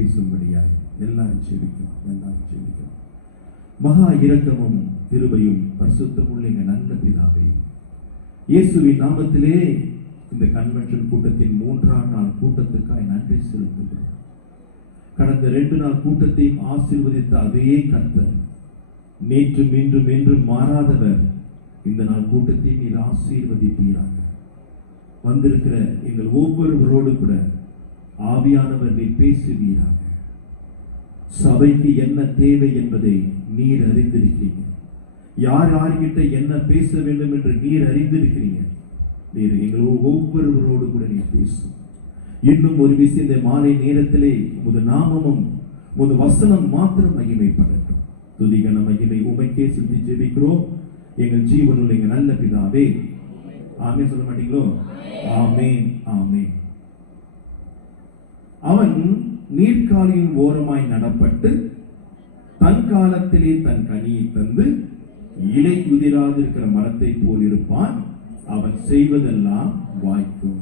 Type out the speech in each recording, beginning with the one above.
பேசும்படியாய் எல்லாரும் ஜெபிக்கிறோம். மகா இரக்கமும் கிருபையும் பரிசுத்தமுள்ள எங்கள் நல்ல பிதாவே, இயேசுவின் நாமத்திலே இந்த கன்வென்ஷன் கூட்டத்தின் 3ஆம் நாள் கூட்டத்துக்காய் நன்றி செலுத்துகிறோம். கடந்த 2 நாள் கூட்டத்தையும் ஆசீர்வதித்த அதே கர்த்தர், நேற்றும் இன்றும் என்றும் மாறாதவர், இந்த நாள் கூட்டத்தை நீர் ஆசீர்வதிப்பீராக. வந்திருக்கிற எங்கள் ஒவ்வொருவரோடு கூட ஆவியானவர் நீர் பேசுவீராக. சபைக்கு என்ன தேவை என்பதை நீர் அறிந்திருக்கிறீங்க. யார் யார்கிட்ட என்ன பேச வேண்டும் என்று நீர் அறிந்திருக்கிறீங்க. நீர் எங்கள் ஒவ்வொருவரோடு கூட நீர் பேசும். இன்னும் ஒரு விஷயம், இந்த மாலை நேரத்திலே உமது நாமமும் உமது வசனம் மாத்திரம் மகிமைப்படட்டும். துதிகன மகிமை உமைக்கே செலுத்தி ஜெபிக்கிறோம் எங்கள் ஜீவனுள்ள எங்கள் நல்ல பிதாவே. ஆமென் சொல்ல மாட்டீங்களோ? ஆமென் ஆமென். அவன் நீர்க்காலியின் ஓரமாய் நடப்பட்டு தன் காலத்திலே தன் கனியை தந்து இலை உதிராதிருக்கிற மரத்தை போல் இருப்பான். அவன் செய்வதெல்லாம் வாய்க்கும்.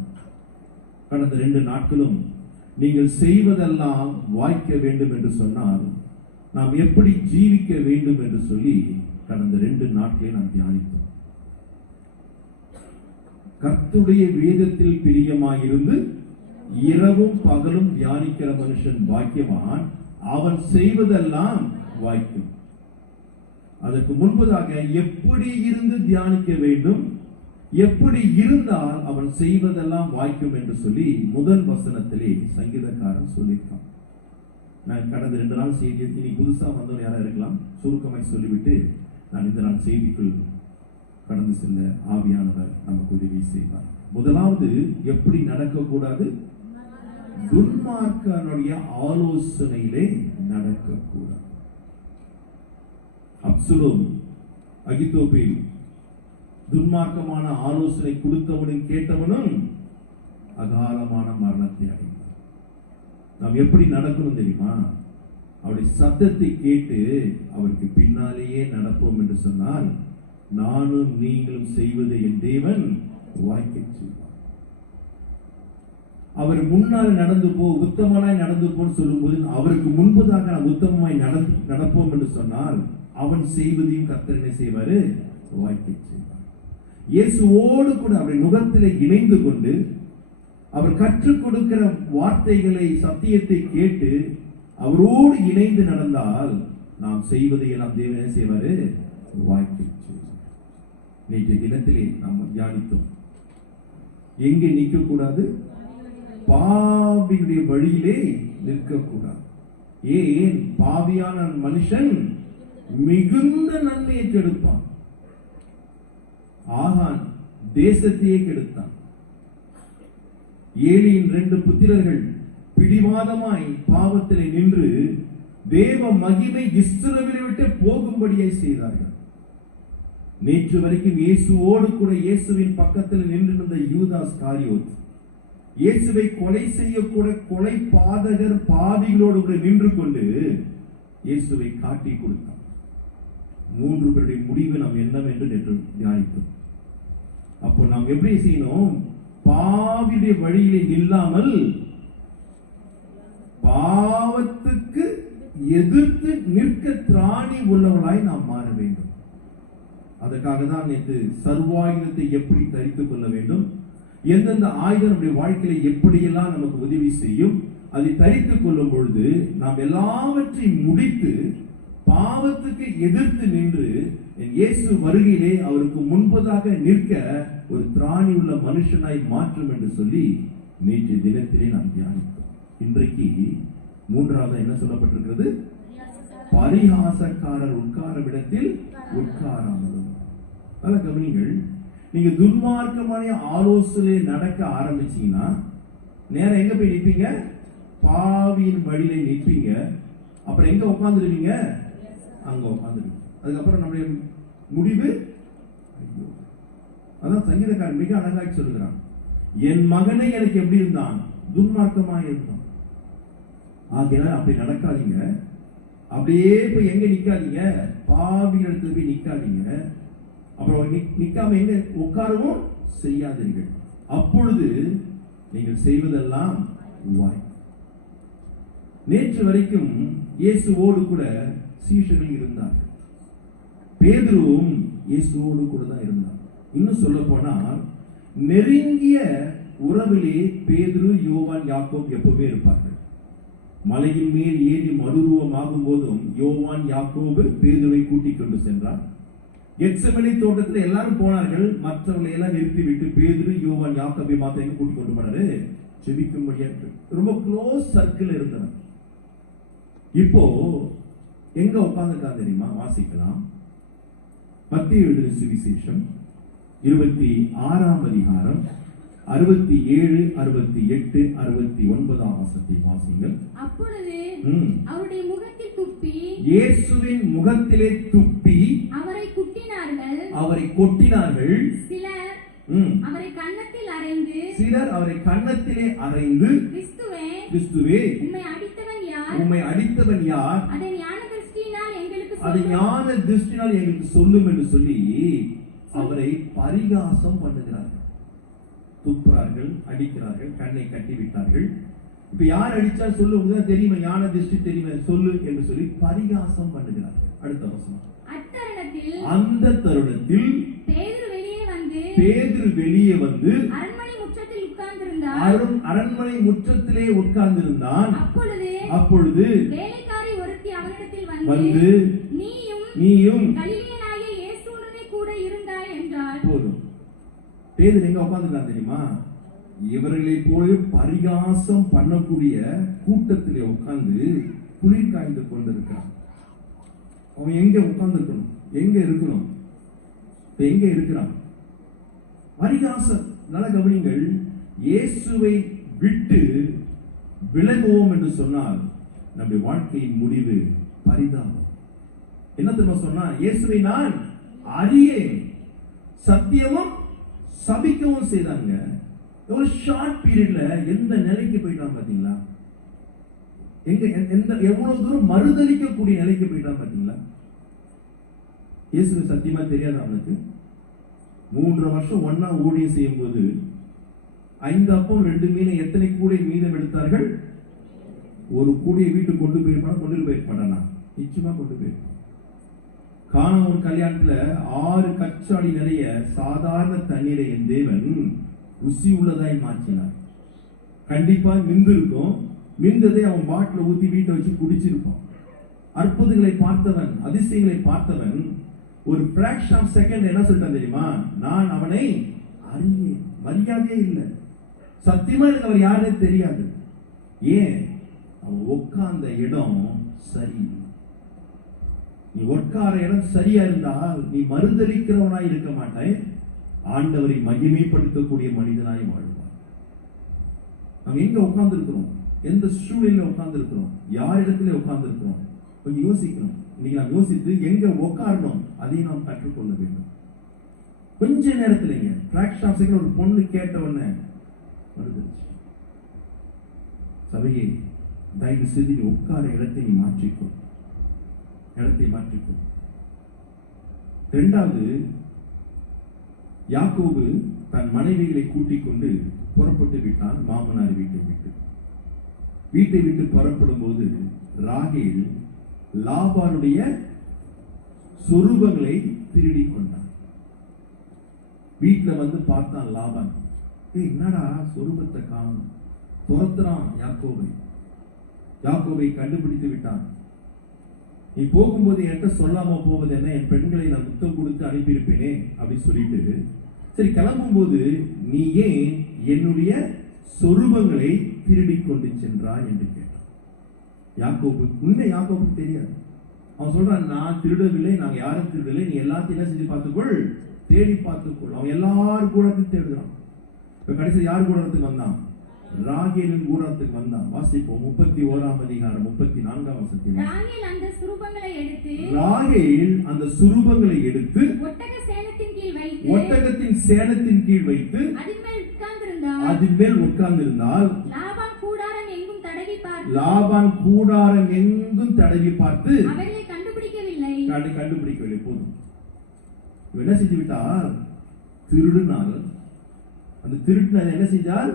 கடந்த 2 நாட்களும் நீங்கள் செய்வதெல்லாம் வாய்க்க வேண்டும் என்று சொன்னால் நாம் எப்படி ஜீவிக்க வேண்டும் என்று சொல்லி கடந்த 2 நாட்களை நாம் தியானித்தோம். கர்த்தருடைய வேதத்தில் பிரியமாயிருந்து இரவும் பகலும் தியானிக்கிற மனுஷன் பாக்கியவான், அவன் செய்வதெல்லாம் வாய்க்கும். அதற்கு முன்பதாக எப்படி இருந்து தியானிக்க வேண்டும், எப்படி இருந்தால் அவன் செய்வதெல்லாம் வாய்க்கும் என்று சொல்லி முதல் வசனத்திலே சங்கீதக்காரன் சொல்லியிருக்கான். நான் கடந்த 2 நாள் செய்தி, இனி புதுசா வந்தவன் யாரா இருக்கலாம், சுருக்கமாய் சொல்லிவிட்டு நான் இந்த நாள் செய்திக்குள் கடந்து செல்ல ஆவியானவர் நமக்கு உதவி செய்வார். முதலாவது, எப்படி நடக்கக்கூடாது? துன்மார்க்கனுடைய ஆலோசனையிலே நடக்கக்கூடாது. அப்சலோம், அகித்தோப்பேல் துன்மார்க்கமான ஆலோசனை கொடுத்தவனும் கேட்டவனும் அகாலமான மரணத்தை அடைந்தார். நாம் எப்படி நடக்கணும் தெரியுமா? அவருடைய சத்தத்தை கேட்டு அவருக்கு பின்னாலேயே நடப்போம் என்று சொன்னால் நானும் நீங்களும் செய்வதை என் தேவன் வாய்க்க செய்வார். அவர் முன்னால் நடந்து போ, உத்தமனாய் நடந்து போன்னு சொல்லும்போது அவருக்கு முன்பதாக நாம் உத்தமமாய் நடப்போம் என்று சொன்னால் அவன் செய்வதையும் கர்த்தர் என்ன செய்வாரு? வாய்க்க செய்வார். இயேசுவோடு கூட அவருடைய முகத்திலே இணைந்து கொண்டு அவர் கற்றுக் கொடுக்கிற வார்த்தைகளை, சத்தியத்தை கேட்டு அவரோடு இணைந்து நடந்தால் நாம் செய்வதை எல்லாம் தேவன் என்ன செய்வாரு? வாய்க்க செய்வார். நேற்றைய தினத்திலே நாம் தியானித்தோம். எங்கே நிற்கக்கூடாது? பாவியுடைய வழியிலே நிற்கக்கூடாது. ஏன்? பாவியான மனுஷன் மிகுந்த நன்மையை கெடுப்பான். ஆகான் தேசத்தையே கெடுத்தான். ஏலியின் 2 புத்திரர்கள் பிடிவாதமாய் பாவத்திலே நின்று தேவ மகிமை இஸ்ரவேலை விட்டு போகும்படியை செய்தார்கள். நேற்று வரைக்கும் இயேசுவோடு கூட இயேசுவின் பக்கத்தில் நின்றிருந்த யூதாஸ் காரியோத், இயேசுவை கொலை செய்யக்கூட கொலை பாதகர் பாவிகளோடு கூட நின்று கொண்டு இயேசுவை காட்டி கொடுத்தார். 3 பேருடைய முடிவு நாம் என்னவென்று நேற்று தியானித்தோம். அப்போ நாம் எப்படி செய்யணும்? பாவியுடைய வழியிலே நில்லாமல் பாவத்துக்கு எதிர்த்து நிற்க திராணி உள்ளவர்களாய் நாம் மாற வேண்டும். அதற்காக தான் நேற்று சர்வாயுதத்தை எப்படி தரித்துக் கொள்ள வேண்டும், எந்தெந்த ஆயுதம் நம்முடைய வாழ்க்கையில எப்படியெல்லாம் நமக்கு உதவி செய்யும், அதை தரித்துக் கொள்ளும் பொழுது நாம் எல்லாவற்றையும் முடித்து பாவத்துக்கு எதிர்த்து நின்று இயேசு வருகையிலே அவருக்கு முன்பதாக நிற்க ஒரு திராணி உள்ள மனுஷனாய் மாற்றும் என்று சொல்லி நேற்று தினத்திலே நாம் தியானித்தோம். இன்றைக்கு 3வது என்ன சொல்லப்பட்டிருக்கிறது? பரிகாசக்காரர் உட்காரும் இடத்தில் உட்காராமலும். நல்ல கவனிங்கள். நீங்க துன்மார்க்கமான ஆலோசனை நடக்க ஆரம்பிச்சீங்கன்னா நேரம் எங்க போய் நிற்பீங்க? பாவியின் வழியில நிற்பீங்க. அப்புறம் எங்க உட்கார்ந்துருவீங்க? அங்க உட்கார்ந்துருவீங்க. அதுக்கப்புறம் நம்முடைய முடிவு, அதான் சங்கீதக்காரன் மிக அழகாய் சொல்லுகிறான், என் மகனை எனக்கு எப்படி இருந்தான்? துன்மார்க்கமாக இருந்தான். ஆகையால் அப்படி நடக்காதீங்க. அப்படியே போய் எங்க நிக்காதீங்க? பாவி இடத்துல போய் நிக்காதீங்க. அப்புறம் நிக்காம எங்க உட்காரவும் செய்யாதீர்கள். அப்பொழுது நீங்கள் செய்வதெல்லாம் வாய். நேற்று வரைக்கும் இயேசுவோடு கூட சீஷர்கள் இருந்தார்கள். பேதுருவும் இயேசுவோடு கூட தான் இருந்தார். இன்னும் சொல்ல போனால் நெருங்கிய உறவிலே பேதுரு, யோவான், யாக்கோப் எப்பவுமே இருப்பார்கள். மலையின் மேல் ஏறி மறுரூபமாகும் போதும் யோவான், யாக்கோபு பேதுருவை கூட்டிக் கொண்டு சென்றார். கெத்செமனே தோட்டத்தில் எல்லாரும் போனார்கள். மற்றவர்களை எல்லாம் நிறுத்திவிட்டு பேதுரு, யோவான், யாக்கோபை மாத்திரம் எங்க கூட்டிக் கொண்டு போனாரு? ஜெபிக்கும்படியா. ரொம்ப க்ளோஸ் சர்க்கிள் இருந்தவர். இப்போ எங்க உட்கார்ந்துருக்காங்க தெரியுமா? வாசிக்கலாம். மத்தேயு எழுதின சுவிசேஷம் 26ஆம் அதிகாரம் 67, 68, 69 வசனத்தை வாசிங்கள். அப்பொழுது அவருடைய முகத்தில் துப்பி, இயேசுவின் முகத்திலே துப்பி அவரை குட்டினார்கள். அவரை கொட்டினார்கள். சிலர் அவரை கன்னத்தில் அறைந்து, சிலர் அவரை கன்னத்திலே அறைந்து, கிறிஸ்துவே உம்மை அடித்தவன் யார்? உம்மை அடித்தவன் யார்? அதை ஞான திருஷ்டியினால் எங்களுக்கு அதை ஞான திருஷ்டியினால் எங்களுக்கு சொல்லும் என்று சொல்லி அவரை பரிகாசம் பண்ணுகிறார்கள். துப்புறார்கள், அடிக்கிறார்கள், கண்ணை கட்டி விட்டார்கள். இப்ப யார் அடிச்சா சொல்லு, உங்களுக்கு தெரியுமா? ஞான திருஷ்டி தெரியுமா? சொல்லு என்று சொல்லி பரிகாசம் பண்ணுகிறார்கள். அடுத்த வசனம். அந்த தருணத்தில் பேதுரு வெளியே வந்து அரண்மனை முற்றத்தில் உட்கார்ந்திருந்தான். அரண்மனை முற்றத்திலே உட்கார்ந்திருந்தான். அப்பொழுது வேலைக்காரி ஒருத்தி அவனிடத்தில் வந்து நீயும் கலிலேயனாகிய இயேசுவுடனே கூட இருந்தாய் என்றாள். போதும். பேதுரு எங்க உட்கார்ந்திருந்தான் தெரியுமா? இவர்களை போல பரிகாசம் பண்ணக்கூடிய கூட்டத்திலே உட்கார்ந்து குளிர் காய்ந்து கொண்டிருக்கிறான். அவன் எங்க உட்கார்ந்திருக்கணும்? எங்க இருக்கணும்? எங்க இருக்கிறான்? பரிகாசம். நல்ல கவனிங்கள். இயேசுவை விட்டு விலகுவோம் என்று சொன்னால் நம்முடைய வாழ்க்கையின் முடிவு பரிதாபம். என்ன தெரியுமா சொன்னா? இயேசுவை நான் அறியேன், சத்தியமும் சபிக்கவும் செய்தாங்க. ஒரு ஷார்ட் பீரியட்ல எந்த நிலைக்கு போயிட்டான் பாத்தீங்களா? எவ்வளவு தூரம் மறுதலிக்கக்கூடிய நிலைக்கு போயிட்டான் பாத்தீங்களா? இயேசு சத்தியமா தெரியாது அவனுக்கு. 3 வருஷம் ஒன்னா ஊழியம் செய்யும் போது 5 அப்பம் 2 மீனை எத்தனை கூடை மீதம் எடுத்தார்கள்? ஒரு கூடையை வீட்டுக்கு கொண்டு போயிருக்க மாட்டானா? நிச்சயமா கொண்டு போயிருப்பான். காண ஒரு கல்யாணத்துல 6 கச்சாடி நிறைய சாதாரண தண்ணீரை என் தேவன் ருசி உள்ளதாய் மாற்றினார். கண்டிப்பா மிந்து இருக்கும். மிந்ததை அவன் பாட்டில ஊத்தி வீட்டை வச்சு குடிச்சிருப்பான். அற்புதங்களை பார்த்தவன், அதிசயங்களை பார்த்தவன் ஒரு பிராக்ஷன் ஆஃப் செகண்ட் என்ன சொல்லிட்டான் தெரியுமா? நான் அவனை அறியேன். மரியாதையே இல்லை. சத்தியமா எனக்கு அவர் யாருன்னே தெரியாது. ஏன்? அவன் உட்கார்ந்த இடம் சரி. நீ உட்கார இடம் சரியா இருந்தால் நீ மறுதலிக்கிறவனாய் இருக்க மாட்டாய், ஆண்டவரை மகிமைப்படுத்தக்கூடிய மனிதனாய் வாழ்வார். நம்ம எங்க உட்கார்ந்து இருக்கிறோம்? எந்த சூழ்நிலையில உட்கார்ந்து இருக்கிறோம்? யார் இடத்துல உட்கார்ந்து இருக்கிறோம்? கொஞ்சம் யோசிக்கணும். இன்னைக்கு நாம் யோசித்து எங்க உட்காரணும் அதை நாம் கற்றுக்கொள்ள வேண்டும். கொஞ்ச நேரத்துல பிராக்ஷன் ஆஃப் செகண்ட் ஒரு பொண்ணு கேட்ட உடனே மறுதலிச்சு. சபையை தயவு செய்து நீ உட்கார இடத்தை நீ மாற்றிக்கோ. இடத்தை மாற்றிக்கோ. இரண்டாவது, யாக்கோபு தன் மனைவிகளை கூட்டிக் கொண்டு புறப்பட்டு விட்டான் மாமனார் வீட்டை விட்டு. வீட்டை விட்டு புறப்படும் போது ராகேல் லாபானுடைய சொரூபங்களை திருடி கொண்டான். வீட்டுல வந்து பார்த்தான் லாபான். என்னடா சொரூபத்தை காணும்? துரத்துறான் யாக்கோபை. யாக்கோபை கண்டுபிடித்து விட்டான். நீ போகும்போது என்கிட்ட சொல்லாம போவது என்ன? என் பெண்களை நான் முத்தம் கொடுத்து அனுப்பியிருப்பேனே அப்படின்னு சொல்லிட்டு, சரி கிளம்பும் போது நீ ஏன் என்னுடைய சொரூபங்களை திருடி கொண்டு சென்றாய் என்று கேட்டான். யாக்கோபு உண்மை யாக்கோபுக்கு தெரியாது. அவன் சொல்றான், நான் திருடவில்லை, நாங்க யாரும் திருடவில்லை, நீ எல்லாத்தையும் என்ன செஞ்சு பார்த்துக்கொள், தேடி பார்த்துக்கொள். அவன் எல்லாரும் கூடத்தையும் தேடுகிறான். இப்ப கடைசி யார் கூடத்துக்கு வந்தான்? ராகேலின் கூடத்துக்கு வந்தான். வாசிப்போம் 31ஆம் அதிகாரம் 34ஆம் வசனத்தில். ராகேல் அந்த சுரூபங்களை எடுத்து ஒட்டகத்தின் சேணத்தின் கீழ் வைத்து அதின் மேல் உட்கார்ந்திருந்தால் லாபான் கூடாரம் எங்கும் தடவி பார்த்து அவர்களை கண்டுபிடிக்கவில்லை. போதும். என்ன செஞ்சு விட்டால் திருடுனால் அந்த திருட்டு என்ன செஞ்சால்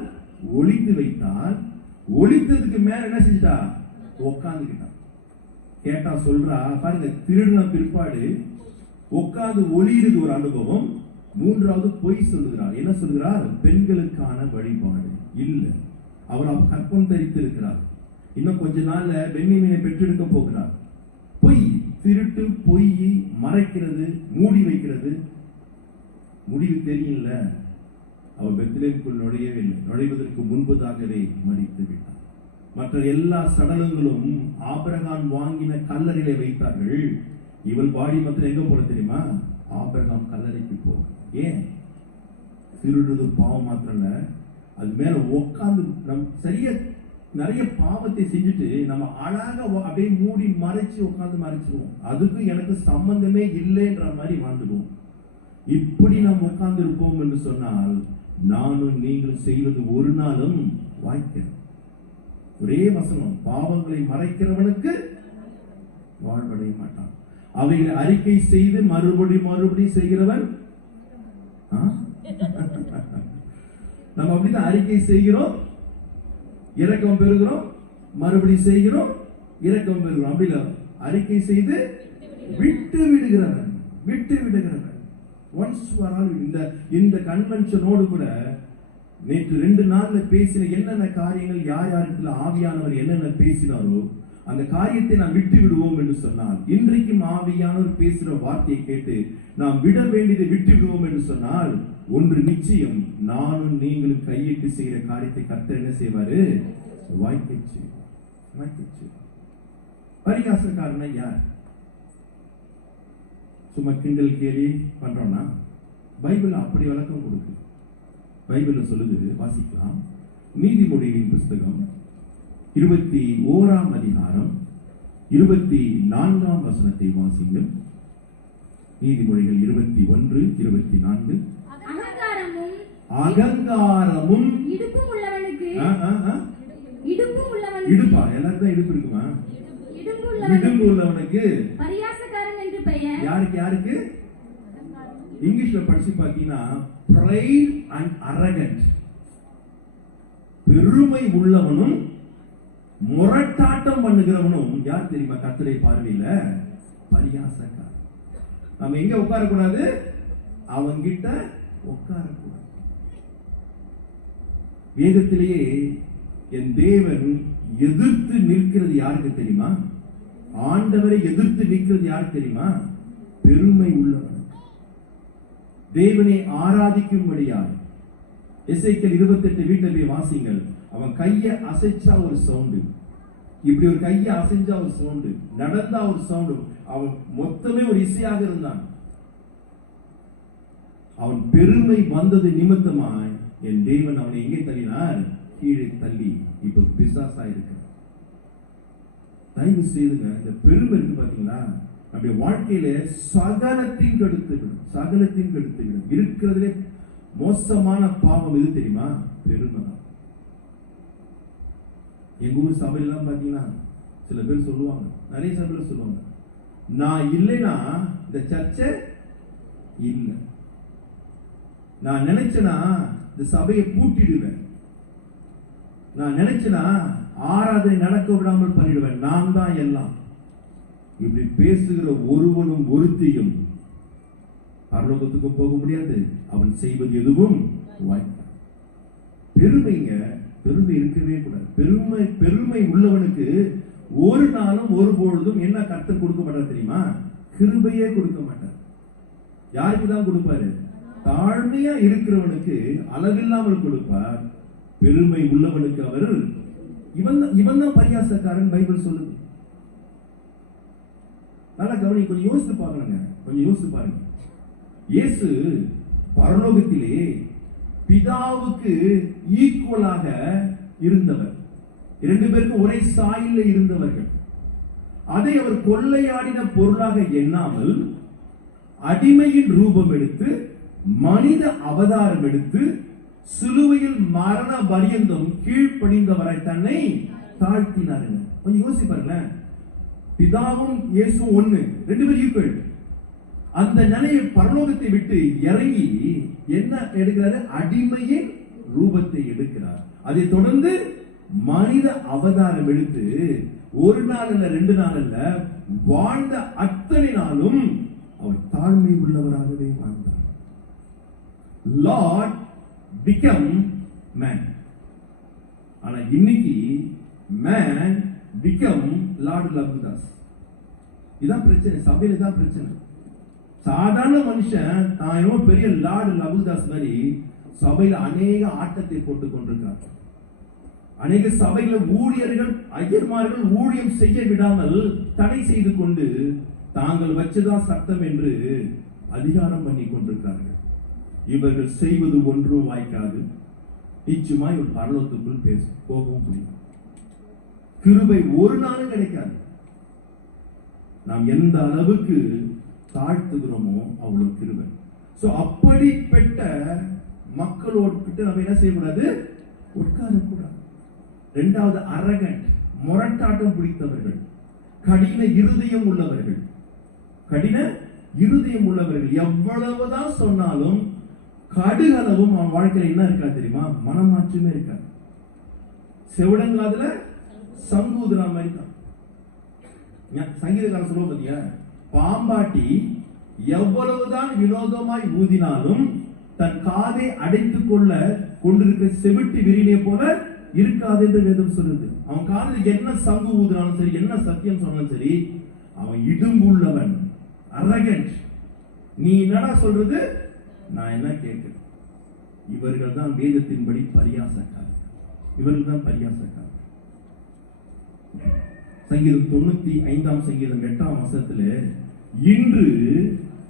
ஒளித்து வைத்தால், ஒளித்ததுக்கு மேல என்ன செஞ்சிட்டா உட்காந்துக்கிட்டான். கேட்டா சொல்றா பாருங்க, திருடின பிற்பாடு உட்கார்ந்து ஒளியிறது ஒரு அனுபவம். மூன்றாவது பொய் சொல்லுகிறார். என்ன சொல்கிறார்? பெண்களுக்கான வழிபாடு இல்ல, அவர் கற்பம் தரித்து இருக்கிறார். இன்னும் கொஞ்ச நாள்ல பென்யமீனை பெற்றெடுக்க போகிறார். பொய், திருட்டு, பொய், மறைக்கிறது, மூடி வைக்கிறது. முடிவு தெரியல, அவர் பெத்லகேமுக்குள் நுழையவே இல்லை. நுழைவதற்கு முன்பதாகவே மரித்து விட்டார். மற்ற எல்லா சடலங்களும் ஆபிரகாம் வாங்கின கல்லறையிலே வைத்தார்கள். இவள் பாடி மாத்திரம் எங்க போல தெரியுமா? ஆபிரகாம் கல்லறைக்கு போக. ஏன்? திருடுறது பாவம் மாத்திரம் இல்ல, அது மேல உட்கார்ந்து நம் சரியா நிறைய பாவத்தை செஞ்சுட்டு நம்ம அழகா அப்படியே மூடி மறைச்சு உட்கார்ந்து மறைச்சிருவோம். அதுக்கும் எனக்கு சம்பந்தமே இல்லைன்ற மாதிரி வாழ்ந்துடுவோம். இப்படி நாம் உட்கார்ந்து இருப்போம் என்று சொன்னால் நானும் நீங்களும் செய்வது ஒரு நாளும் வாய்க்கணும். ஒரே வசனம், பாவங்களை மறைக்கிறவனுக்கு வாழ்வடைய மாட்டான். அவைகளை அறிக்கை செய்து மறுபடியும் செய்கிறவன். நம்ம அப்படிதான் அறிக்கை செய்கிறோம், இரக்கம் பெறுகிறோம், மறுபடியும் செய்கிறோம், இரக்கம் பெறுகிறோம். அப்படி இல்ல, அறிக்கை செய்து விட்டு விடுகிறவன். Once for all. இந்த கன்வென்ஷனோடு கூட நேற்று 2 நாள்ல பேசின என்னென்ன காரியங்கள், யார் யாருக்கு ஆவியானவர் என்னென்ன பேசினாரோ அந்த காரியத்தை நாம் விட்டு விடுவோம் என்று சொன்னால், இன்றைக்கும் ஆவியானவர் பேசுற வார்த்தையை கேட்டு நாம் விட வேண்டியதை விட்டு விடுவோம் என்று சொன்னால், ஒன்று நிச்சயம், நானும் நீங்களும் கையிட்டு செய்கிற காரியத்தை கர்த்தர் என்ன செய்வாரு? வாய்க்கச்சு. பரிகாசக்காரனா யார்? சும்மா கிண்டல் கேலி பண்றோம்னா? பைபிள் அப்படி விளக்கம் கொடுக்கு. பைபிள் சொல்லுது, வாசிக்கலாம். நீதிமொழிகளின் புஸ்தகம் 21ஆம் அதிகாரம் 24ஆம் வசனத்தை வாசிங்கள். நீதிமொழிகள் 21:24. அகங்காரமும் இடுப்பும் உள்ளவனுக்கு இடுப்பா? எல்லாருக்கும் இடுப்பு இருக்குமா? இடுப்பு உள்ளவனுக்கு பரியாசக்காரன் என்று பெயர். யாருக்கு? இங்கிலீஷ்ல படிச்சு பாத்தீங்கன்னா pride and arrogant. பெருமை உள்ளவனும் முரட்டாட்டம் பண்ணுகிறவனும் யார் தெரியுமா? கர்த்தருடைய பார்வையில பரியாசக்காரன். நம்ம எங்க உட்கார கூடாது? அவன்கிட்ட உட்கார கூடாது. வேதத்திலேயே என் தேவன் எதிர்த்து நிற்கிறது யாருக்கு தெரியுமா? ஆண்டவரை எதிர்த்து நிற்கிறது யாருக்கு தெரியுமா? பெருமை உள்ளவன். தேவனை ஆராதிக்கும்படியாய் எசேக்கியேல் 28 வீட்டிலே வாசிங்கள். அவன் கையை அசைச்சா ஒரு சவுண்டு, இப்படி ஒரு கையை அசைஞ்சா ஒரு சவுண்டு, நடந்தா ஒரு சவுண்டு. அவன் மொத்தமே ஒரு இசையாக இருந்தான். அவன் பெருமை வந்தது நிமித்தமாய் என் தேவன் அவனை எங்கே தள்ளினார்? கீழே தள்ளி இப்ப பிசாசா இருக்க. தயவு செய்துங்க, இந்த பெருமை இருக்கு பாத்தீங்களா, நம்முடைய வாழ்க்கையில சகலத்தையும் கெடுத்து விடும். இருக்கிறதுலே மோசமான பாவம் எது தெரியுமா? பெருமை தான். எங்க ஊர் சபையெல்லாம் பாத்தீங்கன்னா சில பேர் சொல்லுவாங்க, நிறைய சபையில சொல்லுவாங்க, நான் இல்லைன்னா இந்த சர்ச்சை இல்லை, நான் நினைச்சேன்னா இந்த சபையை பூட்டிடுவேன், நான் நினைச்சேன்னா ஆராதனை நடக்க விடாமல் பண்ணிடுவேன், நான் தான் எல்லாம். இப்படி பேசுகிற ஒருவனும் ஒருத்தியும் பரலோகத்துக்கு போக முடியாது. அவன் செய்வது எதுவும் வாய்ப்பு. பெருமை இருக்கவே கூடாது. பெருமை உள்ளவனுக்கு ஒரு நாளும் ஒருபொழுதும் என்ன கர்த்தர் கொடுக்க மாட்டார் தெரியுமா? கிருபையே கொடுக்க மாட்டார். யாருக்கு தான் கொடுப்பாரு? தாழ்மையா இருக்கிறவனுக்கு அளவில்லாமல் கொடுப்பார். பெருமை உள்ளவனுக்கு அவர் இவன் தான் பரியாசக்காரன் பைபிள் சொல்லுது. நல்லா கவனி, கொஞ்சம் யோசித்து பாருங்க. இயேசு பரலோகத்திலே பிதாவுக்கு ஈக்குவலாக இருந்தவர். 2 பேருக்கும் ஒரே சாயில இருந்தவர்கள். அதை அவர் கொள்ளையாடின பொருளாக எண்ணாமல் அடிமையின் ரூபம் எடுத்து மனித அவதாரம் எடுத்து சிலுவையில் மரண பரியந்தம் கீழ்ப்படிந்தவரை தன்னை தாழ்த்தினார்கள். கொஞ்சம் யோசிச்சு பாருங்களேன். பிதாவும் இயேசுவும் ஒண்ணு, 2 பேரும் ஈக்குவல். அந்த நிலையை பரலோகத்தை விட்டு இறங்கி என்ன எடுக்கிறாரு? அடிமையின் ரூபத்தை எடுக்கிறார். அதை தொடர்ந்து மனித அவதாரம் எடுத்து ஒரு நாள் இல்ல, 2 நாள் இல்ல, வாழ்ந்த அத்தனை நாளும் அவர் தாழ்மை உள்ளவராகவே வாழ்ந்தார். Lord become man. ஆனா இன்னைக்கு மேன் பிகம் லார்ட் லவ்தாஸ். இதான் பிரச்சனை, சபையில தான் பிரச்சனை. சாதாரண மனுஷன் தான் ஏதோ பெரிய லார்ட் லவ்தாஸ் மாதிரி சபையில அநேக ஆட்டத்தை போட்டுக் கொண்டிருக்கிறார். அநேக சபையில ஊழியர்கள், ஐயர்மார்கள் ஊழியம் செய்ய விடாமல் தடை செய்து கொண்டு தாங்கள் வச்சுதான் சட்டம் என்று அதிகாரம் பண்ணி கொண்டிருக்கிறார்கள். இவர்கள் செய்வது ஒன்றும் வாய்க்காது. நிச்சயமாய் ஒரு பரலோகத்துக்குள் போகவும் முடியும். கிருபை ஒரு நாளும் கிடைக்காது. நாம் எந்த அளவுக்கு தாழ்த்துகிறோமோ அவ்வளவு கிருபை. சோ அப்படிப்பட்ட மக்களோடு கிட்ட நம்ம என்ன செய்யக்கூடாது? உட்காரக்கூடாது. இரண்டாவது, அரகண்ட், முரட்டாட்டம் பிடித்தவர்கள், கடின இருதயம் உள்ளவர்கள். கடின இருதயம் உள்ளவர்கள் எவ்வளவுதான் சொன்னாலும் கடுகளவும் அவன் வாழ்க்கையில என்ன இருக்காது தெரியுமா? மனமாற்றமே இருக்காது. செவிடங்காதுல சங்கூதுரா மாதிரி தான். சங்கீதக்காரன் சொல்லுவோம் பாத்தியா, பாம்பாட்டி எவ்வளவுதான் வினோதமாய் ஊதினாலும் தன் காதை அடைத்துக் கொள்ள கொண்டிருக்கிற செவிட்டு விரிலே போல இருக்காது என்று வேதம் சொல்லுது. அவன் காதில் என்ன சங்கு ஊதினாலும் சரி, என்ன சத்தியம் சொன்னாலும் சரி, அவன் இடும்புள்ளவன், அரகண்ட். நீ என்னடா சொல்றது, நான் என்ன கேட்கிறேன். இவர்கள் தான் வேதத்தின்படி பரியாசக்காரர். இவர்கள் தான் பரியாசக்காரர். சங்கீதம் 95 சங்கீதம் 8 வசனத்துல, இன்று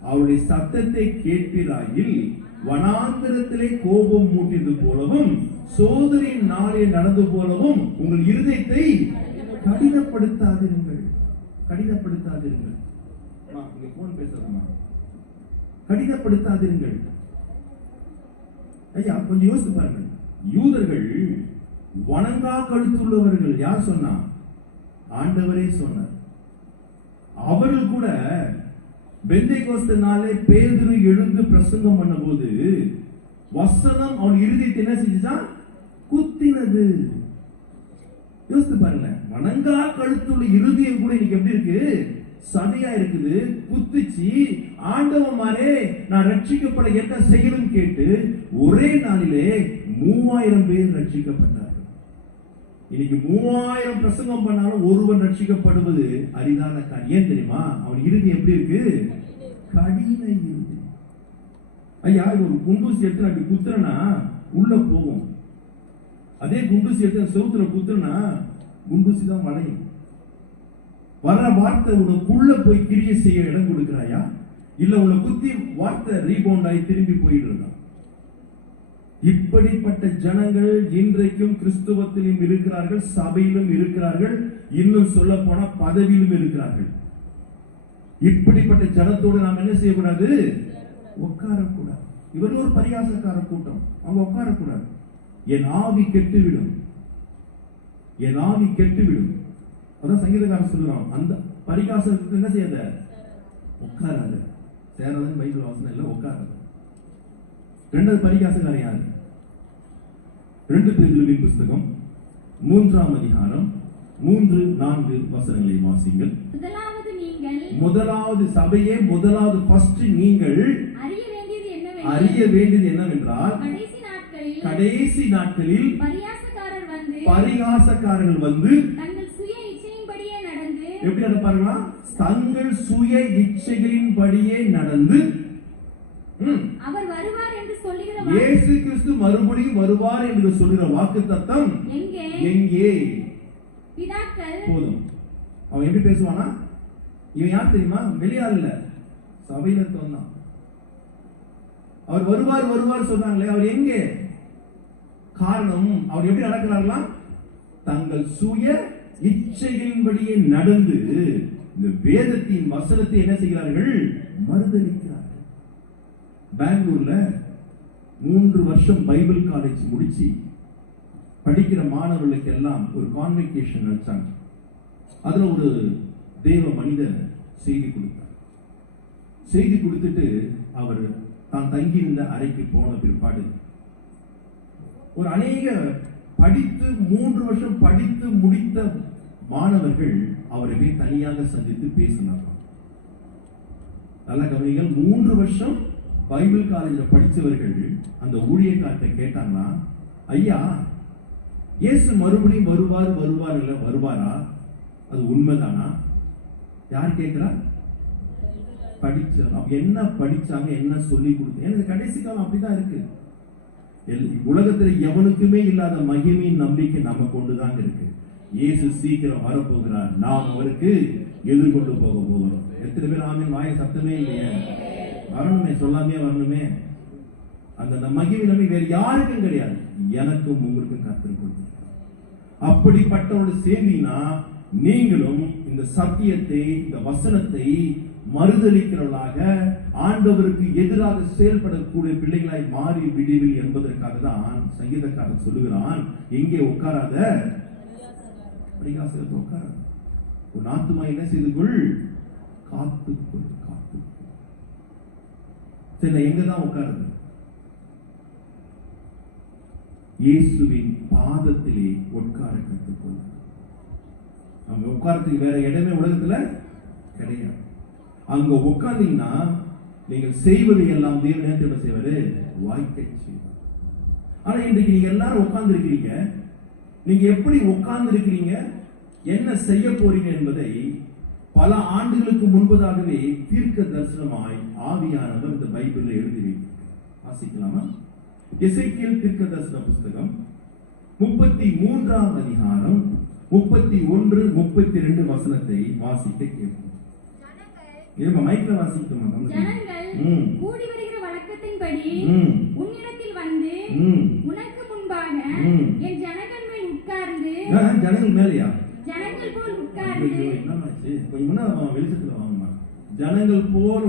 அவருடைய சத்தத்தை கேட்பீராயில் வனாந்திரத்திலே கோபம் மூட்டியது போலவும் சோதனையின் நாளில் நடந்து போலவும் உங்கள் இருதயத்தை கடினப்படுத்தாதிருங்கள். கடினப்படுத்தாதிருங்கள். போன் பேசுறதுமா, கடினப்படுத்தாதிருங்கள். ஐயா கொஞ்சம் யோசித்து பாருங்கள். யூதர்கள் வணங்கா கழுத்துள்ளவர்கள். யார் சொன்னா? ஆண்டவரே சொன்னார். அவர்கள் கூட பெந்தேகோஸ்து நாளே பேதுரு எழுந்து பிரசங்கம் பண்ண போது வசனம் அவன் இருதயத்தை என்ன செஞ்சுச்சா? குத்தினது. யோசித்து பாருங்க. வணங்கா கழுத்துள்ள இருதயம் கூட இன்னைக்கு எப்படி இருக்கு? சதையா இருக்குது, குத்துச்சு. ஆண்டவமாரே நான் ரட்சிக்கப்பட என்ன செய்யணும் கேட்டு ஒரே நாளிலே 3000 பேர் ரட்சிக்கப்பட்டார்கள். இன்னைக்கு 3000 பிரசங்கம் பண்ணாலும் ஒருவன் ரட்சிக்கப்படுவது அரிதான காரியம். ஏன் தெரியுமா? அவன் இருதயம் எப்படி இருக்கு? கடின இருதயம். ஐயா, ஒரு குண்டூசி எடுத்து அப்படி குத்துறனா உள்ள போகும். அதே குண்டூசி எடுத்து செவுத்துல குத்துறனா குண்டூசி தான் வளையும். வர்ற வார்த்தை உனக்குள்ள போய் கிரிய செய்ய இடம் கொடுக்கிறாயா, இல்ல உன்னை குத்தி வார்த்தை ரீபவுண்ட் ஆகி திரும்பி போயிட்டு? இப்படிப்பட்ட ஜனங்கள் இன்றைக்கும் கிறிஸ்துவத்திலும் இருக்கிறார்கள், சபையிலும் இருக்கிறார்கள், இன்னும் சொல்ல போனா பதவியிலும் இருக்கிறார்கள். இப்படிப்பட்ட ஜனத்தோடு நாம் என்ன செய்யக்கூடாது? உட்காரக்கூடாது. இவர்கள் ஒரு பரியாசக்கார கூட்டம், அவங்க உட்காரக்கூடாது. என் ஆவி கெட்டுவிடும், என் ஆவி கெட்டுவிடும். அதான் சங்கீதக்காரன் சொல்லுறான், அந்த பரிகாசத்துக்கு என்ன செய்யாத? உட்காராது. சேராதன்னு பைபிள் வாசனை இல்லை, உட்காராது. இரண்டாவது பரிகாசக்காரன் யாரு? 2 பேதுருவின் புஸ்தகம் 3ஆம் அதிகாரம் 3-4 வசனங்களை வாசிங்கள். முதலாவது நீங்கள், முதலாவது சபையே, முதலாவது ஃபர்ஸ்ட் நீங்கள் அறிய வேண்டியது என்னவென்றால், கடைசி நாட்களில் பரிகாசக்காரர்கள் வந்து தங்கள் சுய இச்சையின்படியே நடந்து, எப்படி நடப்பார்களா? தங்கள் சுய இச்சைகளின்படியே நடந்து, அவர் வருவார் என்று சொல்லுகிற இயேசு கிறிஸ்து மறுபடியும் வருவார் என்று சொல்லுகிற வாக்குத்தத்தம் எங்கே? பிதாக்கள். போதும். அவன் எப்படி பேசுவானா? இவன் யார் தெரியுமா? வெளியாள் இல்ல, சபையில சொன்னான். அவர் வருவார் வருவார் சொன்னாங்களே, அவர் எங்கே? காரணம், அவர் எப்படி நடக்கிறார்களாம்? தங்கள் சுய இச்சைகளின்படியே நடந்து இந்த வேதத்தின் வசனத்தை என்ன செய்கிறார்கள்? மறுதலிக்கிறார்கள். பெங்களூர்ல 3 வருஷம் பைபிள் காலேஜ் முடிச்சு படிக்கிற மாணவர்களுக்கு எல்லாம் ஒரு கான்வெகேஷன் வச்சாங்க. அதுல ஒரு தேவ மனிதர் செய்தி கொடுத்தார். செய்தி கொடுத்துட்டு அவர் தான் தங்கியிருந்த அறைக்கு போன பிற்பாடு ஒரு அநேக படித்து 3 வருஷம் படித்து முடித்த மாணவர்கள் அவரை போய் தனியாக சந்தித்து பேசினார்கள். நல்ல கவனிங்கள், 3 வருஷம் பைபிள் காலேஜில் படித்தவர்கள் அந்த ஊழியக்காரத்தை கேட்டாங்கன்னா, ஐயா இயேசு மறுபடியும் வருவாரா, அது உண்மைதானா? யார் கேட்கிறா? படிச்சாங்க. என்ன படிச்சாங்க, என்ன சொல்லி கொடுத்தாங்க? எனக்கு கடைசி காலம் அப்படிதான் இருக்கு. உலகத்தில் எவனுக்குமே இல்லாத மகிமையின் நம்பிக்கை நம்ம கொண்டுதான் இருக்கு. இயேசு சீக்கிரம் வரப்போகிறார், நாம் அவருக்கு எதிர்கொண்டு போக போகிறோம். எத்தனை பேர் ஆமீன்? வாய் சத்தமே இல்லையே. வரணுமே, சொல்லாமே வரணுமே. அந்த மகிமை நம்பி வேற யாருக்கும் கிடையாது, எனக்கும் உங்களுக்கும் கர்த்தர் கொடுத்திருக்கிறார். அப்படிப்பட்டவரோடு சேர்ந்தீங்கன்னா நீங்களும் இந்த சத்தியத்தை, இந்த வசனத்தை மறுதலிக்கிறவர்களாக, ஆண்டவருக்கு எதிராக செயல்படக்கூடிய பிள்ளைகளாய் மாறி விடுவில் என்பதற்காக தான் சங்கீதக்காரன் சொல்லுகிறான், எங்கே உட்காராத, பரிகாசத்தை உட்கார, உன் ஆத்துமா என்ன செய்து கொள், காத்துக்கொள். சரி, எங்கதான் உட்காருது? இயேசுவின் பாதத்திலே உட்கார கற்றுக்கொள்ள. நம்ம உட்காரத்துக்கு வேற இடமே உலகத்துல கிடையாது. அங்க உட்கார்ந்தீங்கன்னா நீங்கள் செய்வது எல்லாம் தேவன் என்ன செய்வாரு? வாய்க்கை செய்வார். ஆனா இன்றைக்கு நீங்க எல்லாரும் உட்கார்ந்து இருக்கிறீங்க. நீங்க எப்படி உட்கார்ந்து இருக்கிறீங்க, என்ன செய்ய போறீங்க என்பதை பல ஆண்டுகளுக்கு முன்பதாகவே தீர்க்க தரிசனமாய் ஆவியானவர் இந்த பைபிளில் எழுதி வைத்திருக்கிறார். வாசிக்கலாமா? எசேக்கியேல் தீர்க்க தரிசன புஸ்தகம் 33ஆம் அதிகாரம் 31, 32 வசனத்தை வாசிக்க கேட்போம். மைக்ல வாசிக்கமா? ஜனங்கள் கூடி வருகிற வழக்கத்தின்படி உன்னிடத்தில் வந்து உனக்கு முன்பாக என் ஜனங்கள் மேல் உட்கார்ந்து, ஜனங்கள் மேலையா? ஜனங்கள் போல் உட்கார்ந்து, என்னமாச்சு? கொஞ்சம் முன்னாடி வெளிச்சத்துல வாங்கம்மா. ஜனங்கள் போல்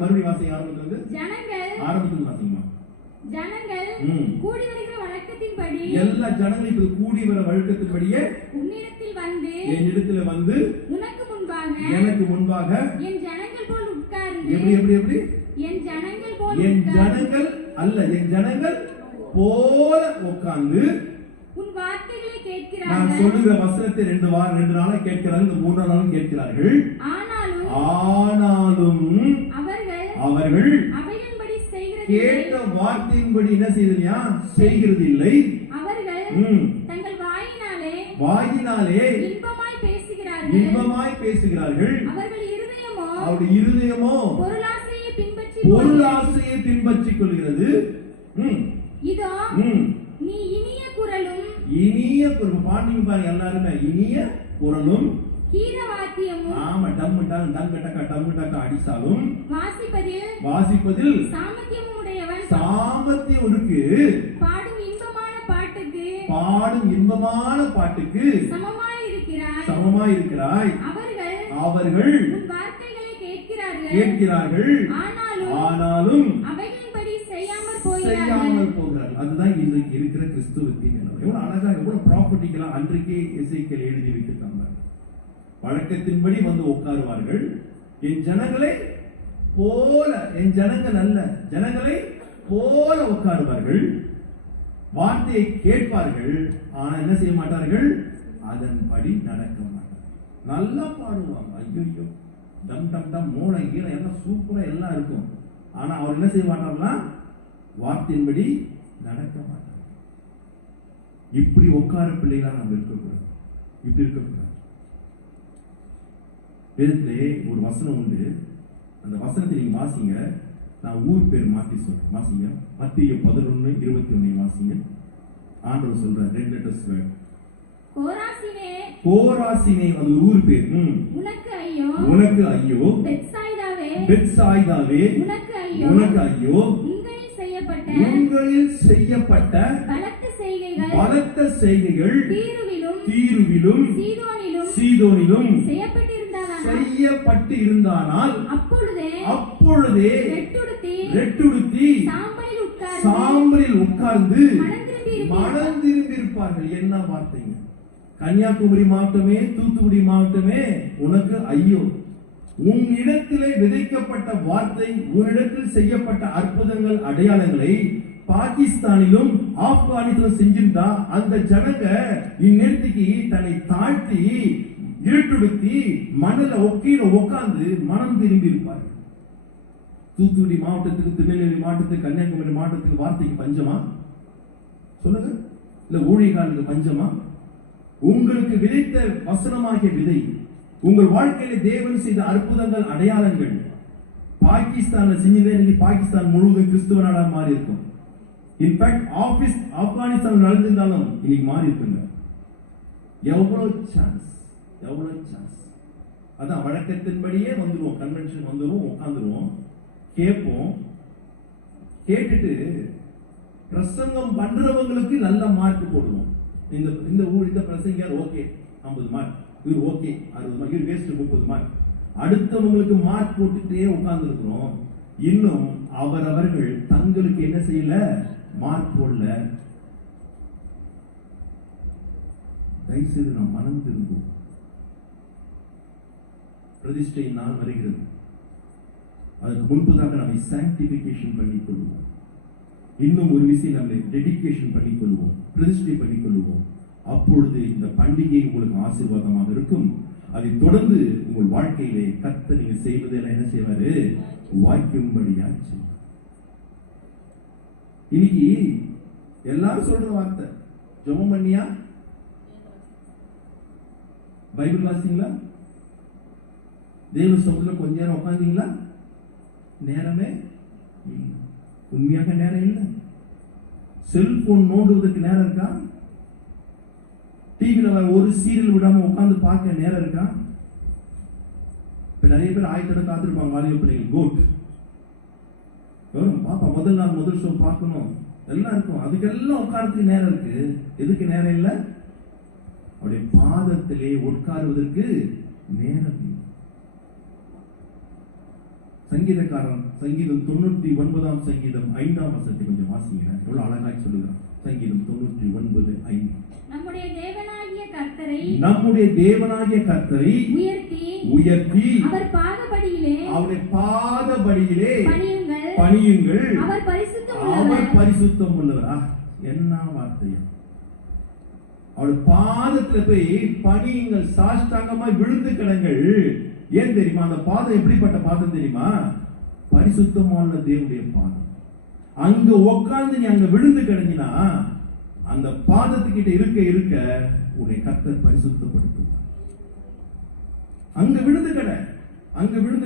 மறுபடியும் வாசிக்க ஆரம்பிக்கிறது. ஜனங்கள் ஆரம்பத்தில் வாசிக்கமா? ஜனங்கள் கூடி வருகிற வழக்கத்தின்படி, எல்லா ஜனங்களும் இப்ப கூடி வர வழக்கத்தின்படியே உன்னிடத்தில் வந்து, என்னிடத்தில் வந்து உனக்கு முன்பாக, எனக்கு முன்பாக என் ஜனங்கள் போல் உட்கார்ந்து, எப்படி என் ஜனங்கள் போல், என் ஜனங்கள் அல்ல, என் ஜனங்கள் போல உட்கார்ந்து உன் வார்த்தைகளை கேட்கிறார்கள். நான் சொல்லுகிற வசனத்தை 2 நாளா கேட்கிறார்கள், இந்த 3ஆம் நாளும் கேட்கிறார்கள். ஆனாலும் அவர்கள் அவைகளின்படி செய்கிறது, கேட்ட வார்த்தையின்படி என்ன செய்யலையா? செய்கிறது இல்லை. அவர்கள் தங்கள் வாயினாலே இன்பமாய் பேசுகிறார்கள். அவருடைய இருதயமோ பொருளாசையை பின்பற்றிக் கொள்கிறது. இதோ நீ இனிய குரலும் பாண்டிங்க பாருங்க, எல்லாருமே இனிய குரலும் கீரவாத்தியமும், ஆமா, டம்மு டக்க டம்மு டக்க அடிச்சாலும் வாசிப்பதில் சாமர்த்தியம் இருக்கு. பாடும் இன்பமான பாட்டுக்கு சமமாய் இருக்கிறாய். அவர்கள் கேட்கிறார்கள், ஆனாலும் செய்யாமல் போகிறார்கள். அதுதான் இன்றைக்கு இருக்கிற கிறிஸ்துவத்தின் நிலைமை. எவ்வளவு அழகா, எவ்வளவு ப்ராப்பர்ட்டிகளா அன்றைக்கே எசேக்கியேல் எழுதி வைத்திருக்காங்க. வழக்கத்தின்படி வந்து உட்காருவார்கள். என் ஜனங்களை போல, என் ஜனங்கள் அல்ல, ஜனங்களை போல உட்காருவார்கள். வார்த்தையை கேட்பார்கள், ஆனா என்ன செய்ய மாட்டார்கள்? அதன்படி நடக்க மாட்டார்கள். நல்லா பாடுவாங்க, ஐயோ டம் டம் டம், மூளை கீழே எல்லாம் சூப்பரா எல்லாம் இருக்கும். ஆனா அவர் என்ன செய்ய மாட்டார்களா? வார்த்தையின்படி நடக்க மாட்டாங்க. இப்படி உட்கார பிள்ளைகளா நாம் இருக்கக்கூடாது. இப்படி இருக்கக்கூடாது. வேதத்திலே ஒரு வசனம் உண்டு. அந்த வசனத்தை நீங்க வாசிங்க. நான் ஊர் பேர் மாத்தி சொல்றேன், வாசிங்க. மத்தேயு 11:21 வாசிங்க. ஆண்டவர் சொல்ற 2 லெட்டர்ஸ் வேர்ட். கோராசினே, அது ஊர் பேர். உனக்கு ஐயோ, பெத்சாய்தாவே உனக்கு ஐயோ, உங்களில் செய்யப்பட்ட பலத்த செய்கைகள் தீருவிலும் சீதோனிலும் செய்யப்பட்டு இருந்தானால் அப்பொழுதே ரெட்டுடுத்தி சாம்பலில் உட்கார்ந்து மனம் திரும்பியிருப்பார்கள். என்ன வார்த்தைங்க! கன்னியாகுமரி மாவட்டமே, தூத்துக்குடி மாவட்டமே, உனக்கு ஐயோ! உன்னிடத்திலே விதைக்கப்பட்ட வார்த்தை, உன்னிடத்தில் செய்யப்பட்ட அற்புதங்கள், அடையாளங்களை பாகிஸ்தானிலும் ஆப்கானிஸ்தானிலும் செஞ்சிருந்தா அந்த ஜனங்க இந்நேரத்துக்கு தன்னை தாழ்த்தி இருட்டுடுத்தி மணல ஒக்கையில உட்கார்ந்து மனம் திரும்பி இருப்பார்கள். தூத்துக்குடி மாவட்டத்துக்கு, திருநெல்வேலி மாவட்டத்துக்கு, கன்னியாகுமரி மாவட்டத்துக்கு வார்த்தைக்கு பஞ்சமா? சொல்லுங்க. இல்ல ஊழியக்காரனுக்கு பஞ்சமா? உங்களுக்கு விதைத்த வசனமாகிய விதை, உங்கள் வாழ்க்கையில தேவன் செய்த அற்புதங்கள், அடையாளங்கள் பாகிஸ்தான்ல செஞ்சதே இன்னைக்கு பாகிஸ்தான் முழுவதும் கிறிஸ்துவ நாடா மாறி இருக்கும். இன்ஃபேக்ட் ஆப்கானிஸ்தான் நடந்திருந்தாலும் இன்னைக்கு மாறி இருக்குங்க. எவ்வளவு சான்ஸ், எவ்வளவு சான்ஸ். அதான் வழக்கத்தின்படியே வந்துருவோம், கன்வென்ஷன் வந்துருவோம், உட்காந்துருவோம், கேட்போம். கேட்டுட்டு பிரசங்கம் பண்றவங்களுக்கு நல்ல மார்க் போடுவோம். இந்த பிரசங்கர் ஓகே 50 மார்க், இவர் ஓகே 60 மார்க், இவர் வேஸ்ட் 30 மார்க். அடுத்தவங்களுக்கு மார்க் போட்டுட்டே உட்கார்ந்து இருக்கிறோம். இன்னும் அவரவர்கள் தங்களுக்கு என்ன செய்யல, மார்க் போடல. தயவுசெய்து நாம் மனம் திரும்புவோம். பிரதிஷ்டை நாள் வருகிறது. அதுக்கு முன்பதாக நம்மை சாங்டிபிகேஷன் பண்ணிக் கொள்வோம். இன்னும் ஒரு விஷயம், நம்மை டெடிகேஷன் பண்ணிக் கொள்வோம், பிரதிஷ்டை பண்ணிக் கொள்வோம். அப்பொழுது இந்த பண்டிகை உங்களுக்கு ஆசீர்வாதமாக இருக்கும். அதை தொடர்ந்து உங்கள் வாழ்க்கையிலே கர்த்தர் நீங்க செய்வதெல்லாம் என்ன செய்வாரு, வாய்க்கும்படியாச்சு. இன்னைக்கு எல்லாரும் சொல்ற வார்த்தை, ஜெபம் பண்ணியா, பைபிள் வாசிங்களா, தேவ சமூகத்துல கொஞ்ச நேரம் உட்கார்ந்தீங்களா? நேரமே இல்லை. உண்மையாக நேரம் இல்லை. செல்போன் நோண்டுவதற்கு நேரம் இருக்கா? டிவில ஒரு சீரியல் விடாம உட்கார்ந்து பார்க்க நேரம் இருக்கா? இப்ப நிறைய பேர் ஆயத்தோட காத்திருப்பாங்க. வாலிப பிள்ளைகள் கோட் பாப்பா, முதல் நாள் முதல் ஷோ பார்க்கணும் எல்லாம் இருக்கும். அதுக்கெல்லாம் உட்கார்றதுக்கு நேரம் இருக்கு. எதுக்கு நேரம் இல்லை? அவருடைய பாதத்திலே உட்காருவதற்கு நேரம். சங்கீதக்காரன் சங்கீதம் 99 சங்கீதம் 5ஆம் வசனத்தை கொஞ்சம் வாசிங்க. எவ்வளவு அழகாய் சொல்லுகிறான். சங்கீதம் 99:5. நம்முடைய தேவனாகிய கர்த்தரை உயர்த்தி அவர் பாதபடியிலே பணியுங்கள். அவர் பரிசுத்தம் உள்ளவர். என்ன வார்த்தையா! அவருடைய பாதத்துல போய் பணியுங்கள், சாஷ்டாங்கமாய் விழுந்து கிடங்கள். ஏன் தெரியுமா? அந்த பாதம் எப்படிப்பட்ட பாதம் தெரியுமா? பரிசுத்தமான தேவனுடைய பாதம். அங்க உட்கார்ந்து நீ அங்க விழுந்து கிடந்தினா, அந்த பாதத்துக்கிட்ட இருக்க உன்னை கர்த்தர் பரிசுத்தப்படுத்துவார். அங்க விழுந்து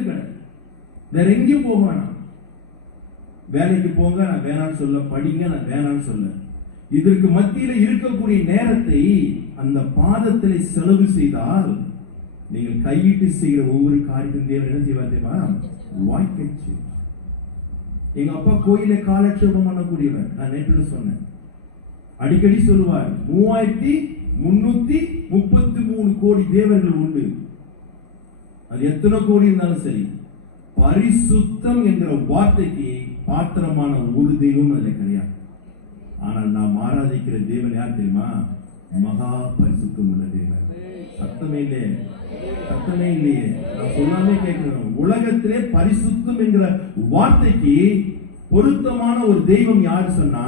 கிட, வேற எங்கேயும் போக வேணாம். வேலைக்கு போங்க நான் வேணான்னு சொல்ல, படிங்க நான் வேணான்னு சொல்ல. இதற்கு மத்தியில இருக்கக்கூடிய நேரத்தை அந்த பாதத்திலே செலவு செய்தால், நீங்கள் கையிட்டு செய்கிற ஒவ்வொரு காரியத்தையும் தேவன் என்ன செய்வார் தெரியுமா? வாய்க்கை செய்வார். எங்க அப்பா கோயிலை காலட்சேபம் பண்ணக்கூடியவர். நான் நேற்று சொன்னேன், அடிக்கடி சொல்லுவார், 3333 கோடி தேவர்கள் உண்டு. அது எத்தனை கோடி இருந்தாலும் சரி, பரிசுத்தம் என்கிற வார்த்தைக்கு பாத்திரமான ஒரு தெய்வம் அதில் கிடையாது. ஆனால் நாம் ஆராதிக்கிற தேவன் யார் தெரியுமா? மகா பரிசுத்தம் உள்ள தேவன். சத்தமே இல்லையே. நான் சொல்லாமே கேட்கிறோம். உலகத்திலே பரிசுத்தம் என்கிற வார்த்தைக்கு பொருத்தமான ஒரு தெய்வம் யாரு சொன்னா,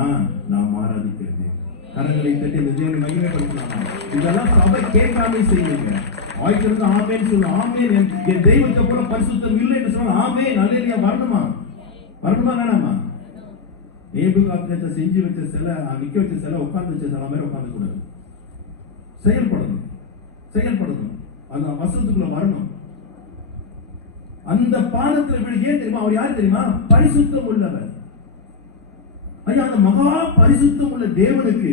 நாம் ஆராதிக்கிற தேவன். கரங்களை தட்டி இந்த தேவனை மகிமைப்படுத்தலாமா? இதெல்லாம் சபை கேட்காம செய்யுங்க. வாய்க்கிறது ஆமேன்னு சொல்லுவோம். ஆமேன், என் தெய்வத்தை போல பரிசுத்தம் இல்லை என்று சொன்னா ஆமேன் அல்லேலூயா வரணுமா வேணாமா? நேபுகாத்நேச்சர் செஞ்சு வச்ச சிலை, நிக்க வச்ச சிலை, உட்கார்ந்து வச்ச சிலை மாதிரி உட்கார்ந்து கூடாது. செயல்படணும். அந்த வசனத்துக்குள்ள வரணும். அந்த பாதத்தில் விட. ஏன் தெரியுமா? அவர் யார் தெரியுமா? பரிசுத்தம் உள்ளவர். ஐயா, அந்த மகா பரிசுத்தம் உள்ள தேவனுக்கு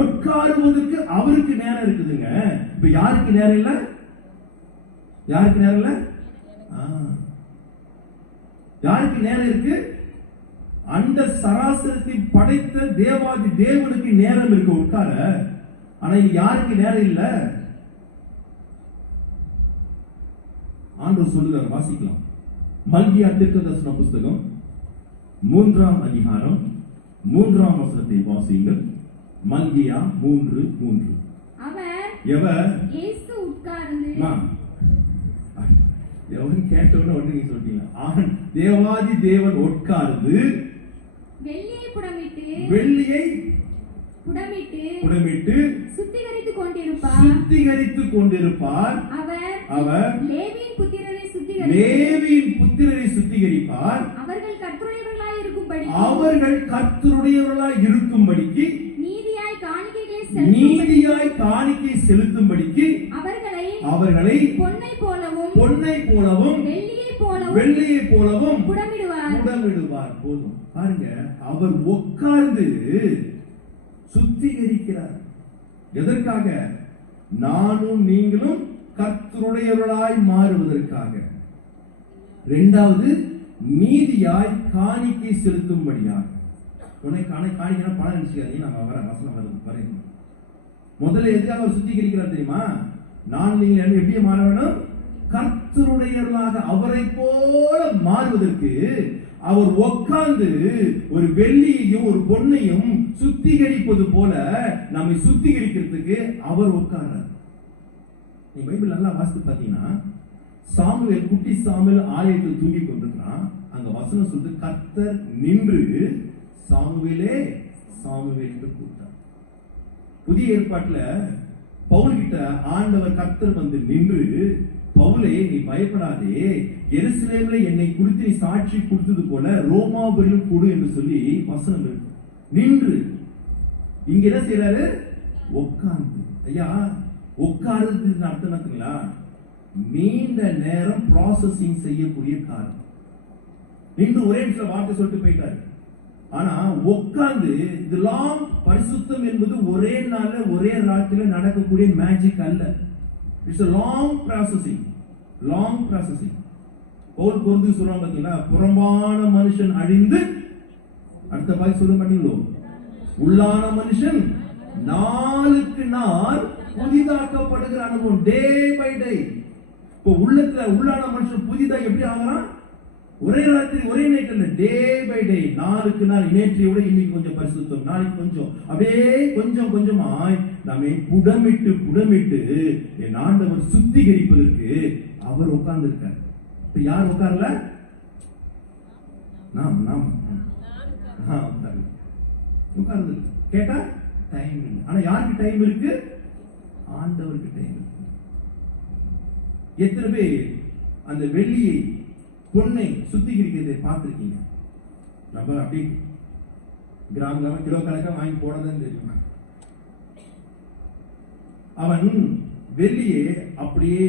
உட்காருவதற்கு அவருக்கு நேரம் இருக்குதுங்க. இப்ப யாருக்கு நேரம் இல்ல? யாருக்கு நேரம் இருக்கு? அந்த சராசரத்தை படைத்த தேவாதி தேவனுக்கு நேரம் இருக்கு உட்கார. ஆனா இது யாருக்கு நேரம் இல்ல? ஆண்டவர் சொல்லுகிறார், வாசிக்கலாம். மல்கியா தீர்க்கதரிசன புஸ்தகம் 3ஆம் அதிகாரம் 3ஆம் வசனத்தை வாசியுங்கள். மல்கியா 3:3. எவர் இயேசு உட்கார்ந்து எவன் கேட்டவன ஒன்று நீங்க சொல்றீங்க. தேவாதி தேவன் உட்கார்ந்து வெள்ளியை புடமிட்டு சுத்திகரித்துக் கொண்டிருப்பார். சுத்திகரித்துக் கொண்டிருப்பார். அவர் லேவியின் புத்திரரை சுத்திகரிப்பார். அவர்கள் கர்த்தருடையவர்களாய் இருக்கும்படிக்கு நீதியாய் காணிக்கை செலுத்தும்படிக்கு அவர்களை பொன்னை போலவும் வெள்ளியை போலவும் புடமிடுவார். போதும் பாருங்க, அவர் உட்கார்ந்து சுத்திகரிக்கிறார். எதற்காக? நானும் நீங்களும் கர்த்தருடையவர்களாய் மாறுவதற்காக. இரண்டாவது, நீதியாய் காணிக்கை செலுத்தும்படியாக. உன்னை காணிக்கை பணம் நினைச்சுக்காதீங்க, நாங்க வர வசனம் வருது. முதல்ல எதுக்காக அவர் சுத்திகரிக்கிறார் தெரியுமா? நான் நீங்கள் எப்படி மாற வேணும்? கர்த்தருடையவர்களாக அவரை போல மாறுவதற்கு அவர் உட்கார்ந்து ஒரு வெள்ளியையும் ஒரு பொன்னையும் சுத்திகரிப்பது போல நம்மை சுத்திகரிக்கிறதுக்கு அவர் உட்கார்றார். நீ பைபிள் நல்லா வாசித்து பாத்தீங்கன்னா, சாமுவேல், குட்டி சாமுவேல் ஆலயத்தில் தூங்கி கொண்டிருக்கிறான். அங்க வசனம் சொல்றது, கர்த்தர் நின்று சாமுவேலே சாமுவேல் என்று கூப்பிட்டார். புதிய ஏற்பாட்டுல பவுல் கிட்ட ஆண்டவர் கர்த்தர் வந்து நின்று, பவுலே நீ பயப்படாதே, எருசலேமிலே என்னை குறித்து நீ சாட்சி கொடுத்தது போல ரோமாபுரியிலும் கொடு என்று சொல்லி வசனம் இருக்கு. நின்று இங்க என்ன செய்யறாரு? உட்கார்ந்து. ஐயா, உட்கார்ந்து அர்த்தம் என்னங்களா? நீண்ட நேரம் ப்ராசஸிங் செய்யக்கூடிய காரணம். நின்று ஒரே நிமிஷம் வார்த்தை சொல்லிட்டு போயிட்டாரு. ஆனா உட்கார்ந்து இதெல்லாம் பரிசுத்தம் என்பது ஒரே நாள்ல ஒரே ராத்திரில நடக்கக்கூடிய மேஜிக் அல்ல. It's a long processing. Paul பொருந்து சொல்றாங்க பாத்தீங்களா, புறம்பான மனுஷன் அழிந்து, அடுத்த பாய் சொல்ல மாட்டீங்களோ, உள்ளான மனுஷன் நாளுக்கு நாள் புதிதாக்கப்படுகிற அனுபவம். Day by day. இப்போ உள்ளான மனுஷன் புதிதா எப்படி ஆகிறான்? ஒரே ராத்திரி ஒரே நைட் இல்ல, டே பை டே, நாளுக்கு நாள். நேற்றை விட இன்னைக்கு கொஞ்சம் பரிசுத்தம், நாளைக்கு கொஞ்சம், அப்படியே கொஞ்சம் கொஞ்சமாய் நம்மை புடமிட்டு என் ஆண்டவர் சுத்திகரிப்பதற்கு அவர் உட்கார்ந்து இருக்கார். இப்ப யார் உட்கார்ல? நாம் உட்கார்ந்து. கேட்டா டைம் இல்லை. ஆனா யாருக்கு டைம் இருக்கு? ஆண்டவருக்கு டைம் இருக்கு. எத்தனை பேர் அந்த வெள்ளியை பொன்னை சுத்திகரிக்கிறதை பார்த்திருக்கீங்க? நம்ம அப்படி கிராம கிலோ கணக்கா வாங்கி போடதான் தெரியுமா? அவன் வெள்ளியை அப்படியே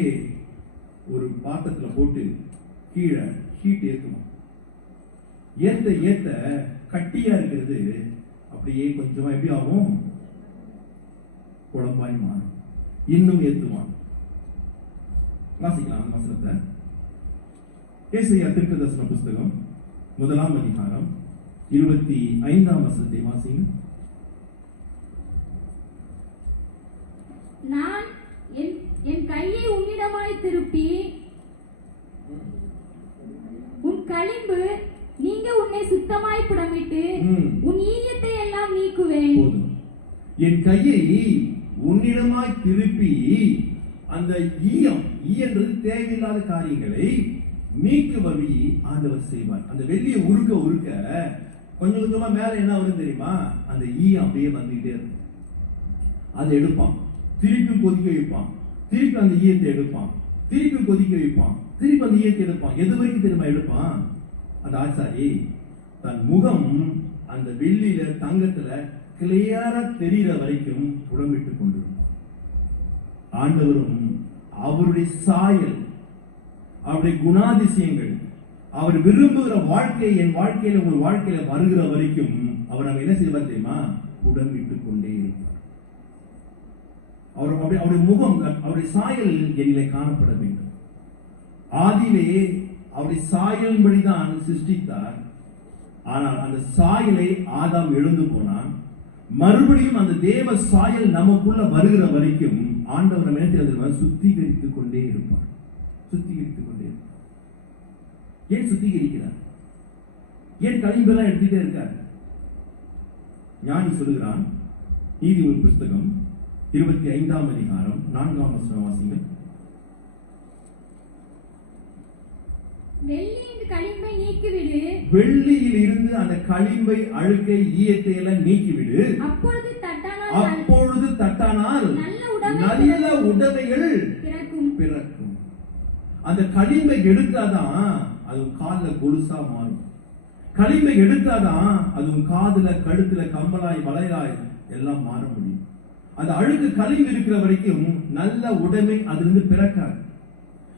ஒரு பாத்திரத்துல போட்டு கீழே ஹீட் ஏற்றுவான். ஏத்த கட்டியா இருக்கிறது அப்படியே கொஞ்சமா எப்படி ஆகும்? குழம்பாய் மாறும். இன்னும் ஏத்துவான். வாசிக்கலாம் அந்த வசனத்தை. ஏசாயா தீர்க்கதரிசன புஸ்தகம் 1ஆம் அதிகாரம் 25ஆம் வசனத்தை வாசிங்க. நான் என் கையை உன்னிடமாய் திருப்பி உன் களிம்பு நீங்க உன்னை சுத்தமாய் புடமிட்டு உன் ஈயத்தை எல்லாம் நீக்குவேன். என் கையை உன்னிடமாய் திருப்பி அந்த ஈயன்றது தேவையில்லாத காரியங்களை நீக்கும்படி ஆண்டவர் செய்வார். அந்த வெள்ளியை உருக்க கொஞ்சம் கொஞ்சமா மேல என்ன வரும் தெரியுமா? அந்த ஈயம் அப்படியே வந்துகிட்டே இருக்கும். அதை எடுப்பான், திருப்பி கொதிக்க வைப்பான், திருப்பி அந்த ஈயத்தை எடுப்பான், திருப்பி கொதிக்க வைப்பான், திருப்பி அந்த ஈயத்தை எடுப்பான். எது வரைக்கும் தெரியுமா எடுப்பான்? அந்த ஆசாரி தன் முகம் அந்த வெள்ளியில தங்கத்துல கிளியரா தெரிகிற வரைக்கும் புடமிட்டுக் கொண்டிருப்பான். ஆண்டவரும் அவருடைய சாயல், அவருடைய குணாதிசயங்கள், அவர் விரும்புகிற வாழ்க்கை என் வாழ்க்கையில உங்கள் வாழ்க்கையில வருகிற வரைக்கும் அவர் நம்ம என்ன செய்வார் தெரியுமா? புடமிட்டுக் கொண்டே இருப்பார். அவருடைய முகம், அவருடைய சாயல் என்னிலே காணப்பட வேண்டும். ஆதியிலே அவருடைய சாயலின்படிதான் சிருஷ்டித்தார். ஆனால் அந்த சாயலை ஆதாம் எழுந்து போனான். மறுபடியும் அந்த தேவ சாயல் நமக்குள்ள வருகிற வரைக்கும் ஆண்டவர் என்ன சுத்திகரித்துக் கொண்டே இருப்பார். சுத்திகரித்துக் கொண்டே இருப்பார். ஏன் சுத்திகரிக்கிறார்? ஏன் களிம்பெல்லாம் எடுத்துட்டே இருக்கார்? ஞானி சொல்லுகிறான். நீதிமொழி புஸ்தகம் 25ஆம் அதிகாரம் 4ஆம் வசனம் வாசிங்க. வெள்ளியில் இருந்து அந்த களிம்பை, அழுக்கை, ஈயத்தை எல்லாம் நீக்கிவிடு. அப்பொழுது தட்டான அப்பொழுது தட்டானால் நல்ல உடைமைகள் பிறக்கும். அந்த களிம்பை எடுத்தாதான் அது கால்ல கொலுசா மாறும். களிம்பை எடுத்தாதான் அது காதுல கழுத்துல கம்பலாய் வளையலாய் எல்லாம் மாற முடியும். அந்த அழுக்கு களிம்பு இருக்கிற வரைக்கும் நல்ல உடைமை அதிலிருந்து பிறக்காது.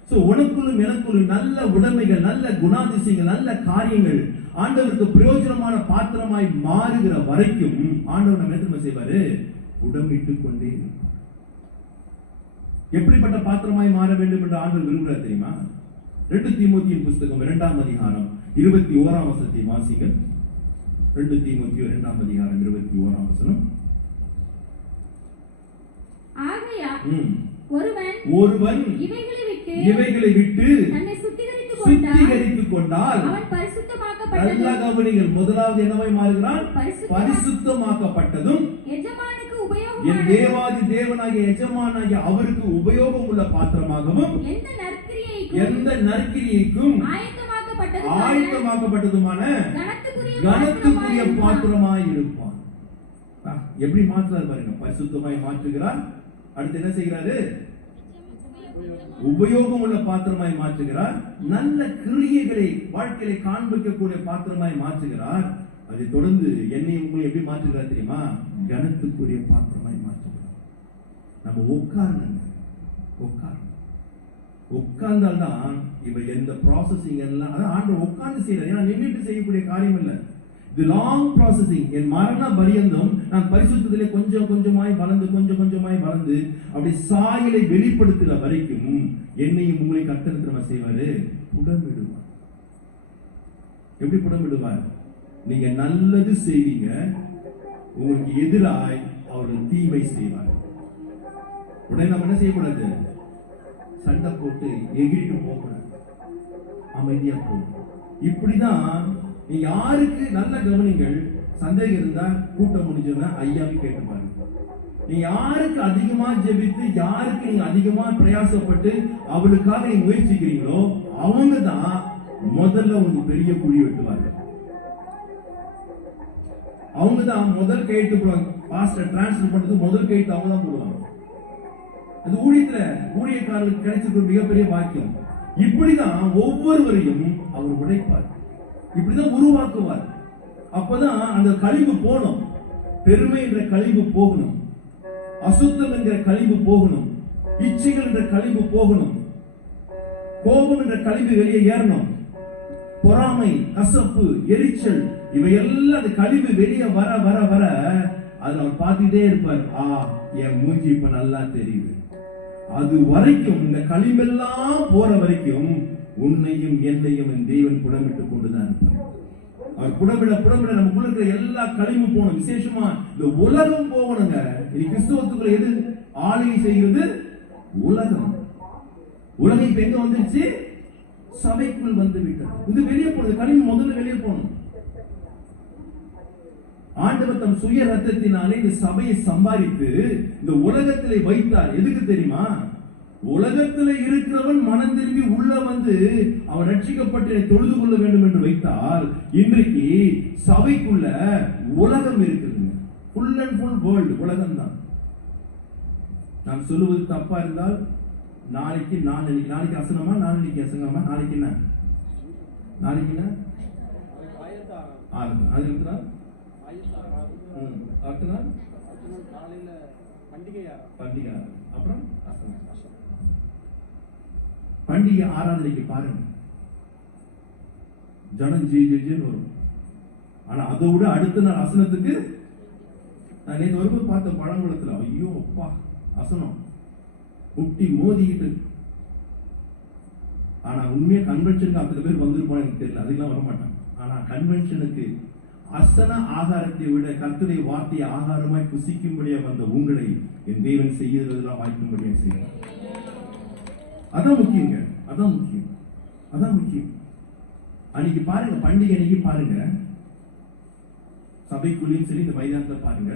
சோ உனக்குள்ளும் எனக்குள்ளும் நல்ல உடைமைகள், நல்ல குணாதிசயங்கள், நல்ல காரியங்கள் ஆண்டவருக்கு பிரயோஜனமான பாத்திரமாய் மாறுகிற வரைக்கும் ஆண்டவர் நம்ம என்ன செய்வாரு? உடம்பிட்டுக் கொண்டே இருப்பார். எப்படிப்பட்ட பாத்திரமாய் மாற வேண்டும் என்று ஆண்டவர் விரும்புகிறார் தெரியுமா? 2 தீமோத்தேயு புத்தகம் 2ஆம் அதிகாரம் 21ஆம் வசனத்தை வாசிங்கள். 2 தீமோத்தேயு 2ஆம் அதிகாரம் 21ஆம் வசனம். ஆகையால் ஒருவன் இவைகளை விட்டு தன்னை சுத்திகரித்துக் கொண்டால் அவன் பரிசுத்தமாக்கப்பட்டதும், நல்ல கவனிங்கள், முதலாவது என்னவாய் மாறுகிறான்? பரிசுத்தமாக்கப்பட்டதும் என் தேவாதி தேவனாகிய எஜமானாகிய அவருக்கு உபயோகம் உள்ள பாத்திரமாகவும் எந்த நற்கிரியைக்கும் ஆயத்தமாக்கப்பட்டதுமான கனத்துக்குரிய பாத்திரமாய் இருப்பான். எப்படி மாற்றுறார் பாருங்க. பரிசுத்தமாய் மாற்றுகிறார். அடுத்து என்ன செய்கிறாரு? உபயோகம் உள்ள பாத்திரமாய் மாற்றுகிறார். நல்ல கிரியைகளை வாழ்க்கையை காண்பிக்கக்கூடிய பாத்திரமாய் மாற்றுகிறார். அதை தொடர்ந்து என்னை உங்களை எப்படி மாற்றுகிறார் தெரியுமா? கனத்துக்குரிய பாத்திரமாய் மாற்றுகிறார். நம்ம உட்கார்ந்தால்தான் இவ எந்த ப்ராசஸிங் எல்லாம் அதான் ஆண்டவர் உட்கார்ந்து செய்யறாரு. ஏன்னா நின்றுட்டு செய்யக்கூடிய காரியம் இல்லை. இது லாங் ப்ராசஸிங். என் மரண பரியந்தம் நான் பரிசுத்தத்திலே கொஞ்சம் கொஞ்சமாய் வளர்ந்து அப்படி சாயலை வெளிப்படுத்துகிற வரைக்கும் என்னையும் உங்களை கர்த்தர் நம்ம செய்வாரு? புடமிடுவார். எப்படி புடமிடுவார்? நீங்க நல்லது செய்வீங்க, உங்களுக்கு எதிராய் அவர்கள் தீமை செய்வார். உடனே நம்ம என்ன செய்யக்கூடாது? சண்டை போட்டு எகிரிட்டு போகக்கூடாது, அமைதியா போகணும். இப்படிதான் நீ யாருக்கு நல்ல கவனிங்கள். சந்தேகம் இருந்தா கூட்டம் முடிஞ்சோன்னா ஐயாவை கேட்டு பாருங்க. நீ யாருக்கு அதிகமா ஜெபித்து, யாருக்கு நீங்க அதிகமா பிரயாசப்பட்டு அவளுக்காக நீ முயற்சிக்கிறீங்களோ அவங்க தான் முதல்ல உங்களுக்கு பெரிய குழி வெட்டுவாங்க. அவங்க தான் முதல் கையெழுத்து போடுவாங்க. பாஸ்டர் டிரான்ஸ்ஃபர் பண்றது முதல் கையெழுத்து அவங்க தான் போடுவாங்க. அது ஊழியக்காரர்களுக்கு கிடைச்சிருக்க மிகப்பெரிய பாக்கியம். இப்படிதான் ஒவ்வொருவரையும் அவர் உழைப்பார், இப்படிதான் உருவாக்குவார். அப்பதான் அந்த கழிவு போகணும். பெருமை என்ற கழிவு போகணும், அசுத்தம் என்கிற கழிவு போகணும், இச்சைகள் என்ற கழிவு போகணும், கோபம் என்ற கழிவு வெளியே ஏறணும், பொறாமை, கசப்பு, எரிச்சல் இவையெல்லாம் அந்த கழிவு வெளியே வர வர வர அது அவர் பார்த்துட்டே இருப்பார். என் மூஞ்சி இப்ப நல்லா தெரியுது. அது வரைக்கும் இந்த கழிவெல்லாம் போற வரைக்கும் உன்னையும் என்னையும் என் தேவன் புடமிட்டுக் கொண்டுதான் இருப்பார். அவர் புடமிட நமக்குள்ள இருக்கிற எல்லா கழிவு போகணும். விசேஷமா இந்த உலகம் போகணுங்க. இது கிறிஸ்துவத்துக்குள்ள எது ஆளுகை செய்கிறது? உலகம். உலகம் இப்ப எங்க வந்துருச்சு? சபைக்குள் வந்து விட்டது. இது வெளியே போனது. கழிவு முதல்ல வெளியே போகணும். ஆண்டவர் தம் சுய ரத்தத்தினாலே இந்த சபையை சம்பாதித்து இந்த உலகத்திலே வைத்தார். எதுக்கு தெரியுமா? உலகத்தில் இருக்கிறவன் மனம் திரும்பி உள்ள வந்து அவன் ரட்சிக்கப்பட்டு தொழுது கொள்ள வேண்டும் என்று வைத்தால், இன்றைக்கு சபைக்குள்ள உலகம் இருக்குது. ஃபுல் அண்ட் ஃபுல் வேர்ல்டு உலகம் தான். நான் சொல்லுவது தப்பா இருந்தால் நாளைக்கு அசனமா, நாளைக்கு அசங்கமா, நாளைக்கு என்ன அது இருக்குதா? பண்டிகை அப்புறம் பண்டிகை ஆராதனைக்கு பாருங்க, ஜனம் ஜெயின்னு வரும். ஆனா அதை விட அடுத்த நாள் அசனத்துக்கு நான் நேற்று வரும்போது பார்த்த பழங்குளத்துல, ஐயோ அப்பா அசனம் முட்டி மோதிக்கிட்டு. ஆனா உண்மையா கன்வென்ஷனுக்கு அத்தனை பேர் வந்திருப்பான்னு எனக்கு தெரியல, அதுக்கெல்லாம் வரமாட்டாங்க. ஆனா கன்வென்ஷனுக்கு அசன ஆகாரத்தை விட கர்த்தருடைய வார்த்தையை ஆகாரமாய் புசிக்கும்படியா வந்த உங்களை என் தேவன் செய்யறதெல்லாம் வாய்க்கும்படியா செய்யறார். அதான் முக்கியங்க, அதான் முக்கியம். அன்னைக்கு பாருங்க, பண்டிகை அன்னைக்கு பாருங்க, சபைக்குள்ளேயும் சரி இந்த மைதானத்தை பாருங்க,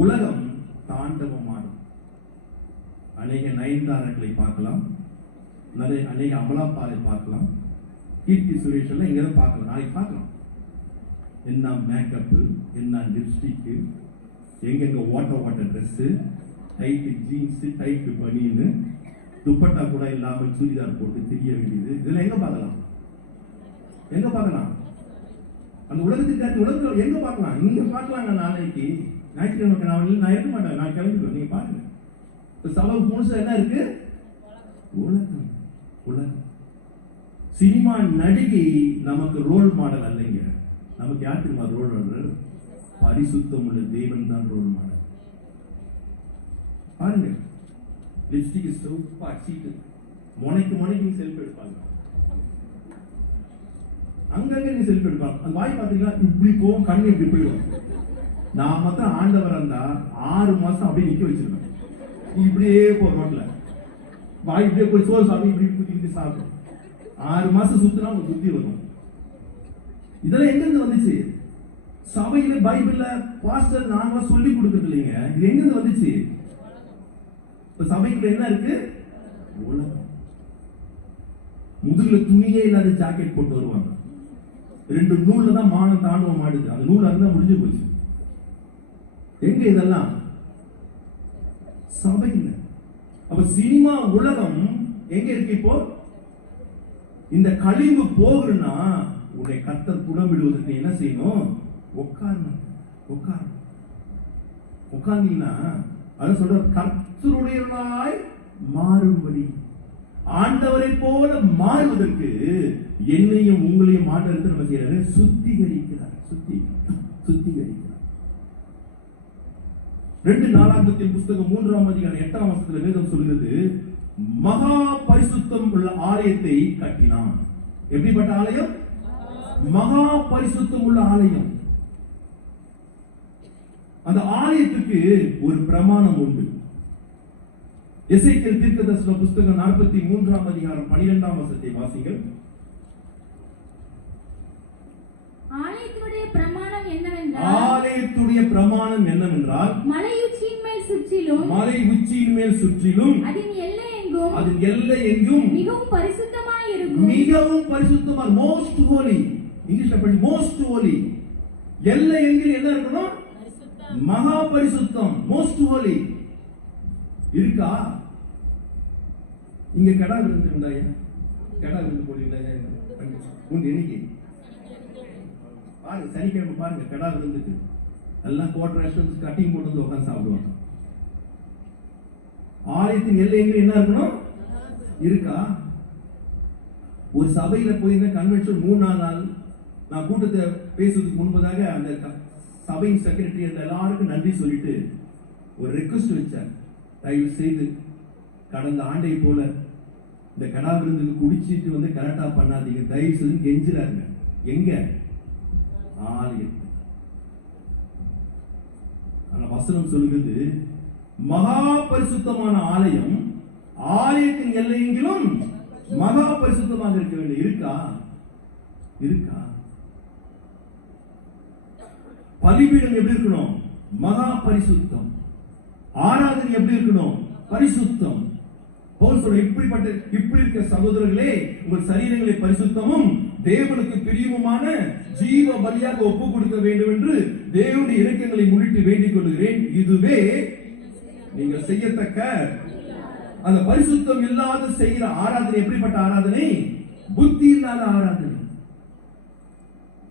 உலகம் தாண்டவம் ஆடும். அநேக நயன்தாரர்களை பார்க்கலாம், அநேக அமலாப்பாலை பார்க்கலாம், கீர்த்தி சுரேஷ் எல்லாம் இங்க தான் பார்க்கலாம், நாளைக்கு பார்க்கலாம். என்ன மேக்கப்பு, என்ன லிப்ஸ்டிக்கு, எங்கெங்க ஓட்ட ட்ரெஸ், டைட் ஜீன்ஸ், டைட் பனியன்னு, துப்பட்டா கூட இல்லாமல் சுடிதார் போட்டு தெரிய வேண்டியது. இதுல எங்க பார்க்கலாம்? எங்க பார்க்கலாம்? அந்த உலகத்துக்கு உலகத்தில் எங்க பார்க்கலாம்? இங்க பார்க்கலாங்க. நாளைக்கு ஞாயிற்றுக்கிழமை நான் இருக்க மாட்டேன், நான் கிளம்பிடுவேன். நீங்க பாருங்க. இப்ப சபை முழுசா என்ன இருக்கு? உலகம். உலகம். சினிமா நடிகை நமக்கு ரோல் மாடல் அல்லைங்க. நமக்கு யார் தெரியுமா ரோல் மாடல்? பரிசுத்தம் உள்ள தேவன் தான் ரோல் மாடல். பாருங்க, லிப்ஸ்டிக் சோப்பா சீட்டு முனைக்கு செல்ஃபி எடுப்பாங்க. அங்கங்க நீ செல்ஃபி எடுப்பாங்க. அந்த வாய் பாத்தீங்களா இப்படி போகும், கண்ணு இப்படி போயிடும். நான் மாத்திரம் ஆண்டவர் இருந்தா 6 மாசம் அப்படியே நிக்க வச்சிருக்கேன். இப்படியே போ ரோட்ல வாய் இப்படியே போய் சோறு சாப்பிட்டு இப்படி குத்தி சாப்பிடும். 6 மாசம் சுத்தினா உங்களுக்கு புத்தி வரும். இதெல்லாம் எங்க இருந்து வந்துச்சு? சபையில பைபிள்ல பாஸ்டர் நாங்க சொல்லி கொடுக்கறது இல்லைங்க. இது எங்க இருந்து வந்துச்சு? இப்ப சபைக்குள்ள என்ன இருக்கு? உலகம். முதுகுல துணியே இல்லாத ஜாக்கெட் போட்டு வருவாங்க. 2 நூல்ல தான் மானம் தாண்டவம் ஆடுது. அந்த நூல் இருந்தா முடிஞ்சு போச்சு. எங்க இதெல்லாம்? சபையில. அப்ப சினிமா உலகம் எங்க இருக்கு இப்போ? இந்த கழிவு போகுதுன்னா உன்னை கர்த்தர் புடமிடுவதற்கு என்ன செய்யணும்? உட்காரணும். உட்கார்ந்தீங்கன்னா அது சொல்ற கர்த்தருடையவனாய் மாறும்படி, ஆண்டவரை போல மாறுவதற்கு என்னையும் உங்களையும் ஆண்டவருக்கு நம்ம செய்யறாரு, சுத்திகரிக்கிறார். சுத்திகரிக்கிறார். 2 நாளாகமத்தின் புஸ்தகம் 3ஆம் அதிகாரம் 8ஆம் வசனத்துல வேதம் சொல்கிறது, மகா பரிசுத்தம் உள்ள ஆலயத்தை கட்டினான். எப்படிப்பட்ட ஆலயம்? மகா பரிசுத்தம் உள்ள ஆலயம். அந்த ஆலயத்துக்கு ஒரு பிரமாணம் உண்டு. எசேக்கியேல் தீர்க்கதரிசன புஸ்தகம் 43ஆம் அதிகாரம் 12ஆம் வசனத்தை வாசிங்கள். ஆலயத்துடைய பிரமாணம் என்னவென்றால் மலை உச்சியின் மேல் சுற்றிலும் அதன் எல்லை எங்கும் மிகவும் பரிசுத்தமாய் இருக்கும். மோஸ்ட் ஹோலி. இங்கிலீஷ்ல படி மோஸ்ட் ஹோலி. எல்லை எங்கில் என்ன இருக்கணும்? மகா பரிசுத்தம், மோஸ்ட் ஹோலி. இருக்கா? இங்க கடா விருந்து இருந்தாயா? கடா விருந்து போடுவீங்களா? உண்டு எண்ணிக்கை பாருங்க. சனிக்கிழமை பாருங்க, கடா விருந்துக்கு எல்லாம் கோட்டர் ரெஸ்டாரண்ட்ஸ் கட்டிங் போட்டு வந்து உட்காந்து சாப்பிடுவாங்க. ஆலயத்தின் எல்லை எங்க என்ன இருக்கணும்? இருக்கா? ஒரு சபையில போயிருந்த கன்வென்ஷன் 3ஆம் நாள் நான் கூட்டத்தை பேசுறதுக்கு முன்பதாக அந்த சபையின் செக்ரட்டரி அந்த எல்லாருக்கும் நன்றி சொல்லிட்டு ஒரு ரெக்வஸ்ட் வச்சார். தயவு செய்து கடந்த ஆண்டை போல இந்த கடா விருந்துக்கு குடிச்சிட்டு வந்து கரெக்டா பண்ணாதீங்க, தயவு செய்து கெஞ்சுறாங்க. எங்க? ஆலயம். வசனம் சொல்கிறது, மகா பரிசுத்தமான ஆலயம் ஆலயத்தின் எல்லையெங்கிலும் மகா பரிசுத்தமாக இருக்க வேண்டும். இருக்கா? பலிபீடம் எப்படி இருக்கணும்? மகா பரிசுத்தம். ஆராதனை எப்படி இருக்கணும்? பரிசுத்தம். பவுல் சொல்ற, இப்படி இருக்க சகோதரர்களே, உங்கள் சரீரங்களை பரிசுத்தமும் தேவனுக்கு பிரியமுமான ஜீவ பலியாக ஒப்பு கொடுக்க வேண்டும் என்று தேவனுடைய இரக்கங்களை முன்னிட்டு வேண்டிக் கொள்கிறேன். இதுவே நீங்கள் செய்யத்தக்க. அந்த பரிசுத்தம் இல்லாத செய்கிற ஆராதனை எப்படிப்பட்ட ஆராதனை? புத்தி இல்லாத ஆராதனை.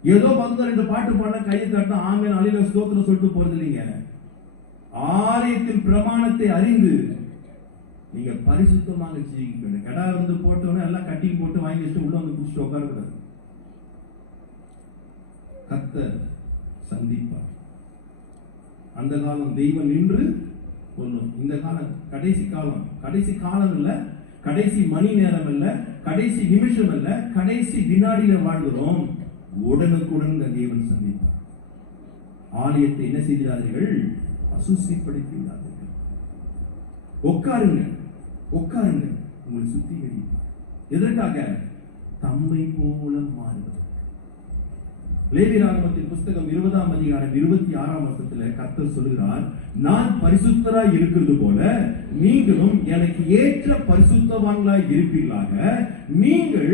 ஏதோ 2 பாட்டு பாட கையை தட்ட ஆமென் அல்லேலூயா ஸ்தோத்திரம் சொல்லிட்டு போறது இல்லைங்க. ஆலயத்தின் பிரமாணத்தை அறிந்து நீங்க பரிசுத்தமாக ஜீவிக்க வேண்டும். கடா வந்து போட்டவனே எல்லாம் கட்டிங் போட்டு வாங்கி வச்சுட்டு உள்ள வந்து குடிச்சிட்டு உட்காரக்கூடாது. கர்த்தர் சந்திப்பார். அந்த காலம் தெய்வம் நின்று சொல்லும். இந்த காலம் கடைசி காலம் இல்ல, கடைசி மணி நேரம் இல்ல, கடைசி நிமிஷம் இல்ல, கடைசி வினாடியில வாழ்கிறோம். உடனுக்குடன் தேவன் சந்திப்பார். ஆலயத்தை என்ன செய்கிறார்கள்? அசுசிப்படுத்துகிறார்கள். உட்காருங்க, உங்களை சுத்திகரிப்பார். எதற்காக? தம்மை போல மாறுவது. லேவியராகமத்தின் புஸ்தகம் 20ஆம் அதிகாரம் 26ஆம் வசனத்துல கர்த்தர் சொல்கிறார், நான் பரிசுத்தராய் இருக்கிறது போல நீங்களும் எனக்கு ஏற்ற பரிசுத்தவான்களாய் இருப்பீர்களாக. நீங்கள்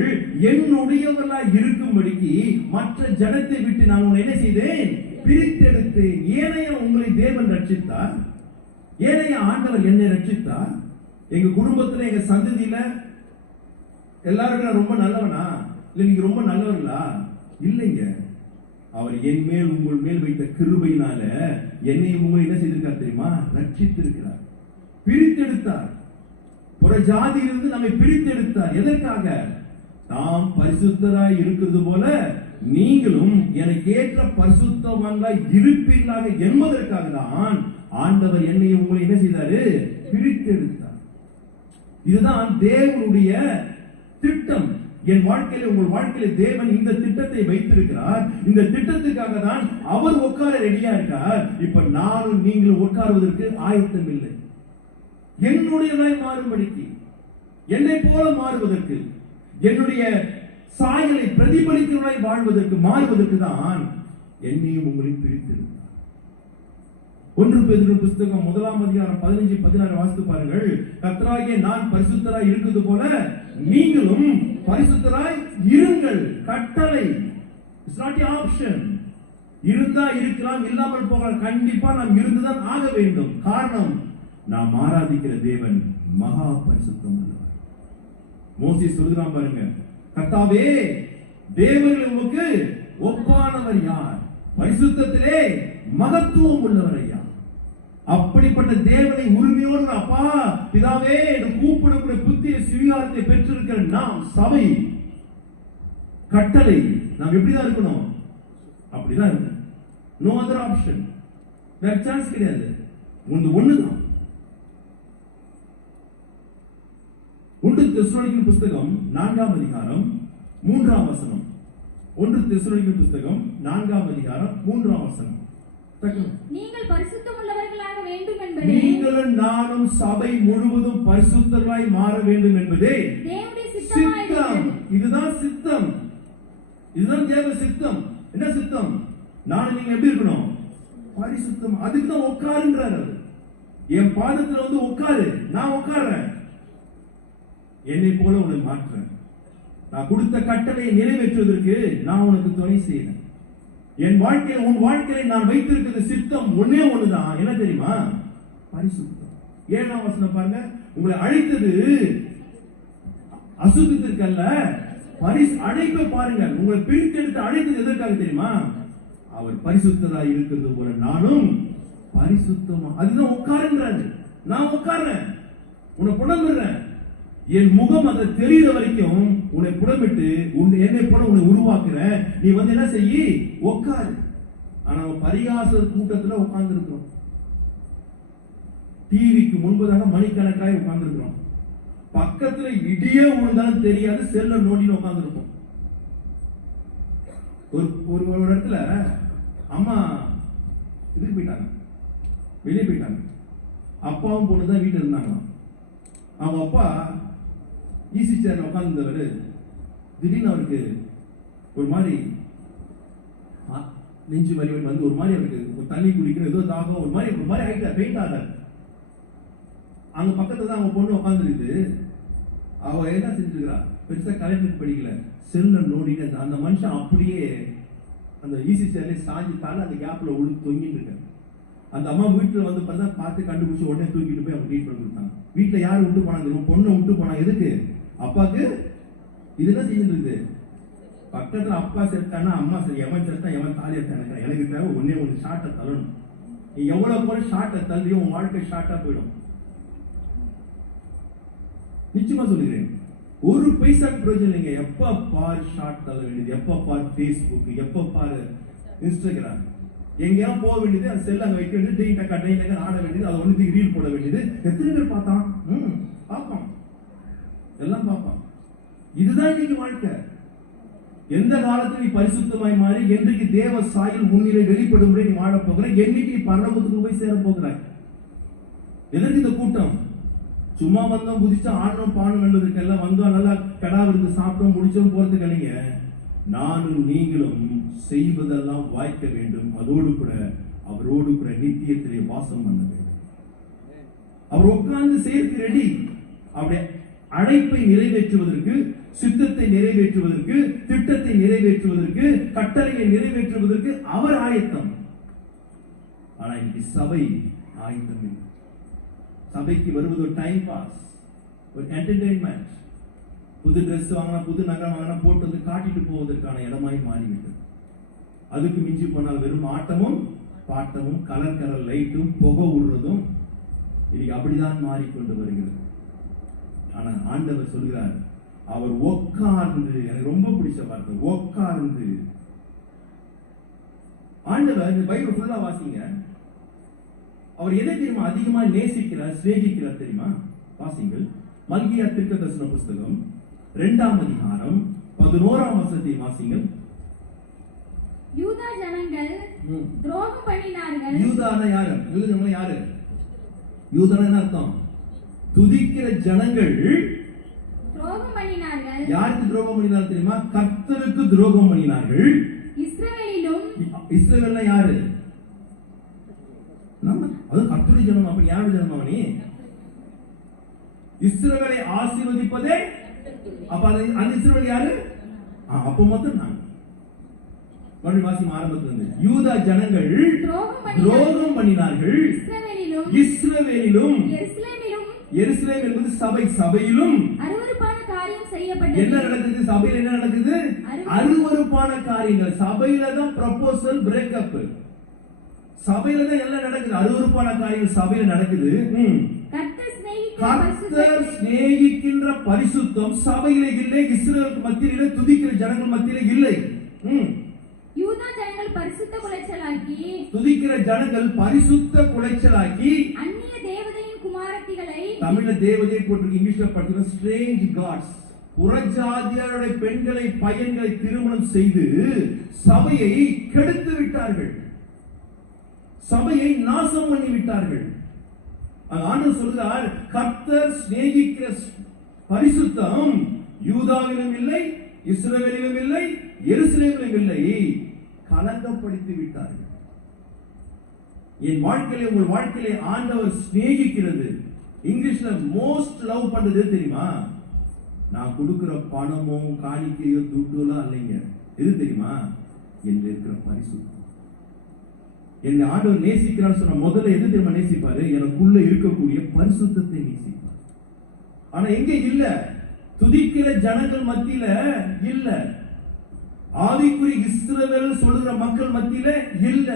என்னுடையவர்களாய் இருக்கும்படிக்கு மற்ற ஜனத்தை விட்டு நான் உன்னை என்ன செய்தேன்? பிரித்தெடுத்தேன். ஏனைய உங்களை தேவன் ரட்சித்தார்? ஏனைய ஆண்டவர் என்னை ரட்சித்தார்? எங்க குடும்பத்துல, எங்க சந்ததியில எல்லாரும் நான் ரொம்ப நல்லவனா? இல்ல நீங்க ரொம்ப நல்லவர்களா? இல்லைங்க. அவர் என் மேல் உங்கள் மேல் வைத்த கிருபையினால என்னை உங்களை என்ன செய்திருக்கார் தெரியுமா? ரட்சித்திருக்கிறார், பிரித்தெடுத்தார். புற ஜாதியிலிருந்து நம்மை பிரித்தெடுத்தார். எதற்காக? தாம் பரிசுத்தராய் இருக்கிறது போல நீங்களும் எனக்கு ஏற்ற பரிசுத்தவான்களாய் இருப்பீர்களாக என்பதற்காக தான் ஆண்டவர் என்னை உங்களை என்ன செய்தாரு? பிரித்தெடுத்தார். இதுதான் தேவனுடைய திட்டம். என் வாழ்க்கையில, உங்கள் வாழ்க்கையில தேவன் இந்த திட்டத்தை வைத்திருக்கிறார். இந்த திட்டத்துக்காக தான் அவர் உட்கார ரெடியா இருக்கார். இப்ப நானும் நீங்களும் உட்காருவதற்கு ஆயத்தம் இல்லை. என்னுடையதாய் மாறும்படிக்கு, என்னை போல மாறுவதற்கு, என்னுடைய சாயலை பிரதிபலிக்கிறவராய் வாழ்வதற்கு, மாறுவதற்கு தான் என்னையும் உங்களையும் பிரித்திருக்கிறார். 1 பேதுரு புத்தகம் 1ஆம் அதிகாரம் 15, 16 வாசித்து பாருங்கள். கர்த்தராகிய நான் பரிசுத்தராய் இருக்கிறது போல நீங்களும் பரிசுத்தராய் இருங்கள். கட்டளை. It's not a option. இருந்தா இருக்கலாம், இல்லாமல் போகலாம். கண்டிப்பா நாம் இருந்துதான் ஆக வேண்டும். காரணம், நாம் ஆராதிக்கிற தேவன் மகா பரிசுத்தம் உள்ளவர். மோசே சொல்கிறான் பாருங்க, கர்த்தாவே தேவர்கள் உமக்கு ஒப்பானவர் யார்? பரிசுத்தத்திலே மகத்துவம் உள்ளவர் ஐயா. அப்படிப்பட்ட தேவனை உரிமையோடு அப்பா பிதாவே என்று கூப்பிடக்கூடிய புத்திய சுவீகாரத்தை பெற்றிருக்கிற நாம் சபை, கட்டளை, நாம் எப்படிதான் இருக்கணும்? அப்படிதான் இருக்கணும். No other option. வேற சான்ஸ் கிடையாது. ஒண்ணுதான். 1 தெசலோனிக்கேயர் புத்தகம் 4ஆம் அதிகாரம் 3ஆம் வசனம். 1 தெசலோனிக்கேயர் புத்தகம் 4ஆம் அதிகாரம் 3ஆம் வசனம். நீங்கள் பரிசுத்தம் உள்ளவர்களாக வேண்டும் என்பதே, நீங்களும் நானும் சபை முழுவதும் பரிசுத்தராய் மாற வேண்டும் என்பதே தேவனுடைய சித்தமாய் சித்தம். இருக்கிறது. இதுதான் சித்தம். இதுதான் தேவ சித்தம். என்ன சித்தம்? நானும் நீங்க எப்படி இருக்கணும்? பரிசுத்தம். அதுக்கு தான் உட்காருன்றார் அவர். என் பாதத்துல வந்து உட்காரு. நான் உட்கார்றேன். என்னை போல உன்னை மாற்றுறேன். நான் கொடுத்த கட்டளையை நிறைவேற்றுவதற்கு நான் உனக்கு துணை செய்யறேன். என் வாழ்க்கையில், உன் வாழ்க்கையை நான் வைத்திருக்கிறது சித்தம் ஒன்னே ஒண்ணுதான். என்ன தெரியுமா? பரிசுத்தம். 7ஆம் வசனம் பாருங்க. உங்களை அழைத்தது அசுத்தத்திற்கு அல்ல, அழைப்பை பாருங்க. உங்களை பிரித்தெடுத்து அழைத்தது எதற்காக தெரியுமா? அவர் பரிசுத்தராய் இருக்கிறது போல நானும் பரிசுத்தமா. அதுதான் உட்காருன்றாரு. நான் உட்கார்றேன், உன்னை புடமிடுறேன். என் முகம் அதை தெரிகிற வரைக்கும் உன்னை புடமிட்டு என்னை போல உன்னை உருவாக்குறேன். நீ வந்து என்ன செய்யி? உட்காரு. ஆனா பரிகாச கூட்டத்துல உட்கார்ந்து இருக்கிறோம். டிவிக்கு முன்பதாக மணிக்கணக்காய் உட்கார்ந்து இருக்கிறோம். பக்கத்துல இடியே விழுந்தாலும் தெரியாது, செல்ல நோண்டின்னு உட்கார்ந்து இருப்போம். ஒரு இடத்துல அம்மா இதுக்கு போயிட்டாங்க, வெளியே போயிட்டாங்க. அப்பாவும் பொண்ணுதான் வீட்டுல இருந்தாங்க. அவங்க அப்பா ஈசி சேர்ல உட்கார்ந்தவர் திடீர்னு அவருக்கு ஒரு மாதிரி நெஞ்சு வலி வந்து ஒரு மாதிரி அவருக்கு ஒரு தண்ணி குடிக்கணும், ஏதோ தாகம், ஒரு மாதிரி ஆயிட்டா, பெயிண்ட் ஆகாது. அங்க பக்கத்துல தான் அவங்க பொண்ணு உட்காந்துருக்கு. அவ என்ன செஞ்சுக்கிறா? பெருசா கலெக்டர் படிக்கல, செல்ல நோடிட்டு அந்த மனுஷன் அப்படியே அந்த ஈசி சேர்ல சாஞ்சி தால அந்த கேப்ல உழுந்து தொங்கிட்டு இருக்க. அந்த அம்மா வீட்டுல வந்து பார்த்தா பார்த்து கண்டுபிடிச்சு உடனே தூக்கிட்டு போய் அவங்க ட்ரீட்மெண்ட் கொடுத்தாங்க. வீட்டுல யாரு விட்டு போனாங்க? பொண்ணு விட்டு போனாங்க. எதுக்கு? அப்பாக்கு இதுதான் செஞ்சுட்டு. பக்கத்துல அப்பா செத்தானா அம்மா சரி, எவன் செத்தா எவன் தாலி எடுத்தான, எனக்கு தேவை ஒன்னே ஒன்று ஷார்ட்டை தள்ளணும். நீ எவ்வளவு போல ஷார்ட்டை தள்ளியோ உன் வாழ்க்கை ஷார்ட்டா போயிடும். நிச்சயமா சொல்லுகிறேன், ஒரு பைசா பிரயோஜனம் இல்லைங்க. எப்ப பாரு ஷார்ட் தள்ள வேண்டியது, எப்ப பாரு பேஸ்புக், எப்ப பாரு இன்ஸ்டாகிராம், எங்கேயா போக வேண்டியது, அந்த செல்ல அங்க வைக்க வேண்டியது, டெய்டக்க ஆட வேண்டியது, அதை ஒன்று ரீல் போட வேண்டியது. எத்தனை பேர் பார்த்தான்? பார்ப்பான், எல்லாம் பார்ப்பான். இதுதான் நீங்க வாழ்க்கை. எந்த காலத்தில் நீ பரிசுத்தமாய் மாறி என்றைக்கு தேவ சாயல் முன்னிலை வெளிப்படும் முறை நீ வாழ போகிற, என்னைக்கு நீ பரலோகத்துக்கு போய் சேர போகிறாய். எதற்கு இந்த கூட்டம்? சும்மா வந்தோம் குதிச்சா ஆடணும் பாடணும் என்பதற்கெல்லாம் வந்தோம், நல்லா கடா விருந்து சாப்பிட்டோம் முடிச்சோம் போறதுக்கு இல்லைங்க. நானும் நீங்களும் செய்வதெல்லாம் வாய்க்க வேண்டும். அதோடு கூட அவரோடு கூட நித்தியத்திலே வாசம் பண்ண வேண்டும். அவர் உட்கார்ந்து செய்யறதுக்கு ரெடி. அவருடைய அழைப்பை நிறைவேற்றுவதற்கு, சித்தத்தை நிறைவேற்றுவதற்கு, திட்டத்தை நிறைவேற்றுவதற்கு, கட்டளையை நிறைவேற்றுவதற்கு அவர் ஆயத்தம். ஆனா இன்னைக்கு சபை ஆயத்தம் இல்லை. சபைக்கு வருவது ஒரு டைம் பாஸ், ஒரு என்டர்டெயின்மெண்ட். புது ட்ரெஸ் வாங்கினா, புது நகை வாங்கினா போட்டு வந்து காட்டிட்டு போவதற்கான இடமாய் மாறிவிட்டது. அதுக்கு மிஞ்சி போனால் வெறும் ஆட்டமும் பாட்டமும் கலர் கலர் லைட்டும் புகை விடுறதும் இன்னைக்கு அப்படிதான் மாறிக்கொண்டு வருகிறது. ஆனா ஆண்டவர் சொல்கிறார், அவர் உட்கார்ந்து, எனக்கு ரொம்ப பிடிச்ச வார்த்தை, உட்கார்ந்து. ஆண்டவர் இந்த பைபிள் ஃபுல்லா வாசிங்க, அவர் எதை தெரியுமா அதிகமா நேசிக்கிறார், சிநேகிக்கிறார் தெரியுமா? வாசிங்கள். மல்கியா தீர்க்கதரிசன புஸ்தகம் 2ஆம் அதிகாரம் 11ஆம் வசனத்தை வாசிங்கள். யூதா ஜனங்கள் துரோகம் பண்ணினார்கள். யூதானா யாரு? யூதனா யாரு? யூதனா என்ன அர்த்தம்? துதிக்கிற ஜனங்கள் துரோகம் பண்ணினார்கள். யாருக்கு துரோகம் பண்ணினார்கள் தெரியுமா? கர்த்தருக்கு துரோகம் பண்ணினார்கள். இஸ்ரவேலிலும். இஸ்ரவேல்னா யாரு? நம்ம அது கர்த்தருடைய ஜனம். அப்ப யாருடைய ஜனம் அவனே? இஸ்ரவேலை ஆசீர்வதிப்பதே. அப்ப அந்த இஸ்ரவேல் யாரு? அப்ப மட்டும் நான் வாசிம் ஆரம்பத்திலிருந்து. யூதா ஜனங்கள் துரோகம் பண்ணினார்கள். இஸ்ரவேலிலும். எருசலேம் என்பது சபை, சபையிலும் அருவருப்பான காரியம் செய்யப்பட்டது. என்ன நடக்குது சபையில? என்ன நடக்குது? அருவருப்பான காரியங்கள். சபையில தான் ப்ரொபோசல், பிரேக்கப். சபையில தான் எல்லாம் நடக்குது. அருவருப்பான காரியங்கள் சபையில நடக்குது. கர்த்தர் சிநேகிக்கின்ற பரிசுத்தம் சபையில இல்லை, இஸ்ரவேலுக்கு மத்தியில, துதிக்கிற ஜனங்கள் மத்தியில இல்லை. யூதா ஜனங்கள் பரிசுத்த குலைச்சலாக்கி, துதிக்கிற ஜனங்கள் பரிசுத்த குலைச்சலாக்கி அந்நிய தேவதையின் குமாரத்திகளை, தமிழ்ல தேவதை போட்டு இங்கிலீஷ்ல படிக்கிற ஸ்ட்ரேஞ்ச் காட்ஸ், புறஜாதியாருடைய பெண்களை, பையன்களை திருமணம் செய்து சபையை கெடுத்து விட்டார்கள், சபையை நாசம் பண்ணி விட்டார்கள். ஆண்டவர் சொல்கிறார், கர்த்தர் சிநேகிக்கிற பரிசுத்தம் யூதாவிலும் இல்லை, இஸ்ரவேலிலும் இல்லை, எருசலேமிலும் இல்லை. கலங்கப்படுத்தி விட்டார்கள். என் வாழ்க்கையிலே, உங்கள் வாழ்க்கையிலே ஆண்டவர் சிநேகிக்கிறது. இங்கிலீஷ்ல மோஸ்ட் லவ் பண்றது தெரியுமா? நான் கொடுக்கிற பணமும் காணிக்கையோ துட்டுலாம் இல்லைங்க. எது தெரியுமா? என்ன இருக்கிற பரிசுத்தம். என்னை ஆண்டவர் நேசிக்கிறார் சொன்ன முதல்ல எது தெரியுமா நேசிப்பாரு? எனக்குள்ள இருக்கக்கூடிய பரிசுத்தத்தை நேசிப்பார். ஆனா எங்க இல்ல? துதிக்கிற ஜனங்கள் மத்தியில இல்ல. ஆவிக்குரிய இஸ்ரவேல் சொல்லுகிற மக்கள் மத்தியில இல்ல.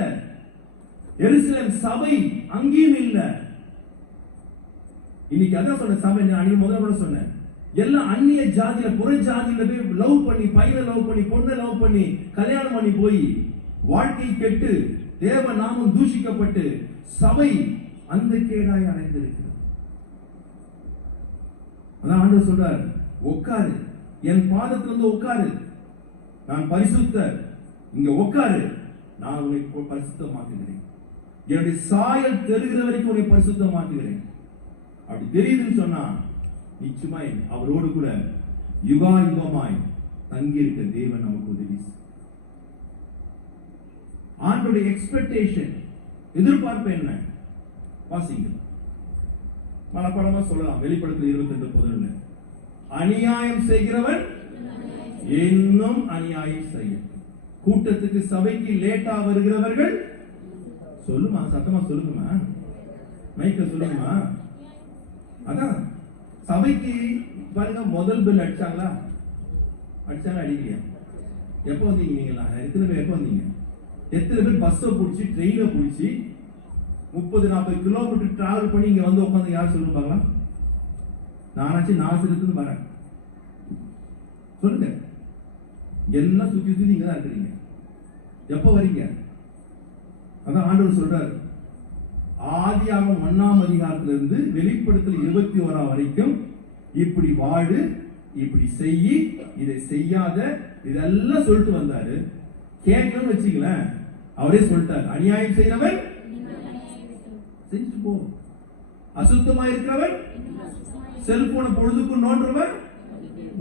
எருசலேம் சபை அங்கேயும் இல்ல. இன்னைக்கு அதான் சொன்ன சபை, அன்னைக்கு முதல்ல கூட சொன்னேன், எல்லாம் அந்நிய ஜாதியில, புற ஜாதியில போய் லவ் பண்ணி, பையனை லவ் பண்ணி, பொண்ணை லவ் பண்ணி, கல்யாணம் பண்ணி போய் வாழ்க்கை கெட்டு, தேவ நாமம் தூஷிக்கப்பட்டு சபை அந்த கேடாய் அடைந்திருக்கிறது. அதான் ஆண்டவர் சொல்றார், உட்காரு, என் பாதத்துல இருந்து உட்காரு, நான் பரிசுத்தர், இங்க உட்காரு, நான் உன்னை பரிசுத்தமாக்குகிறேன், என்னுடைய சாயல் தெரிகிற வரைக்கும் உன்னை பரிசுத்தமாக்குகிறேன். அப்படி தெரியுதுன்னு சொன்னா நிச்சயமாய் அவரோடு கூட யுகா யுகமாய் தங்கி இருக்க தேவன் நமக்கு உதவி. ஆண்டோடைய எக்ஸ்பெக்டேஷன், எதிர்பார்ப்பு என்ன? வாசிங்க, மனப்பாடமா சொல்லலாம். வெளிப்படுத்தல் 22:11, அநியாயம் செய்கிறவன் இன்னும் அநியாயம் செய்ய, கூட்டத்துக்கு சபைக்கு லேட்டா வருகிறவர்கள், சொல்லுமா, சத்தமா சொல்லுங்கம்மா, மைக்க சொல்லுங்கம்மா. அதான் சபைக்கு பாருங்க, முதல் பில் அடிச்சாங்களா? அடிச்சாங்க, அடிக்கலையா? எப்ப வந்தீங்க நீங்களா? எத்தனை பேர் எப்ப வந்தீங்க? எத்தனை பேர் பஸ்ஸை பிடிச்சி, ட்ரெயினை பிடிச்சி 30-40 கிலோமீட்டர் டிராவல் பண்ணி இங்க வந்து உட்காந்து யார் சொல்லுங்க பார்க்கலாம்? நானாச்சும் நாசிரத்துன்னு வரேன், சொல்லுங்க. எல்லாம் சுத்தி சுத்தி நீங்க தான் இருக்கிறீங்க. எப்ப வரீங்க? அதான் ஆண்டவர் சொல்றாரு, ஆதியாகமம் 1ஆம் அதிகாரத்திலிருந்து வெளிப்படுத்தல் 21 வரைக்கும் இப்படி வாழு, இப்படி செய்யி, இதை செய்யாத, இதெல்லாம் சொல்லிட்டு வந்தாரு. கேட்கணும்னு வச்சுங்களேன், அவரே சொல்லிட்டார், அநியாயம் செய்கிறவன் செஞ்சு போ, அசுத்தமா இருக்கிறவன், செல்போனை பொழுதுக்கும் நோண்டுறவன்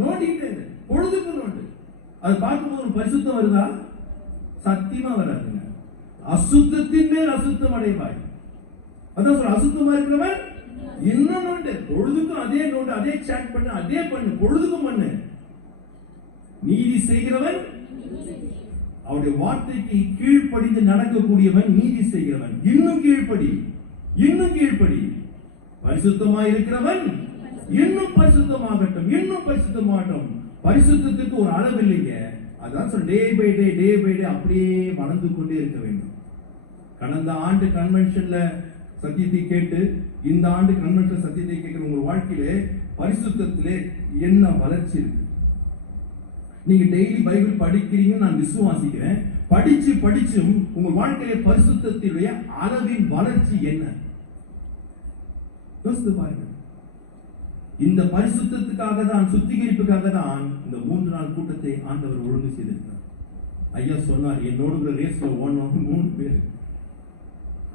நோண்டிட்டு பொழுதுக்கும் நோண்டு. அது பார்க்கும்போது ஒரு பரிசுத்தம் வருதா? சத்தியமா வராதுங்க. அசுத்தத்தின் மேல் அசுத்தம் அடைவாய். அதான் சொல்ற, அசுத்தமா இருக்கிறவன் இன்னும் நோண்டு, பொழுதுக்கும் அதே நோண்டு, அதே சாட் பண்ணு, அதே பண்ணு, பொழுதுக்கும் பண்ணு. நீதி செய்கிறவன் அவருடைய வார்த்தைக்கு கீழ்ப்படிந்து நடக்கக்கூடியவன் நீதி செய்கிறவன். இன்னும் கீழ்ப்படி, இன்னும் கீழ்ப்படி. பரிசுத்தமாய் இருக்கிறவன் இன்னும் பரிசுத்தமாகட்டும், இன்னும் பரிசுத்தமாகட்டும். பரிசுத்தத்துக்கு ஒரு அளவு இல்லைங்க. அதான் சொல்ல டே பை டே அப்படியே வளர்ந்து கொண்டே இருக்க வேண்டும். கடந்த ஆண்டு கன்வென்ஷன்ல சத்தியத்தை கேட்டு இந்த ஆண்டு கன்வென்ஷன் சத்தியத்தை கேட்கிற உங்க வாழ்க்கையிலே பரிசுத்தத்திலே என்ன வளர்ச்சி இருக்கு? நீங்க டெய்லி பைபிள் படிக்கிறீங்க, நான் விசுவாசிக்கிறேன். படிச்சும் உங்க வாழ்க்கையில பரிசுத்தத்தினுடைய அளவின் வளர்ச்சி என்ன? யோசித்து பாருங்க. இந்த பரிசுத்தத்துக்காக தான், சுத்திகரிப்புக்காக தான் இந்த 3 நாள் கூட்டத்தை ஆண்டவர் ஒழுங்கு செய்திருக்கிறார். ஐயா சொன்னார், என்னோட ரேஸ்ல ஓடணும் 3 பேர்.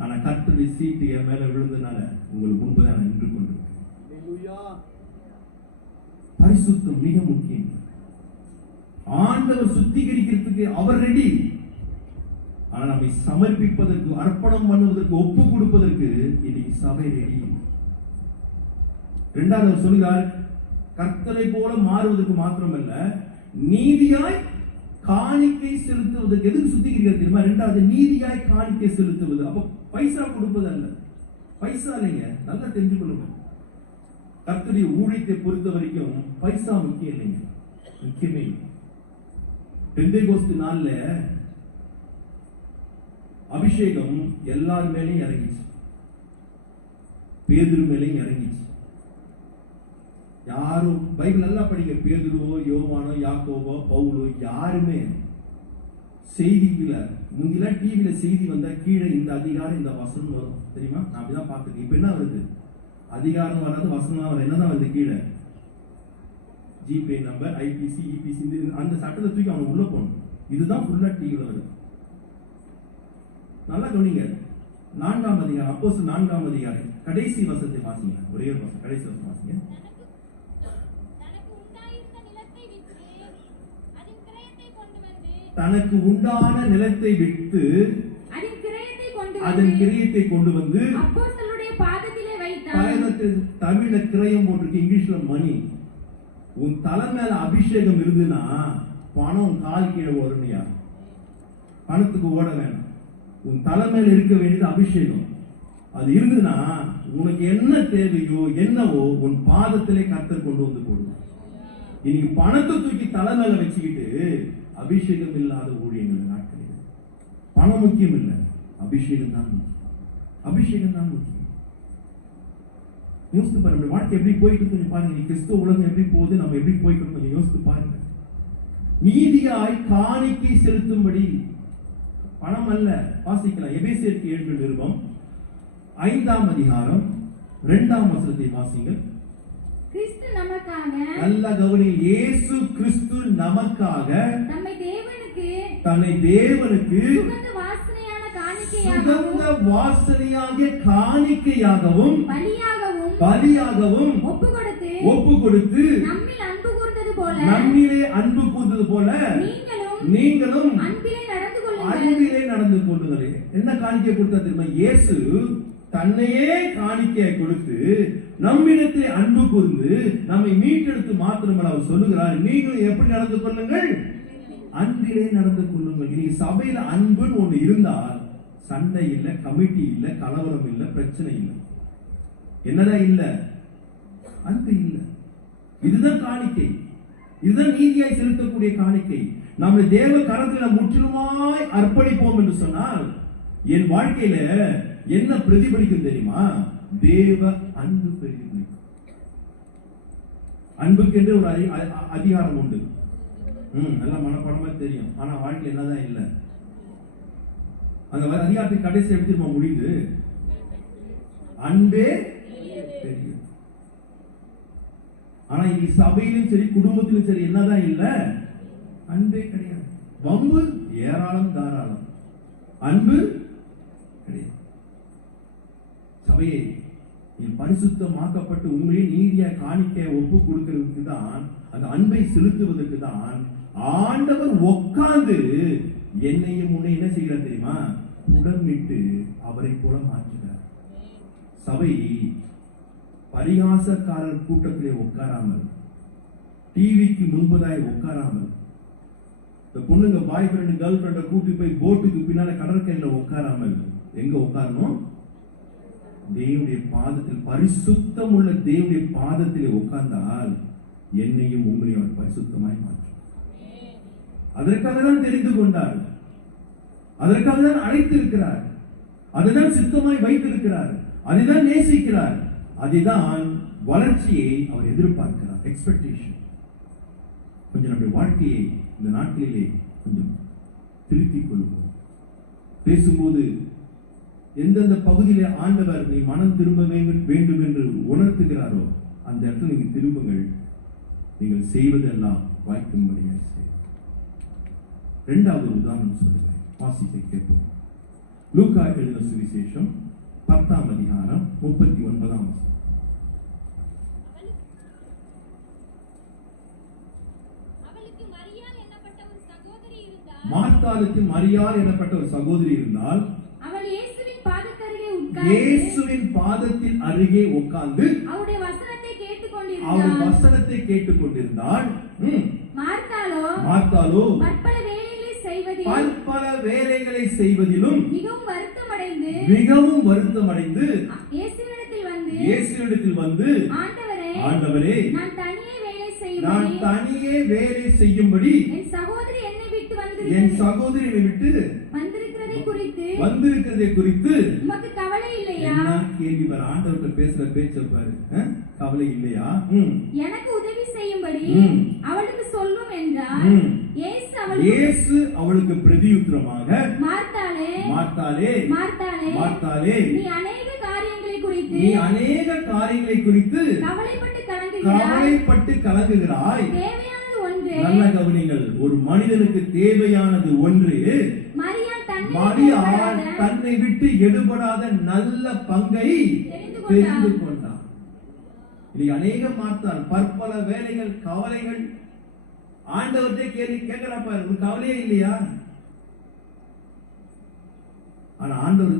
ஆனா கர்த்தருடைய சீட்டு என் மேல விழுந்தனால உங்களுக்கு முன்பதான் நான் நின்று கொண்டிருக்கேன். பரிசுத்தம் மிக முக்கியம். ஆண்டவர் சுத்திகரிக்கிறதுக்கு அவர் ரெடி. ஆனா நம்மை சமர்ப்பிப்பதற்கு, அர்ப்பணம் பண்ணுவதற்கு, ஒப்பு கொடுப்பதற்கு இன்னைக்கு சபை ரெடி. இரண்டாவது சொல்கிறார், கர்த்தரை போல மாறுவதற்கு மாத்திரமல்ல, நீதியாய் காணிக்கை செலுத்துவதற்கு. எதுக்கு சுத்திகரிக்கிறது தெரியுமா? இரண்டாவது, நீதியாய் காணிக்கை செலுத்துவது. அப்ப பைசா கொடுப்பது அல்ல, பைசா இல்லைங்க. நல்லா தெரிஞ்சு கொள்ளுங்க. கர்த்தருடைய ஊழியத்தை பொறுத்த வரைக்கும் பைசா முக்கியம் இல்லைங்க, முக்கியமே இல்லை. பெந்தேகோஸ்து நாள்ல அபிஷேகம் எல்லார் மேலையும் இறங்கிச்சு, பேதுரு மேலையும் இறங்கிச்சு. யாரும் பைபிள் நல்லா படிங்க. பேதுருவோ, யோவானோ, யாக்கோவோ, பவுலோ யாருமே செய்தியில, முந்திலாம் டிவியில செய்தி வந்தா கீழே இந்த அதிகாரம் இந்த வசனம் வரும் தெரியுமா? நான் அப்படிதான் பார்த்துருக்கேன். இப்ப என்ன வருது? அதிகாரம் வராது, வசனம் வர. என்னதான் வருது கீழே? ஜிபே நம்பர், ஐபிசி, இபிசி, அந்த சட்டத்தை தூக்கி அவன் உள்ள போகணும். இதுதான் ஃபுல்லா டிவியில வருது. நல்லா கவனிங்க. 4ஆம் அதிகாரம், அப்போஸ்தலர் 4ஆம் அதிகாரம் கடைசி வசனத்தை வாசிங்க. ஒரே ஒரு வசனம், கடைசி வசனம் வாசிங்க. தனக்கு உண்டான நிலத்தை விற்று அதன் கிரயத்தை கொண்டு வந்து அப்போஸ்தலருடைய பாதத்திலே வைத்தார். தமிழ்ல கிரயம் போட்டிருக்கு, இங்கிலீஷ்ல மணி. உன் தலை மேல அபிஷேகம் இருந்துன்னா பணம் கால் கீழே ஓடணுயா. பணத்துக்கு ஓட வேணாம். உன் தலை மேல இருக்க வேண்டியது அபிஷேகம். அது இருந்துன்னா உனக்கு என்ன தேவையோ என்னவோ உன் பாதத்திலே கர்த்தர் கொண்டு வந்து போடுவார். இன்னைக்கு பணத்தை தூக்கி தலை மேல வச்சுக்கிட்டு அபிஷேகம் இல்லாத ஊழியங்கள் நாட்களில் பணம் முக்கியம் இல்லை, அபிஷேகம் தான் முக்கியம். அபிஷேகம் தான் முக்கியம். யோசித்து பாருங்க, வாழ்க்கை எப்படி போயிட்டு கொஞ்சம் பாருங்க. நீ கிறிஸ்துவ உலகம் எப்படி போகுது, நம்ம எப்படி போயிட்டு கொஞ்சம் யோசித்து பாருங்க. நீதியாய் காணிக்கை செலுத்தும்படி, பணம் அல்ல. வாசிக்கலாம். எபேசியருக்கு 7 நிருபம் 5ஆம் அதிகாரம் 2ஆம் வசனத்தை வாசிங்கள். கிறிஸ்து நமக்காக, நல்ல கவனி, இயேசு கிறிஸ்து நமக்காக தன்னை தேவனுக்கு சுகந்த வாசனையாகிய காணிக்கையாகவும் பலியாகவும் ஒப்பு கொடுத்து நம்மிலே அன்பு கூர்ந்தது போல நீங்களும் அன்பிலே நடந்து கொள்ளுங்களே. என்ன காணிக்கை கொடுத்தா தெரியுமா? இயேசு தன்னையே காணிக்கையை கொடுத்து நம்மிடத்தை அன்பு கூர்ந்து நம்மை மீட்டெடுத்து மாத்திரமல்ல, அவர் சொல்லுகிறார், நீங்களும் எப்படி நடந்து கொள்ளுங்கள்? அன்பிலே நடந்து கொள்ளுங்கள். இன்னைக்கு சபையில அன்புன்னு ஒண்ணு இருந்தால் சண்டை இல்லை, கமிட்டி இல்லை, கலவரம் இல்லை, பிரச்சனை இல்லை. என்னதான் இல்ல? அன்பு இல்லை. இதுதான் காணிக்கை. இதுதான் நீதியாய் செலுத்தக்கூடிய காணிக்கை. நம்முடைய தேவ கரத்தில் முற்றிலுமாய் அர்ப்பணிப்போம் என்று சொன்னால் என் வாழ்க்கையில என்ன பிரதிபலிக்கும் தெரியுமா? தேவ அன்பு பிரதிபலிக்கும். அன்புக்கென்று ஒரு அதிகாரம் உண்டு. நல்லா மனப்பாடமா தெரியும். ஆனா வாழ்க்கையில் என்னதான் இல்லை. அந்த அதிகாரத்தின் கடைசி எப்படி முடியுது? அன்பே தெரியும். ஆனா இன்னைக்கு சபையிலும் சரி, குடும்பத்திலும் சரி, என்னதான் இல்ல? அன்பே கிடையாது. வம்பு ஏராளம் தாராளம், அன்பு கிடையாது. சபையை பரிசுத்தமாக்கப்பட்டு உண்மையை நீதியா காணிக்க ஒப்பு கொடுக்கிறதுக்கு தான், அந்த அன்பை செலுத்துவதற்கு தான் ஆண்டவர் உட்கார்ந்து என்னையும் உன்னை என்ன செய்கிறார் தெரியுமா? உடன்மிட்டு அவரை போல மாற்றினார். சபை பரிகாசக்காரர் கூட்டத்திலே உட்காராமல், டிவிக்கு முன்பதாய் உட்காராமல், இந்த பொண்ணுங்க பாய் ஃப்ரெண்ட் கேர்ள் ஃப்ரெண்ட கூட்டி போய் போட்டுக்கு பின்னால கடற்கரையில உட்காராமல் எங்க உட்காரணும்? தேவனுடைய பாதத்தில், பரிசுத்தம் உள்ள தேவனுடைய பாதத்தில் உட்கார்ந்தால் என்னையும் உங்களையும் அவர் பரிசுத்தமாய் மாற்றும். அதற்காக தான் தெரிந்து கொண்டார், அதற்காக தான் அழைத்திருக்கிறார், அதுதான் சித்தமாய் வைத்திருக்கிறார், அதுதான் நேசிக்கிறார், அதுதான் வளர்ச்சியை அவர் எதிர்பார்க்கிறார். எக்ஸ்பெக்டேஷன். கொஞ்சம் நம்முடைய வாழ்க்கையை இந்த நாட்களிலே கொஞ்சம் திருத்திக் கொள்வோம். பேசும்போது எந்தெந்த பகுதியிலே ஆண்டவர் நீ மனம் திரும்ப வேண்டும் என்று உணர்த்துகிறாரோ அந்த இடத்துல நீங்க திரும்புங்கள். நீங்கள் செய்வதெல்லாம் வாய்க்கும்படியாக செய்யும். இரண்டாவது உதாரணம் சொல்லுகிறேன், வாசிக்க கேட்போம். லூக்கா எழுதின சுவிசேஷம் 10ஆம் அதிகாரம் 39ஆம் வசனம். மார்த்தாளுக்கு மரியாள் எனப்பட்ட ஒரு சகோதரி இருந்தால் அவள் இயேசுவின் பாதத்தருகே உட்கார்ந்து இயேசுவின் பாதத்தின் அருகே உட்கார்ந்து அவருடைய வசனத்தை கேட்டுக்கொண்டிருந்தாள். மார்த்தாளோ பற்பல வேலைகளை செய்வதிலும் மிகவும் வருத்தமடைந்து இயேசுவிடத்தில் வந்து ஆண்டவரே, நான் தனியே வேலை செய்யும்படி என் சகோதரி என்னை விட்டு வந்திருக்கிறதை குறித்து உமக்கு கவலை இல்லையா? கேள்வி பாரு, ஆண்டவர்கிட்ட பேசுற பேச்ச பாரு. கவலை இல்லையா? எனக்கு உதவி செய்யும்படி அவளுக்கு சொல்லும் என்றார். இயேசு அவளுக்கு பிரதியுத்தரமாக, மார்த்தாளே, நீ அநேக காரியங்களை குறித்து கவலைப்பட்டு கலங்குகிறாய். நல்ல கவனிங்கள். ஒரு மனிதனுக்கு தேவையானது ஒன்று. மரியாள் தன்னை விட்டு எடுபடாத நல்ல பங்கை தெரிந்து கொண்டார். இன்னைக்கு அநேக மார்த்தாள் பற்பல வேலைகள், கவலைகள். ஆண்டவர்கிட்ட கேள்வி கேட்கிறப்ப உங்களுக்கு கவலையே இல்லையா? ஆனா ஆண்டவர்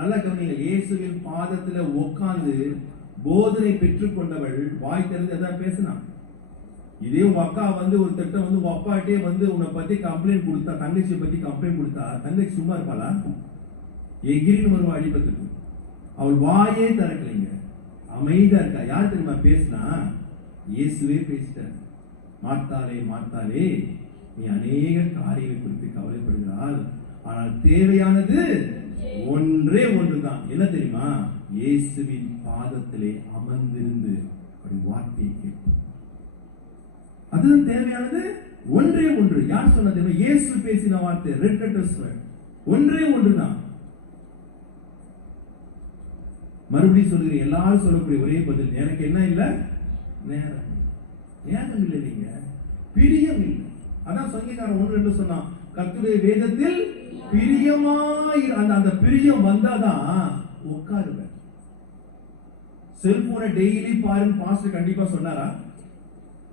நல்ல கவனிங்கள், இயேசுவின் பாதத்துல உட்கார்ந்து போதனை பெற்றுக் கொண்டவள் வாய் திறந்து எதாவது பேசினான். இதே உங்க அக்கா வந்து ஒரு திட்டம் வந்து உங்க அப்பாட்டே வந்து உன்னை பத்தி கம்ப்ளைண்ட் கொடுத்தா, தங்கச்சியை பத்தி கம்ப்ளைண்ட் கொடுத்தா, தங்கச்சி சும்மா இருப்பாளா? எகிரின்னு வருவா அடிப்பதுக்கு. அவள் வாயே திறக்கலைங்க, அமைதியா இருக்கா. யார் தெரியுமா பேசினா? இயேசுவே பேசிட்டார். மார்த்தாளே, நீ அநேக காரியங்களை குறித்து கவலைப்படுகிறாள், ஆனால் தேவையானது ஒன்றே ஒன்றுதான். என்ன தெரியுமா? இயேசுவின் பாதத்திலே அமர்ந்திருந்து வார்த்தையை கேட்பது. அதுதான் தேவையானது. ஒன்றே ஒன்று. யார் சொன்னது? இயேசு பேசின வார்த்தை. ஒன்றே ஒன்றுதான். மறுபடியும் சொல்லுகிறேன், எல்லாரும் சொல்லக்கூடிய ஒரே பதில், எனக்கு என்ன இல்ல? நேரம் இல்லை. நீங்க பிரியம் இல்லை. அதான் சங்கீதக்காரன் 1:2 சொன்னான், கர்த்தருடைய வேதத்தில் பிரியமாய். அந்த பிரியம் வந்தாதான் உட்காருவேன். செல்போனை டெய்லி பாருங்க பாஸ்டர் கண்டிப்பா சொன்னாரா?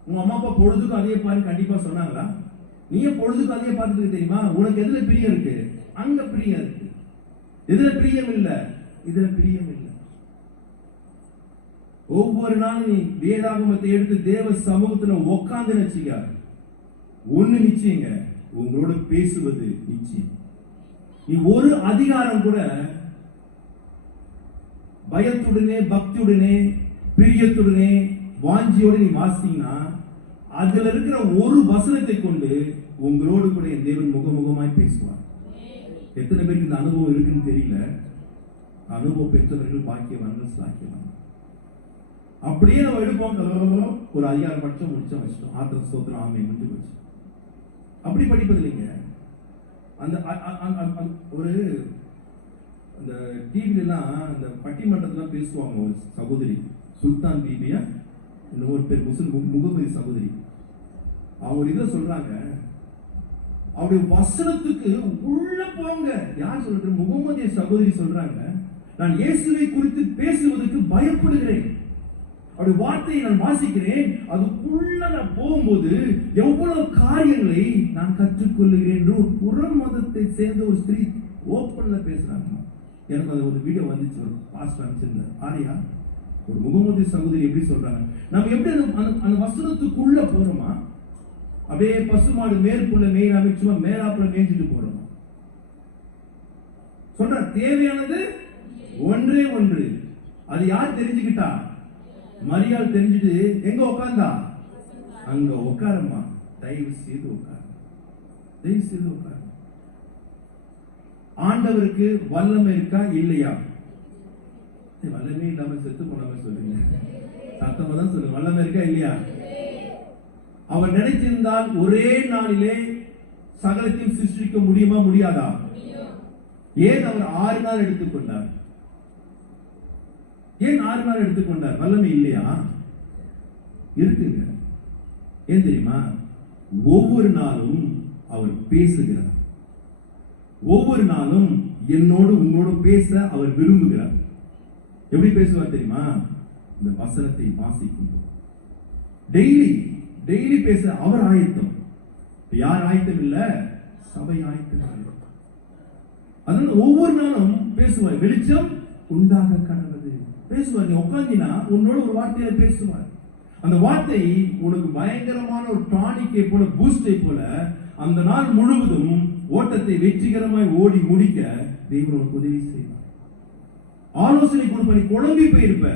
உங்க அம்மா அப்பா பொழுதுக்கும் அதே பாரு கண்டிப்பா சொன்னாங்களா? நீ பொழுதுக்கும் அதே பார்த்துட்டு தெரியுமா? உனக்கு எதுல பிரியம் இருக்கு? அங்க பிரியம் இருக்கு. எதுல பிரியம் இல்ல? இதுல பிரியம் இல்ல. ஒவ்வொரு நாளும் நீ வேதாகமத்தை எடுத்து தேவ சமூகத்துல உட்கார்ந்து நினைச்சீங்க, ஒண்ணு நிச்சயங்க, உங்களோட பேசுவது நிச்சயம். நீ ஒரு அதிகாரம் கூட பயத்துடனே, பக்தியுடனே, பிரியத்துடனே, வாஞ்சியோட நீ வாசித்தீங்கன்னா அதுல இருக்கிற ஒரு வசனத்தை கொண்டு உங்களோடு கூட என் தேவன் முகமுகமாய் பேசுவார். எத்தனை பேருக்கு இந்த அனுபவம் இருக்குன்னு தெரியல. அனுபவம் பெற்றவர்கள் பாக்கியவான்கள், சாக்கியவான். அப்படியே நம்ம எடுப்போம், ஒரு அதிகாரம் பட்சம் முடிச்சோம், வச்சிட்டோம், ஆத்திர ஸ்தோத்திரம் ஆமை முடிஞ்சு போச்சு. அப்படி படிப்பது இல்லைங்க. அந்த ஒரு அந்த டிவில எல்லாம் அந்த பட்டிமன்றத்துல பேசுவாங்க. ஒரு சகோதரி சுல்தான் பீபியா, இந்த ஒரு பேர் முகமது சகோதரி, அவங்க இதை சொல்றாங்க, அவருடைய வசனத்துக்கு உள்ள போங்க. யார் சொல்றது? முகமது சகோதரி சொல்றாங்க, நான் இயேசுவை குறித்து பேசுவதற்கு பயப்படுகிறேன். அவருடைய வார்த்தையை நான் வாசிக்கிறேன், அதுக்குள்ள நான் போகும்போது எவ்வளவு காரியங்களை நான் கற்றுக்கொள்ளுகிறேன் என்று ஒரு புறம் மதத்தை சேர்ந்த ஒரு ஸ்திரீ ஓப்பன்ல பேசுறாங்க. எனக்கு அது ஒரு வீடியோ வந்துச்சு, ஒரு பாஸ்டர் அனுப்பிச்சிருந்தார். ஆரியா, ஒரு முகமது சகோதரி எப்படி சொல்றாங்க, நம்ம எப்படி அந்த வசனத்துக்குள்ள போறோமா? அப்படியே பசுமாடு மேற்புள்ள மேய்ராம சும்மா மேலாப்புல மேய்ஞ்சிட்டு போறோம். சொல்ற தேவையானது ஒன்றே ஒன்று. அது யார் தெரிஞ்சுக்கிட்டா? மரியாள் தெரிஞ்சுட்டு எங்க உட்கார்ந்தா? அங்க உட்காருமா, தயவு செய்து உட்காரு, தயவு செய்து உட்காரு. ஆண்டவருக்கு வல்லமை இருக்கா இல்லையா? வல்லமே இல்லாம செத்து போனாம சொல்லுங்க, சத்தமா தான் சொல்லுங்க. வல்லமை இருக்கா இல்லையா? அவர் நினைச்சிருந்தால் ஒரே நாளிலே சகலத்தையும் சிருஷ்டிக்க முடியுமா முடியாதா? ஏன் அவர் 6 நாள் எடுத்துக்கொண்டார்? ஏன் 6 நாள் எடுத்துக்கொண்டார்? வல்லமை இல்லையா? இருக்குங்க. ஏன் தெரியுமா? ஒவ்வொரு நாளும் அவர் பேசுகிறார். ஒவ்வொரு நாளும் என்னோடு உங்களோடு பேச அவர் விரும்புகிறார். எப்படி பேசுவார் தெரியுமா? இந்த வசனத்தை வாசிக்கும் டெய்லி பேச அவர் ஆயத்தம். யார் ஆயத்தம் இல்ல? சபை ஆயத்தம். அதனால ஒவ்வொரு நாளும் பேசுவார். வெளிச்சம் உண்டாக கடவுது பேசுவார். நீ உட்கார்ந்தினா உன்னோட ஒரு வார்த்தையில பேசுவார். அந்த வார்த்தை உனக்கு பயங்கரமான ஒரு டானிக்கை போல, பூஸ்டை போல, அந்த நாள் முழுவதும் ஓட்டத்தை வெற்றிகரமாய் ஓடி முடிக்க தேவன் உனக்கு உதவி செய்வார். ஆலோசனை கொடுப்ப. குழம்பி போயிருப்ப.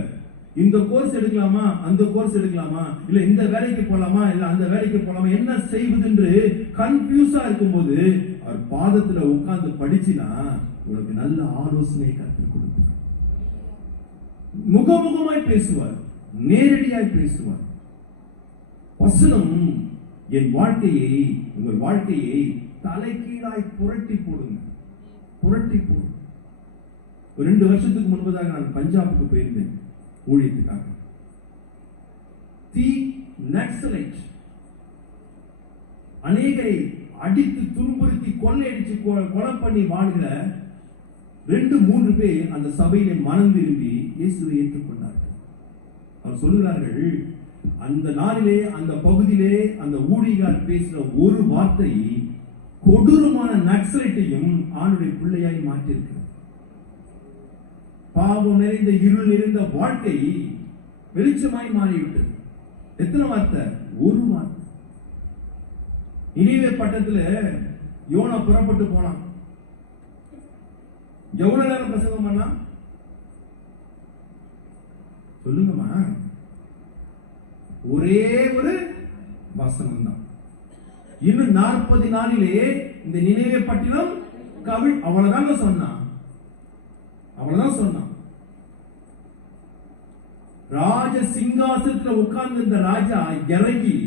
இந்த கோர்ஸ் எடுக்கலாமா, அந்த கோர்ஸ் எடுக்கலாமா, இல்ல இந்த வேலைக்கு போலாமா, இல்ல அந்த வேலைக்கு போலாமா, என்ன செய்வது என்று கன்ஃபியூஸா இருக்கும்போது அவர் பாதத்துல உட்கார்ந்து படிச்சினா உனக்கு நல்ல ஆலோசனை கற்றுக் கொடுப்பார். முகமுகமாய் பேசுவார், நேரடியாய் பேசுவார். வசனம் என் வாழ்க்கையை, உங்கள் வாழ்க்கையை தலைகீழாய் புரட்டி போடுங்க, புரட்டி போடுங்க. ஒரு 2 வருஷத்துக்கு முன்பதாக நான் பஞ்சாபுக்கு போயிருந்தேன் ஊழியத்துக்காக. தி நக்சலைட் அநேகரை அடித்து துன்புறுத்தி கொள்ளையடிச்சு கொலை பண்ணி வாழ்கிற 2-3 பேர் அந்த சபையிலே மனம் திரும்பி இயேசுவை ஏற்றுக்கொண்டார்கள். அவர் சொல்லுகிறார்கள், அந்த நாளிலே அந்த பகுதியிலே அந்த ஊழியர் பேசுற ஒரு வார்த்தை கொடூரமான நக்சலைட்டையும் ஆணுடைய பிள்ளையாய் மாற்றியிருக்கிறார். பாவம் நிறைந்த இருள் நிறைந்த வாழ்க்கை வெளிச்சமாய் மாறிவிட்டது. எத்தனை வார்த்தை? ஒரு வார்த்தை. நினிவே பட்டத்துல யோனா புறப்பட்டு போனான். எவ்வளவு நேரம் பிரசங்கம் பண்ணா? சொல்லுங்கம்மா. ஒரே ஒரு வசனம் தான். இன்னும் 40 நாளிலே இந்த நினிவே பட்டினம் கவிழ். அவ்வளவுதான் சொன்னான், அவ்வளவுதான் சொன்னான். ராஜ சிங்காசனத்தில் உட்கார்ந்து இந்த ராஜா இறங்கி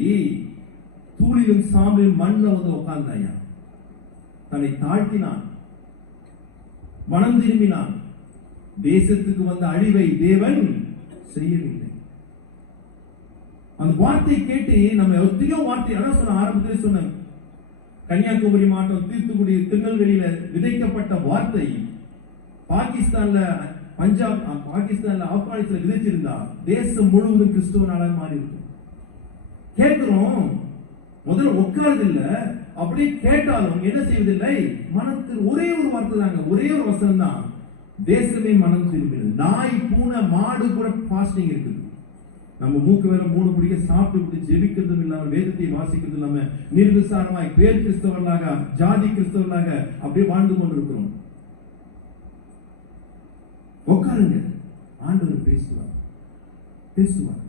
தூளிலும் சாம்பலிலும் மண்ணில் வந்து உட்கார்ந்தாயா. தன்னை தாழ்த்தினான், மனம் திரும்பினான். தேசத்துக்கு வந்த அழிவை தேவன் செய்யவில்லை. அந்த வார்த்தை கேட்டு நம்ம எத்தனையோ வார்த்தை, அதான் சொன்ன ஆரம்பத்திலே சொன்ன, கன்னியாகுமரி மாவட்டம் தூத்துக்குடி திருநெல்வேலியில விதைக்கப்பட்ட வார்த்தை பாகிஸ்தான்ல, பஞ்சாப், பாகிஸ்தான்ல, ஆப்கானிஸ்தான்ல விதைச்சிருந்தா தேசம் முழுவதும் கிறிஸ்துவ நாடா மாறி இருக்கும். கேட்கிறோம், முதல்ல உட்கார்றது இல்ல, அப்படியே கேட்டாலும் என்ன செய்வதில்லை. மனத்தில் ஒரே ஒரு வார்த்தை தாங்க, ஒரே ஒரு வசனம் தான். தேசமே மனம் திரும்பினது. நாய், பூனை, மாடு கூட பாஸ்டிங் இருக்குது. நம்ம மூக்கு வேற 3 பிடிக்க சாப்பிட்டு ஜெபிக்கிறதும் இல்லாம, வேதத்தை வாசிக்கிறது இல்லாம, நிர்விசாரமாய் பேர் கிறிஸ்தவர்களாக, ஜாதி கிறிஸ்தவர்களாக அப்படியே வாழ்ந்து கொண்டிருக்கிறோம். உட்காருங்க, ஆண்டவர் பேசுவார், பேசுவார்.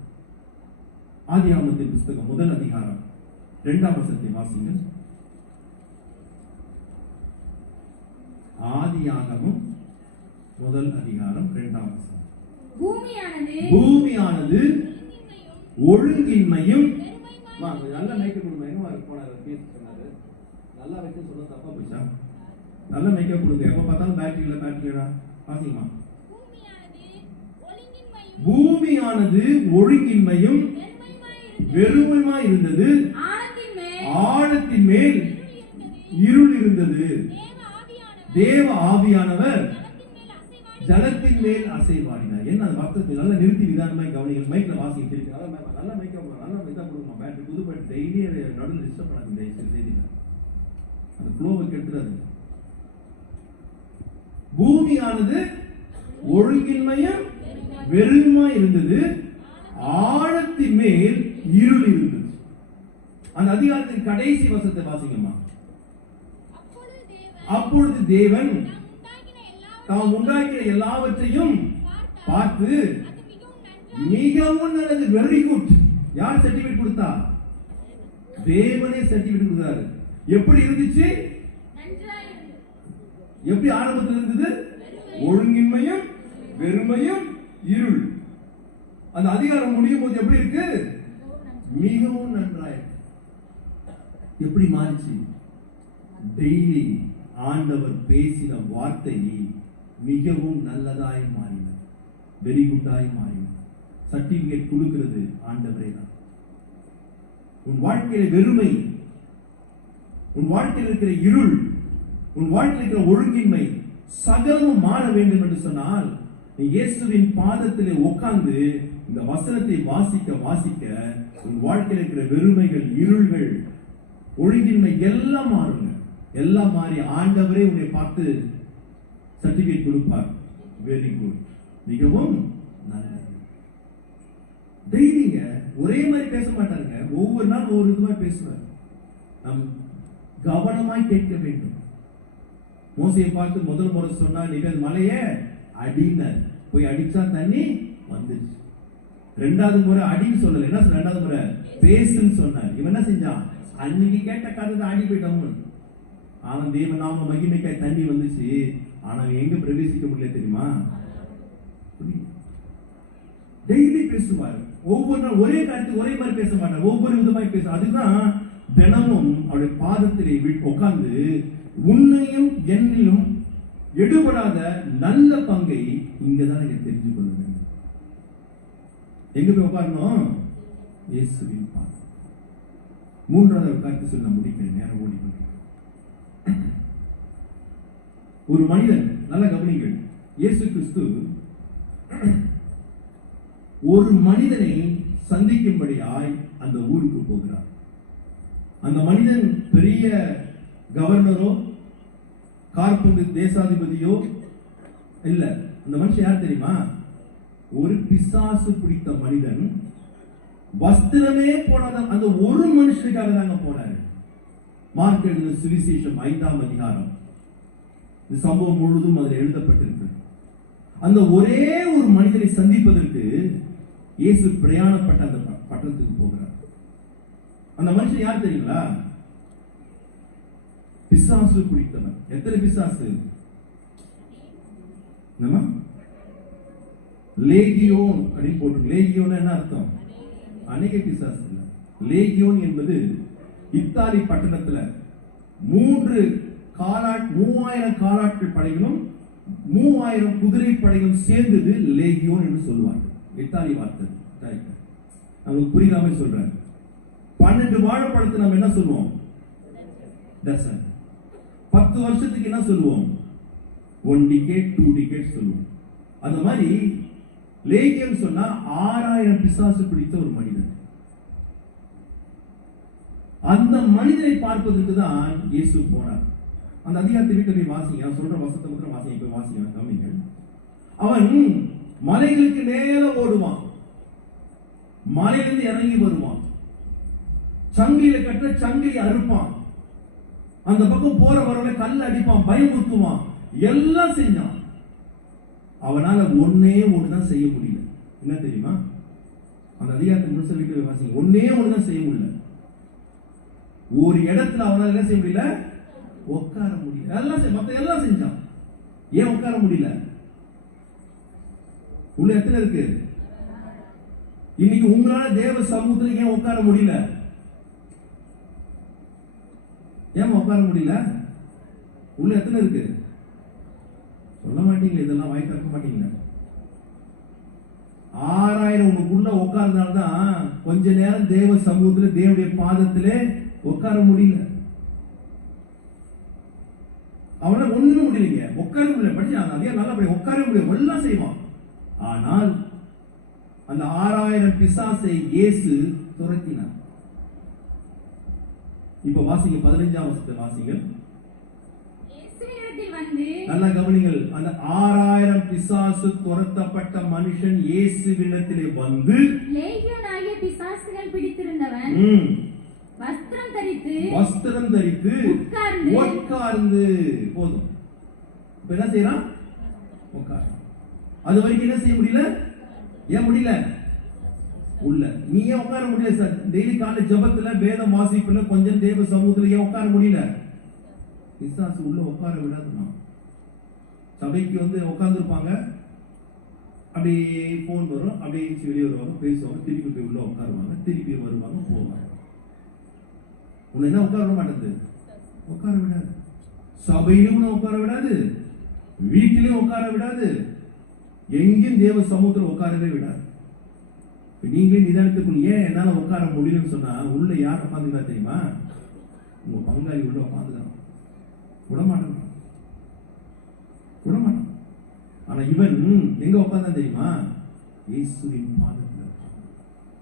ஆதியாகமத்தின் புத்தகம் 1 அதிகாரம் 2ஆம் வசனத்தை வாசிங்க. ஆதியாகமம் 1 அதிகாரம் 2ஆம் வசனம். பூமியானது ஒழுங்கின்மையும், நல்ல மேக்கப் கொடுங்க, எங்க போனாரு சொன்னாரு, நல்லா வைக்க சொல்ல தப்பா போச்சா? நல்ல மேக்கப் கொடுங்க, எப்ப பார்த்தாலும் பேட்டரியில வாசிங்கம்மா. பூமியானது ஒழுங்கின்மையும் வெறுமையுமாய் இருந்தது, ஆழத்தின் மேல் இருள் இருந்தது. தேவ ஆவியானவர் ஜலத்தின் மேல் அசைவாடினார். என்ன அந்த வார்த்தை நல்லா நிறுத்தி நிதானமாய் கவனிங்க. மைக்ல வாசிங்க, நல்லா மைக்கப், நல்லா மைக்கா கொடுங்க. பேட்டரி புது பேட்டரி, டெய்லி நடுவில் டிஸ்டர்ப் பண்ணாதீங்க செய்தியில, அந்த ஃப்ளோவை கெடுத்துறாது. பூமியானது ஒழுங்கின்மையும் வெறுமையுமாய் இருந்தது, ஆழத்தின் மேல் இருள் இருந்தது. அந்த அதிகாரத்தின் கடைசி வசனத்தை வாசிங்கம்மா. அப்பொழுது அப்பொழுது தேவன் தாம் உண்டாக்கின தாம் உண்டாக்கின எல்லாவற்றையும் பார்த்து அது மிகவும் நன்றாய் மிகவும் நல்லது, வெரி குட். யார் சர்டிபிகேட் கொடுத்தா? தேவனே சர்டிபிகேட் கொடுத்தாரு. எப்படி இருந்துச்சு? நன்றாய் இருந்தது. எப்படி ஆரம்பத்தில் இருந்தது? ஒழுங்கின்மையும் வெறுமையும் இருள். அந்த அதிகாரம் முடியும் போது எப்படி இருக்கு? மிகவும் நன்றாய். எப்படி மாறிச்சு? டெய்லி ஆண்டவர் பேசின வார்த்தை மிகவும் நல்லதாய் மாறின, வெரி குட்டாய் மாறின. சர்டிபிகேட் கொடுக்கிறது ஆண்டவரே தான். உன் வாழ்க்கையில வெறுமை, உன் வாழ்க்கையில் இருக்கிற இருள், உன் வாழ்க்கையில் இருக்கிற ஒழுங்கின்மை சகலமும் மாற வேண்டும் என்று சொன்னால் நீ இயேசுவின் பாதத்திலே உட்கார்ந்து இந்த வசனத்தை வாசிக்க வாசிக்க உன் வாழ்க்கையில் இருக்கிற வெறுமைகள், இருள்கள், ஒழுங்கின்மை எல்லாம் மாறுங்க. எல்லாம் மாறி ஆண்டவரே உன்னை பார்த்து சர்டிபிகேட் கொடுப்பார். வெரி குட், மிகவும் நல்லது. டெய்லிங்க ஒரே மாதிரி பேச மாட்டாருங்க. ஒவ்வொரு நாள் ஒவ்வொரு விதமா பேசுவார். நாம் கவனமாய் கேட்க வேண்டும். மோசையை பார்த்து முதல் முறை சொன்னா, நீங்க மலையே அடினர், போய் அடிச்சா தண்ணி வந்துச்சு. ரெண்டாவது முறை அடின்னு சொல்லல, என்ன சொன்ன? ரெண்டாவது முறை பேசுன்னு சொன்னார். இவன் என்ன செஞ்சான்? அன்னைக்கு கேட்ட கதை ஆடி போயிட்டோம். அவன் தேவ நாம மகிமைக்காய் தண்ணி வந்துச்சு. ஆனா எங்க பிரவேசிக்க முடியல தெரியுமா? டெய்லி பேசுவார். ஒவ்வொரு நாள் ஒரே காரியத்துக்கு ஒரே மாதிரி பேச மாட்டார், ஒவ்வொரு விதமாய் பேச. அதுதான் தினமும் அவருடைய பாதத்திலே உட்கார்ந்து உன்னையும் என்னையும் எடுபடாத நல்ல பங்கை இங்கதான் நீங்க தெரிஞ்சு கொள்ள வேண்டும். எங்க போய் உட்காரணும்? இயேசுவின் பாதம். மூன்றாவது உட்கார்ந்து சொல்ல முடிக்கிறேன், நேரம் ஓடி கொண்டிருக்கிறேன். ஒரு மனிதன், நல்ல கவனிங்கள், இயேசு கிறிஸ்து ஒரு மனிதனை சந்திக்கும்படியாய் அந்த ஊருக்கு போகிறார். அந்த மனிதன் பெரிய கவர்னரோ கார்பந்து தேசாதிபதியோ இல்ல. அந்த மனுஷன் யார் தெரியுமா? ஒரு பிசாசு பிடித்த மனிதன். வஸ்திரமே போடாத அந்த ஒரு மனுஷனுக்காக தாங்க போனாரு. மார்க் எழுதின சுவிசேஷம் 5ஆம் அதிகாரம், இந்த சம்பவம் முழுதும் அதில் எழுதப்பட்டிருக்கு. அந்த ஒரே ஒரு மனிதனை சந்திப்பதற்கு இயேசு பிரயாணப்பட்ட அந்த பட்டணத்துக்கு போகிறார். அந்த மனுஷன் யார் தெரியுங்களா? பிசாசு பிடித்தவன். எத்தனை பிசாசு? லேகியோன் அப்படின்னு போட்டு. லேகியோன் என்ன அர்த்தம்? அநேக பிசாசு. லேகியோன் என்பது இத்தாலி பட்டணத்துல 3000 காலாட்கள் படைகளும் 3000 குதிரை படைகளும் சேர்ந்தது லேகியோன் என்று சொல்லுவாங்க. இத்தாலி வார்த்தை. நமக்கு புரியாம சொல்றேன். 12 வாழைப்பழத்தை நம்ம என்ன சொல்லுவோம்? டசன். 10 வருஷத்துக்கு என்ன சொல்லுவோம்? 1 டிகேட் 2 டிகேட் சொல்லுவோம். அந்த மாதிரி லேகியன் சொன்னா 6000 பிசாசு பிடித்த ஒரு மனிதன். அந்த மனிதனை பார்ப்பதற்கு தான் இயேசு போனார். அந்த அதிகாரத்தை வீட்டு போய் வாசிங்க. நான் சொல்ற வசனத்தை மட்டும் வாசிங்க. போய் வாசிங்க, கவனிங்க. அவன் மலைகளுக்கு மேல ஓடுவான், மலையிலிருந்து இறங்கி வருவான், சங்கிலியில கட்ட சங்கிலி அறுப்பான், அந்த பக்கம் போற வரவங்க கல்ல அடிப்பான், பயமுறுத்துவான், எல்லாம் செஞ்சான். அவனால ஒன்னே ஒண்ணுதான் செய்ய முடியல. என்ன தெரியுமா? அந்த அதிகாரத்தை முழுச வீட்டு வாசிங்க. ஒன்னே ஒண்ணுதான் செய்ய முடியல. ஒரு இடத்துல அவனால என்ன செய்ய முடியல? உட்கார முடியல. எல்லாம் செஞ்சான். ஏன் உட்கார முடியல? உள்ள எத்தனை இருக்கு? இன்னைக்கு உங்களால தேவ சமூகத்துல ஏன் உட்கார முடியல? ஏன் உட்கார முடியல? உள்ள எத்தனை இருக்கு? சொல்ல மாட்டீங்களா? இதெல்லாம் வாய் திறக்க மாட்டீங்களா? 6000 உனக்குள்ள உட்கார்ந்தால்தான் கொஞ்ச நேரம் தேவ சமூகத்துல தேவனுடைய பாதத்திலே உட்கார முடியல. அவனை ஒண்ணுமே முடியலைங்க, உட்கார முடியல. படிச்சாங்க அதே நல்லா படி, உட்கார முடியும், எல்லாம் செய்வான். ஆனால் அந்த 6000 பிசாசை இயேசு துரத்தினார். இப்ப வாசிங்க, 15ஆம் வசனத்தை வாசிங்க. நல்லா கவனிங்கள். அந்த 6000 பிசாசு துரத்தப்பட்ட மனுஷன் இயேசுவிடத்திலே வந்து, லேகியோனாகிய பிசாசுகள் பிடித்திருந்தவன் வஸ்திரம் வஸ்திரம் தரித்து உட்கார்ந்து போதும். இப்ப என்ன செய்யறான்? உட்கார். அது வரைக்கும் என்ன செய்ய முடியல? ஏன் முடியல? உள்ள நீ ஏன் உட்கார முடியல சார்? டெய்லி காலை ஜெபத்துல வேதம் வாசிப்புல கொஞ்சம் தேவ சமூகத்துல ஏன் உட்கார முடியல? பிசாசு உள்ள உட்கார விடாதுமா. சபைக்கு உட்கார்ந்து இருப்பாங்க, அப்படி போன் வரும், அப்படியே வெளியே வருவாங்க, பேசுவாங்க, திருப்பி போய் உள்ள உட்காருவாங்க, திருப்பி வருவாங்க, போவாங்க. உன்னை என்ன உட்கார விட மாட்டேங்குது? உட்கார விடாது. சபையிலும் உட்கார விடாது, வீட்டிலையும் உட்கார விடாது, எங்கேயும் தேவ சமூகத்தில் உட்காரவே விடாது. நீங்களே நிதானத்துக்குள் ஏன் என்னால உட்கார முடியலன்னு சொன்னா, உள்ள யார் உட்காந்துக்கிறா தெரியுமா? உங்க பங்காளி உள்ள உட்காந்துக்கிறான். விடமாட்டான். ஆனா இவன் எங்க உட்கார்ந்தா தெரியுமா? இயேசுவின் பாதத்துல.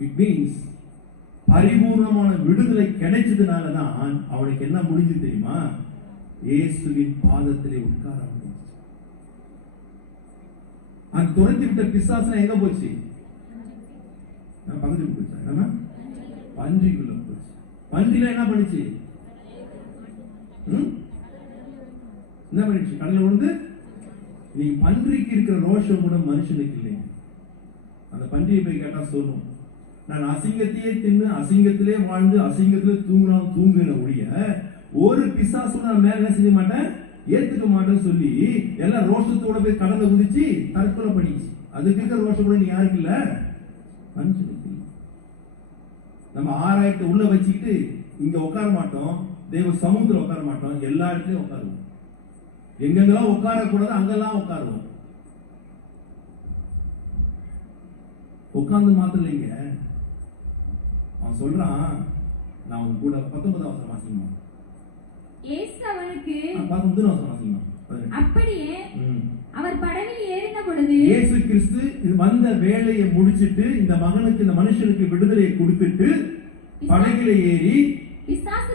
இட் மீன்ஸ் பரிபூர்ணமான விடுதலை கிடைச்சதுனாலதான் அவனுக்கு என்ன முடிஞ்சு தெரியுமா? இயேசுவின் பாதத்திலே உட்கார முடிஞ்சு. அந்த துரத்தி விட்ட பிசாசுனா எங்க போச்சு? பகுதிக்கு போச்சு. நம்ம பன்றிக்குள்ள போச்சு. பன்றில என்ன பண்ணுச்சு? என்ன பண்ணிச்சு? கடல்ல விழுந்து. நீ பன்றிக்கு இருக்கிற ரோஷம் கூட மனுஷனுக்கு இல்லை. அந்த பன்றியை போய் கேட்டா சொல்லும், நான் அசிங்கத்தையே தின்னு அசிங்கத்திலே வாழ்ந்து அசிங்கத்திலே தூங்குன ஒழிய ஒரு பிசாசு நான் மேல என்ன செய்ய மாட்டேன், ஏத்துக்க மாட்டேன்னு சொல்லி எல்லாம் ரோஷத்தோட போய் கடலை குதிச்சு தற்கொலை பண்ணிச்சு. அதுக்கு இருக்கிற ரோஷம் கூட நீ யாருக்கு இல்ல? மனுஷனுக்கு. நம்ம ஆராயத்தை உள்ள வச்சுக்கிட்டு இங்க உட்கார மாட்டோம், தேவ சமூகத்துல உட்கார மாட்டோம், எல்லா இடத்துலயும் உட்காருவோம். எங்கெங்கெல்லாம் உட்காரக்கூடாது அங்கெல்லாம் உட்காருவோம். உட்கார்ந்து மாத்திரம் இல்லைங்க, அவன் சொல்றான், நான் உன் கூட 19 வசனம் வாசிக்கணும். இயேசு அவனுக்கு 19 வசனம் வாசிக்கணும். அப்படியே அவர் படவில் ஏறின பொழுது இயேசு கிறிஸ்து வந்த வேலையை முடிச்சிட்டு இந்த மகனுக்கு, இந்த மனுஷனுக்கு விடுதலையை கொடுத்துட்டு படகில ஏறி பிசாசு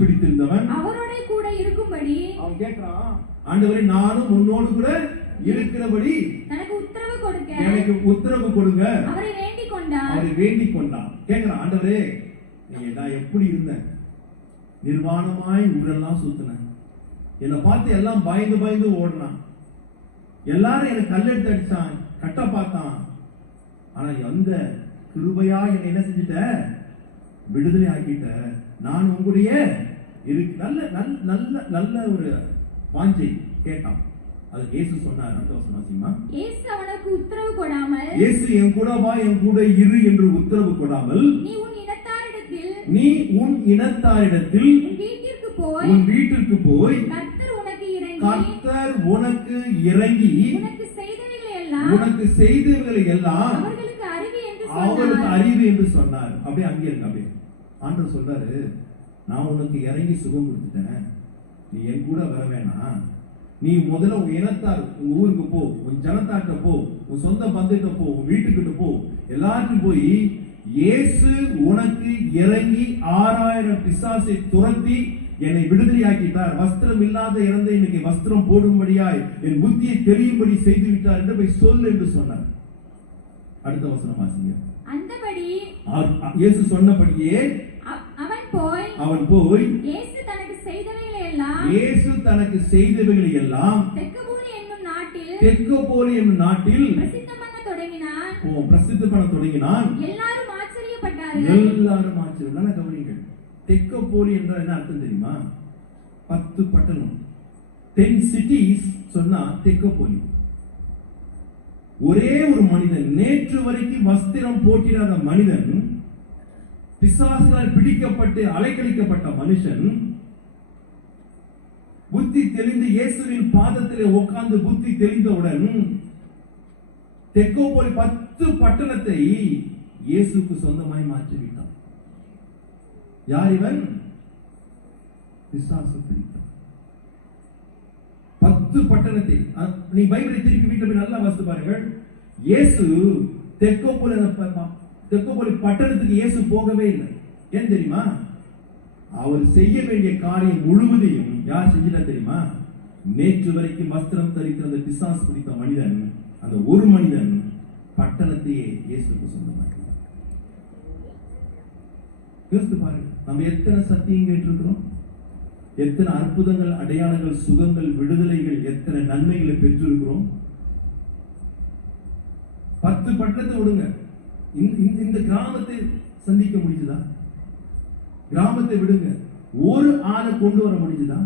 பிடித்திருந்தவன் அவரோட கூட இருக்கும்படி அவன் கேட்கிறான், ஆண்டவரே நானும் உன்னோடு கூட இருக்கிறபடி எனக்கு உத்தரவு கொடுங்க அவரை வேண்டிக் கொண்டான். கேட்கிறான், ஆண்டவரே நான் எப்படி இருந்தேன்? நிர்வாணமாய் ஊரெல்லாம் சுத்தினேன், என்னை பார்த்து எல்லாம் பயந்து ஓடினான், எல்லாரும் எனக்கு கல்லெடுத்து அடிச்சான், கட்ட பார்த்தான். ஆனா எந்த கிருபையா என்னை என்ன செஞ்சுட்ட? விடுதலை ஆக்கிட்ட. நான் உங்களுடைய நல்ல நல்ல நல்ல ஒரு வாஞ்சை கேட்டான். அது இயேசு சொன்னார். இயேசு அவனுக்கு உத்தரவு கொடாமல், இயேசு என் கூட வா, என் கூட இரு என்று உத்தரவு கொடாமல், நீ உன் இனத்தாரிடத்தில் உன் வீட்டிற்கு போய் கர்த்தர் உனக்கு இறங்கி உனக்கு செய்தவைகளை எல்லாம் அவர்களுக்கு அறிவு என்று சொன்னார். அப்படியே அங்கே இருக்கு. அப்படியே ஆண்டவர் சொல்றாரு, நான் உனக்கு இறங்கி சுகம் கொடுத்துட்டேன், நீ என் கூட வர வேணாம். நீ முதல்ல உன் இனத்தார், உன் ஊருக்கு போ, உன் ஜனத்தாட்ட போ, உன் சொந்த பந்தத்தை போ, உன் வீட்டுக்கிட்ட போ, எல்லாருக்கும் போய் இயேசு உனக்கு இறங்கி 6000 பிசாசை துரத்தி என்னை விடுதலையாக்கிட்டார், வஸ்திரம் இல்லாத இறந்த இன்னைக்கு வஸ்திரம் போடும்படியாய் என் புத்தியை தெரியும்படி செய்து விட்டார் என்று போய் சொல் என்று சொன்னார். அடுத்த வசனம் வாசிங்க. அந்தபடி இயேசு சொன்னபடியே அவன் போய் இயேசு தனக்கு செய்தவைகளை எல்லாம் தெக்கப்போலி என்னும் நாட்டில் பிரசித்தம் பண்ண தொடங்கினான். எல்லாரும் ஆச்சரியப்பட்டார்கள். நல்லா கவனிங்க. தெக்கப்போலி என்றால் என்ன அர்த்தம் தெரியுமா? 10 பட்டணம், 10 cities சொன்னா தெக்கப்போலி. ஒரே ஒரு மனிதன், நேற்று வரைக்கும் வஸ்திரம் போட்டிராத மனிதன், பிசாசுகளால் பிடிக்கப்பட்டு அலைக்கழிக்கப்பட்ட மனுஷன், புத்தி தெளிந்து இயேசுவின் பாதத்திலே உட்கார்ந்து புத்தி தெளிந்தவுடன் தெக்கப்போலி 10 பட்டணத்தை இயேசுக்கு சொந்தமாய் மாற்றிவிட்டான். யார் இவன்? பிசாசு பிடித்தான் 10 பட்டணத்தை. நீ பைபிளை திருப்பி வீட்டுல போய் நல்லா வாசித்து பாருங்கள். இயேசு தெக்கப்போலி பட்டணத்துக்கு இயேசு போகவே இல்லை. ஏன் தெரியுமா? அவர் செய்ய வேண்டிய காரியம் முழுவதையும் யார் செஞ்சிட்டா தெரியுமா? நேற்று வரைக்கும் வஸ்திரம் தரிக்கிற அந்த பிசாசு பிடித்த மனிதன், அந்த ஒரு மனிதன் பட்டணத்தையே இயேசுக்கு சொந்தமாக்கினார். யோசித்து பாருங்க. நம்ம எத்தனை சத்தியம் கேட்டிருக்கிறோம்? எத்தனை அற்புதங்கள், அடையாளங்கள், சுகங்கள், விடுதலைகள், எத்தனை நன்மைகளை பெற்றிருக்கிறோம்? 10 பட்டணத்தை விடுங்க, இந்த கிராமத்தை சந்திக்க முடியுதா? கிராமத்தை விடுங்க, ஒரு ஆளை கொண்டு வர முடியுதா?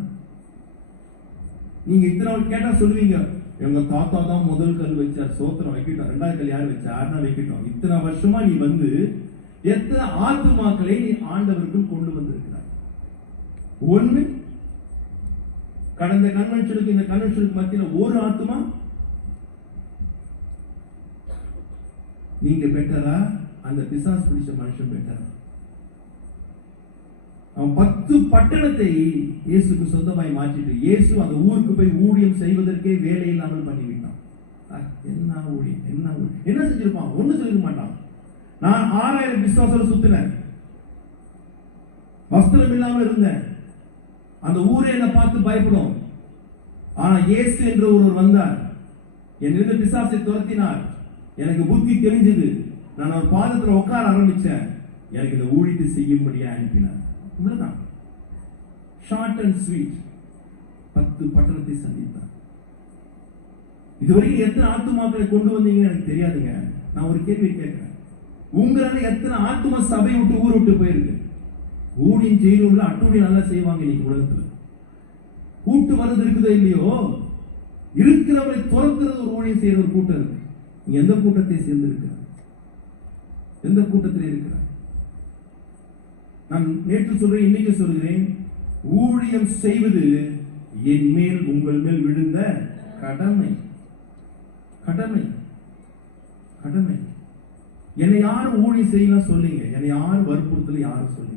நீங்க இத்தனை கேட்டா சொல்லுவீங்க, எங்க தாத்தா தான் முதல் கல் வச்சார், சோத்திரம் வைக்கட்டும், 2வது கல் யார் வச்சா, ஆறுனா வைக்கட்டும். இத்தனை வருஷமா நீ வந்து எத்தனை ஆத்துமாக்களை நீ ஆண்டவருக்குள் கொண்டு வந்திருக்கிறாய்? ஒண்ணு. கடந்த கன்வென்ஷனுக்கு இந்த கன்வென்ஷனுக்கு மத்தியில ஒரு ஆத்துமா? நீங்க பெட்டரா, அந்த பிசாசு பிடிச்ச மனுஷன் பெட்டரா? அவன் 10 பட்டணத்தை இயேசுக்கு சொந்தமாய் மாற்றிட்டு, இயேசு அந்த ஊருக்கு போய் ஊழியம் செய்வதற்கே வேலை இல்லாமல் பண்ணிவிட்டான். என்ன ஊழியம், என்ன ஊழியம், என்ன செஞ்சிருப்பான்? ஒண்ணு சொல்லிக்க மாட்டான். நான் 6000 விசுவாசோட சுத்தினேன், வஸ்திரம் இல்லாம இருந்தேன், அந்த ஊரே என்ன பார்த்து பயப்படும். ஆனா இயேசு என்ற ஒருவர் வந்தார், என்னிருந்து பிசாசை துரத்தினார், எனக்கு புத்தி தெரிஞ்சது, நான் அவர் பாதத்துல உட்கார ஆரம்பிச்சேன், எனக்கு இந்த ஊழியத்தை செய்யும்படியா அனுப்பினார். இவ்வளவுதான், ஷார்ட் அண்ட் ஸ்வீட். 10 பட்டணத்தை சந்தித்தார். இதுவரைக்கும் எத்தனை ஆத்துமாக்களை கொண்டு வந்தீங்கன்னு எனக்கு தெரியாதுங்க. நான் ஒரு கேள்வி கேட்கிறேன், உங்களால எத்தனை ஆத்துமா சபை விட்டு ஊர் விட்டு போயிருக்கு? ஊழியம் செய்யணும்ல, அட்டூழியம் நல்லா செய்வாங்க இன்னைக்கு உலகத்துல. கூட்டு வர்றது இருக்குதோ இல்லையோ, இருக்கிறவரை துறக்கிறது ஒரு ஊழியம் செய்யற ஒரு கூட்டம் இருக்கு. நீங்க எந்த கூட்டத்தை சேர்ந்து இருக்கிற? எந்த கூட்டத்தில் இருக்கிற? நான் நேற்று சொல்றேன், இன்னைக்கு சொல்கிறேன், ஊழியம் செய்வது என் மேல், உங்கள் மேல் விழுந்த கடமை. கடமை, கடமை. என்னை யாரும் ஊழியம் செய்யலாம் சொல்லுங்க, என்னை யாரும் வற்புறுத்தல, யாரும் சொல்லுங்க.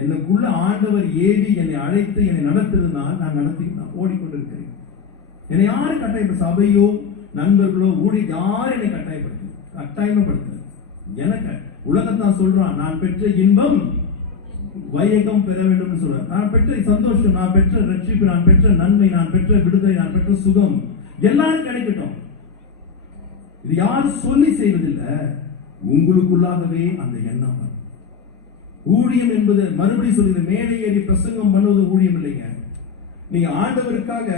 எனக்குள்ள ஆண்டவர் ஏவி என்னை அழைத்து என்னை நடத்துறதுனால் நான் நடத்தி நான் ஓடிக்கொண்டிருக்கிறேன். என்னை யாரும் கட்டாயப்படுத்த, சபையோ நண்பர்களோ ஊழிய யாரும் என்னை கட்டாயப்படுத்தல. எனக்கு உலகத்தான் சொல்றான், நான் பெற்ற இன்பம் வையகம் பெற வேண்டும் சொல்ற. நான் பெற்ற சந்தோஷம், நான் பெற்ற ரட்சிப்பு, நான் பெற்ற நன்மை, நான் பெற்ற விடுதலை, நான் பெற்ற சுகம் எல்லாரும் கிடைக்கட்டும். இது யாரும் சொல்லி செய்வதில்லை, உங்களுக்குள்ளாகவே அந்த எண்ணம். ஊழியம் என்பது, மறுபடியும் சொல்லுங்க, மேலே ஏறி பிரசங்கம் பண்ணுவது ஊழியம் இல்லைங்க. நீங்க ஆண்டவருக்காக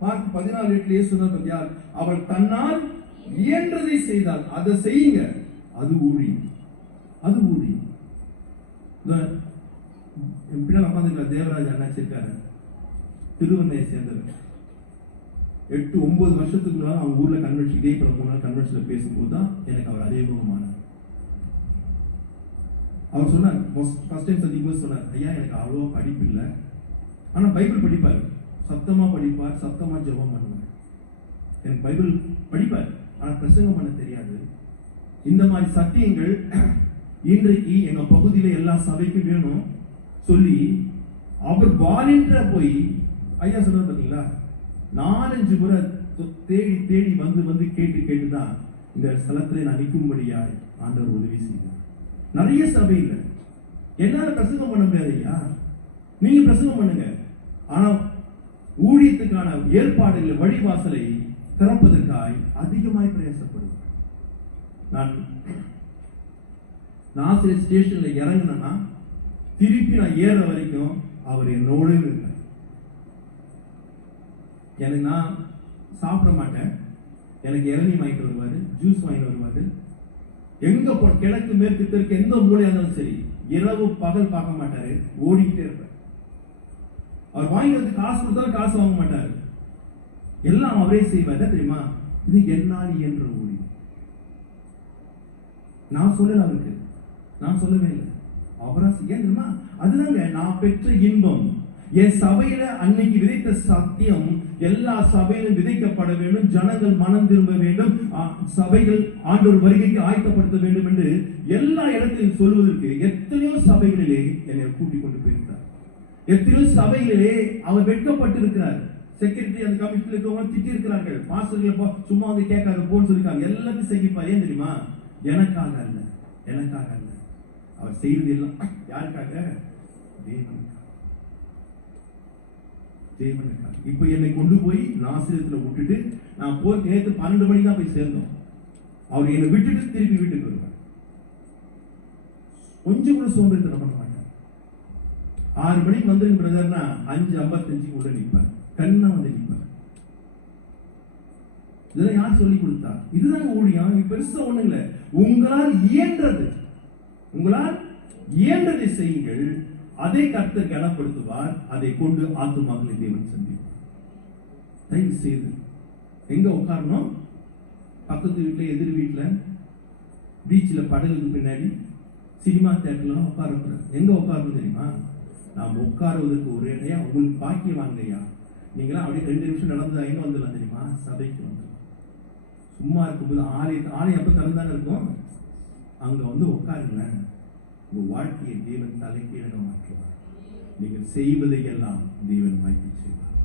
மார்க் 14:8 சொன்ன பத்தியா, அவள் தன்னால் இயன்றதை செய்தால் அதை செய்யுங்க, அது ஊழியம். அது ஊழியம். பின்னால் உட்காந்துருக்க தேவராஜ் அண்ணாச்சி இருக்காரு, திருவண்ணையை சேர்ந்தவர். 8-9 வருஷத்துக்கு முன்னாடி அவங்க ஊர்ல கன்வென்ஷன், இதே 3 நாள் கன்வென்ஷன்ல பேசும்போது தான் எனக்கு அவர் அறிமுகமானார். அவர் சொன்னார், ஃபர்ஸ்ட் டைம் சந்திக்கும்போது சொன்னார், ஐயா எனக்கு அவ்வளோ படிப்பு இல்லை, ஆனா பைபிள் படிப்பார், சத்தமா படிப்பார், சத்தமா ஜெபம் பண்ணுவார். எனக்கு பைபிள் படிப்பார், ஆனா பிரசங்கம் பண்ண தெரியாது. இந்த மாதிரி சத்தியங்கள் இன்றைக்கு எங்க பகுதியில எல்லா சபைக்கும் வேணும் சொல்லி அவர் வாலண்டியரா போய், ஐயா சொன்னார் பாத்தீங்களா, 4-5 முறை தேடி தேடி வந்து கேட்டுதான் இந்த ஸ்தலத்துல நான் நிற்கும்படியா ஆண்டவர் உதவி செய்தார். நிறைய சபை இல்லை, என்னால பிரசங்கம் பண்ண முடியாது ஐயா, நீங்க பிரசங்கம் பண்ணுங்க, ஆனா ஊழியத்துக்கான ஏற்பாடுகள் வழிவாசலை திறப்பதற்காய் அதிகமாய் பிரயாசப்படுவேன். நான் ஆசிரியர் ஸ்டேஷன்ல இறங்கினா திருப்பி நான் ஏற வரைக்கும் அவர் என்னோட இருக்கார். எனக்கு நான் சாப்பிட மாட்டேன், எனக்கு இளநீ வாங்கிட்டு வருவாரு, ஜூஸ் வாங்கிட்டு வருவாரு. எங்க கிழக்கு மேற்கு தெற்கு எந்த மூலையா இருந்தாலும் சரி, இரவு பகல் பார்க்க மாட்டாரு, ஓடிக்கிட்டே இருப்பார். அவர் வாங்கிக்கிறதுக்கு காசு கொடுத்தாலும் காசு வாங்க மாட்டாரு, எல்லாம் அவரே செய்வார். தெரியுமா, இது என்னால் இயன்ற ஊழி. நான் சொல்லல அவருக்கு, நான் சொல்லவே இல்லை, அவரா செய்ய. அதுதாங்க நான் பெற்ற இன்பம். என் சபையில அன்னைக்கு விதைத்த சத்தியம் எல்லா சபையிலும் விதைக்கப்பட வேண்டும், ஜனங்கள் மனம் திரும்ப வேண்டும், சபைகள் ஆண்டவர் வருகைக்கு ஆயத்தப்படுத்த வேண்டும் என்று எல்லா இடத்திலும் சொல்வதற்கு எத்தனையோ சபைகளிலே என்னை கூட்டிக் கொண்டு போயிருக்கிறார். எத்தனையோ சபைகளிலே அவர் வெட்கப்பட்டிருக்கிறார். செக்ரட்டரி அந்த கமிஷன்ல இருக்கவங்க திட்டி இருக்கிறார்கள், பாஸ்டர்கள் சும்மா வந்து கேட்காத போன்னு சொல்லிருக்காங்க. எல்லாத்தையும் செய்யப்பா, ஏன் தெரியுமா, எனக்காக அல்ல, எனக்காக அல்ல, அவர் செய்வது எல்லாம் யாருக்காக? தேவனுக்காக, தேவனுக்காக. இப்ப என்னை கொண்டு போய் நாசிரியத்துல விட்டுட்டு நான் போய் நேற்று 12 மணிக்கு தான் போய் சேர்ந்தோம். அவர் என்னை விட்டுட்டு திருப்பி வீட்டுக்கு வருவார். கொஞ்சம் கூட சோம்பேறித்தனம் பண்ண மாட்டேன். 6 மணிக்கு வந்துருங்க பிரதர்னா 5:55 உள்ள நிற்பேன், கண்ணா வந்து நிற்பேன். இதெல்லாம் யார் சொல்லி கொடுத்தா? இதுதான் ஊழியம். பெருசா ஒண்ணு இல்ல. உங்களால் இயன்றதை செய்யுங்கள். அதை கர்த்தர் கனப்படுத்துவார். அதை கொண்டு ஆத்துமாக்களை தேவன் சந்திப்பார். தயவு செய்து எங்க உட்காரணும்? பக்கத்து வீட்டுல, எதிர் வீட்டுல, பீச்சில் படகுக்கு பின்னாடி, சினிமா தியேட்டர்ல உட்காரக்கூடாது. எங்க உட்காரணும் தெரியுமா? நாம் உட்காருவதற்கு ஒரு இடையா உங்களுக்கு பாக்கியம் வாங்கய்யா. நீங்களாம் அப்படியே 2 நிமிஷம் நடந்து எங்க வந்துடலாம் தெரியுமா? சபைக்கு வந்து சும்மா இருக்கும்போது ஆலயம் எப்ப திறந்தானே இருக்கும், அங்க வந்து உட்காருங்களேன். உங்க வாழ்க்கையை தேவன் தலைக்கீழ மாற்றுவார். நீங்கள் செய்வதை எல்லாம் தேவன் வாய்ப்பு செய்வார்.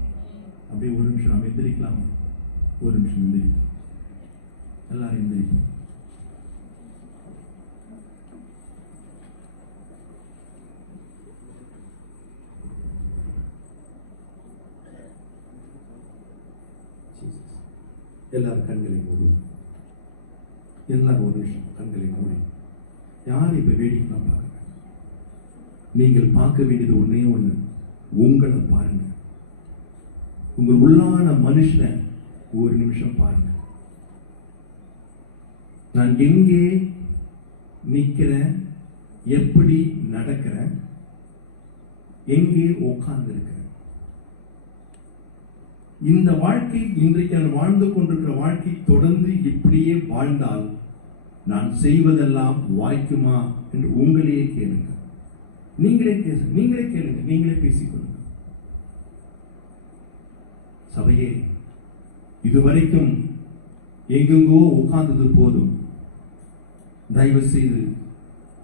அப்படியே ஒரு நிமிஷம் நாம் எந்திரிக்கலாம். ஒரு நிமிஷம் எந்திரிப்போம். எல்லாரும் எந்திரிப்போம். எல்லாரும் கண்களை மூடி, எல்லாரும் ஒரு நிமிஷம் கண்களை மூடி. யாரும் இப்ப வேடிக்கை பார்க்க, நீங்கள் பார்க்க வேண்டியது ஒன்னே ஒண்ணு, உங்களை பாருங்க. உங்க உள்ளான மனுஷனை ஒரு நிமிஷம் பாருங்க. நான் எங்கே நிக்கிறேன், எப்படி நடக்கிறேன், எங்கே உட்கார்ந்து இருக்கிறேன். இந்த வாழ்க்கை, இன்றைக்கு நான் வாழ்ந்து கொண்டிருக்கிற வாழ்க்கை தொடர்ந்து இப்படியே வாழ்ந்தால் நான் செய்வதெல்லாம் வாய்க்குமா என்று உங்களையே கேளுங்க. நீங்களே கேளுங்க, நீங்களே பேசிக்கொள்ளுங்க. சபையே, இதுவரைக்கும் எங்கெங்கோ உட்கார்ந்தது போதும். தயவு செய்து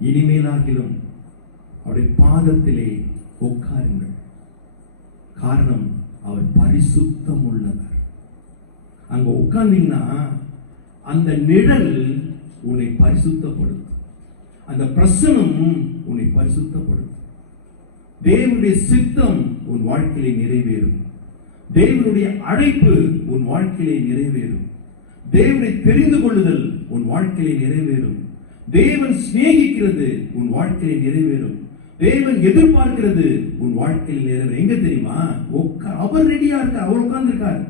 இனிமேலாகிலும் அவருடைய பாதத்திலே உட்காருங்கள். காரணம், அவர் பரிசுத்தம் உள்ளவர். அங்க உட்கார்ந்தீங்கன்னா அந்த நிழல் உன்னை பரிசுத்தப்படுத்தும். அந்த பிரசனம் உன்னை பரிசுத்தப்படுத்தும். தேவனுடைய சித்தம் உன் வாழ்க்கையிலே நிறைவேறும். தேவனுடைய அழைப்பு உன் வாழ்க்கையிலே நிறைவேறும். தேவனை தெரிந்து கொள்ளுதல் உன் வாழ்க்கையிலே நிறைவேறும். தேவன் சிநேகிக்கிறது உன் வாழ்க்கையிலே நிறைவேறும். தேவன் எதிர்பார்க்கிறது உன் வாழ்க்கையில் நிறைவேறும். எங்க தெரியுமா? அவர் ரெடியா இருக்கார். அவர் உட்கார்ந்து இருக்கார்.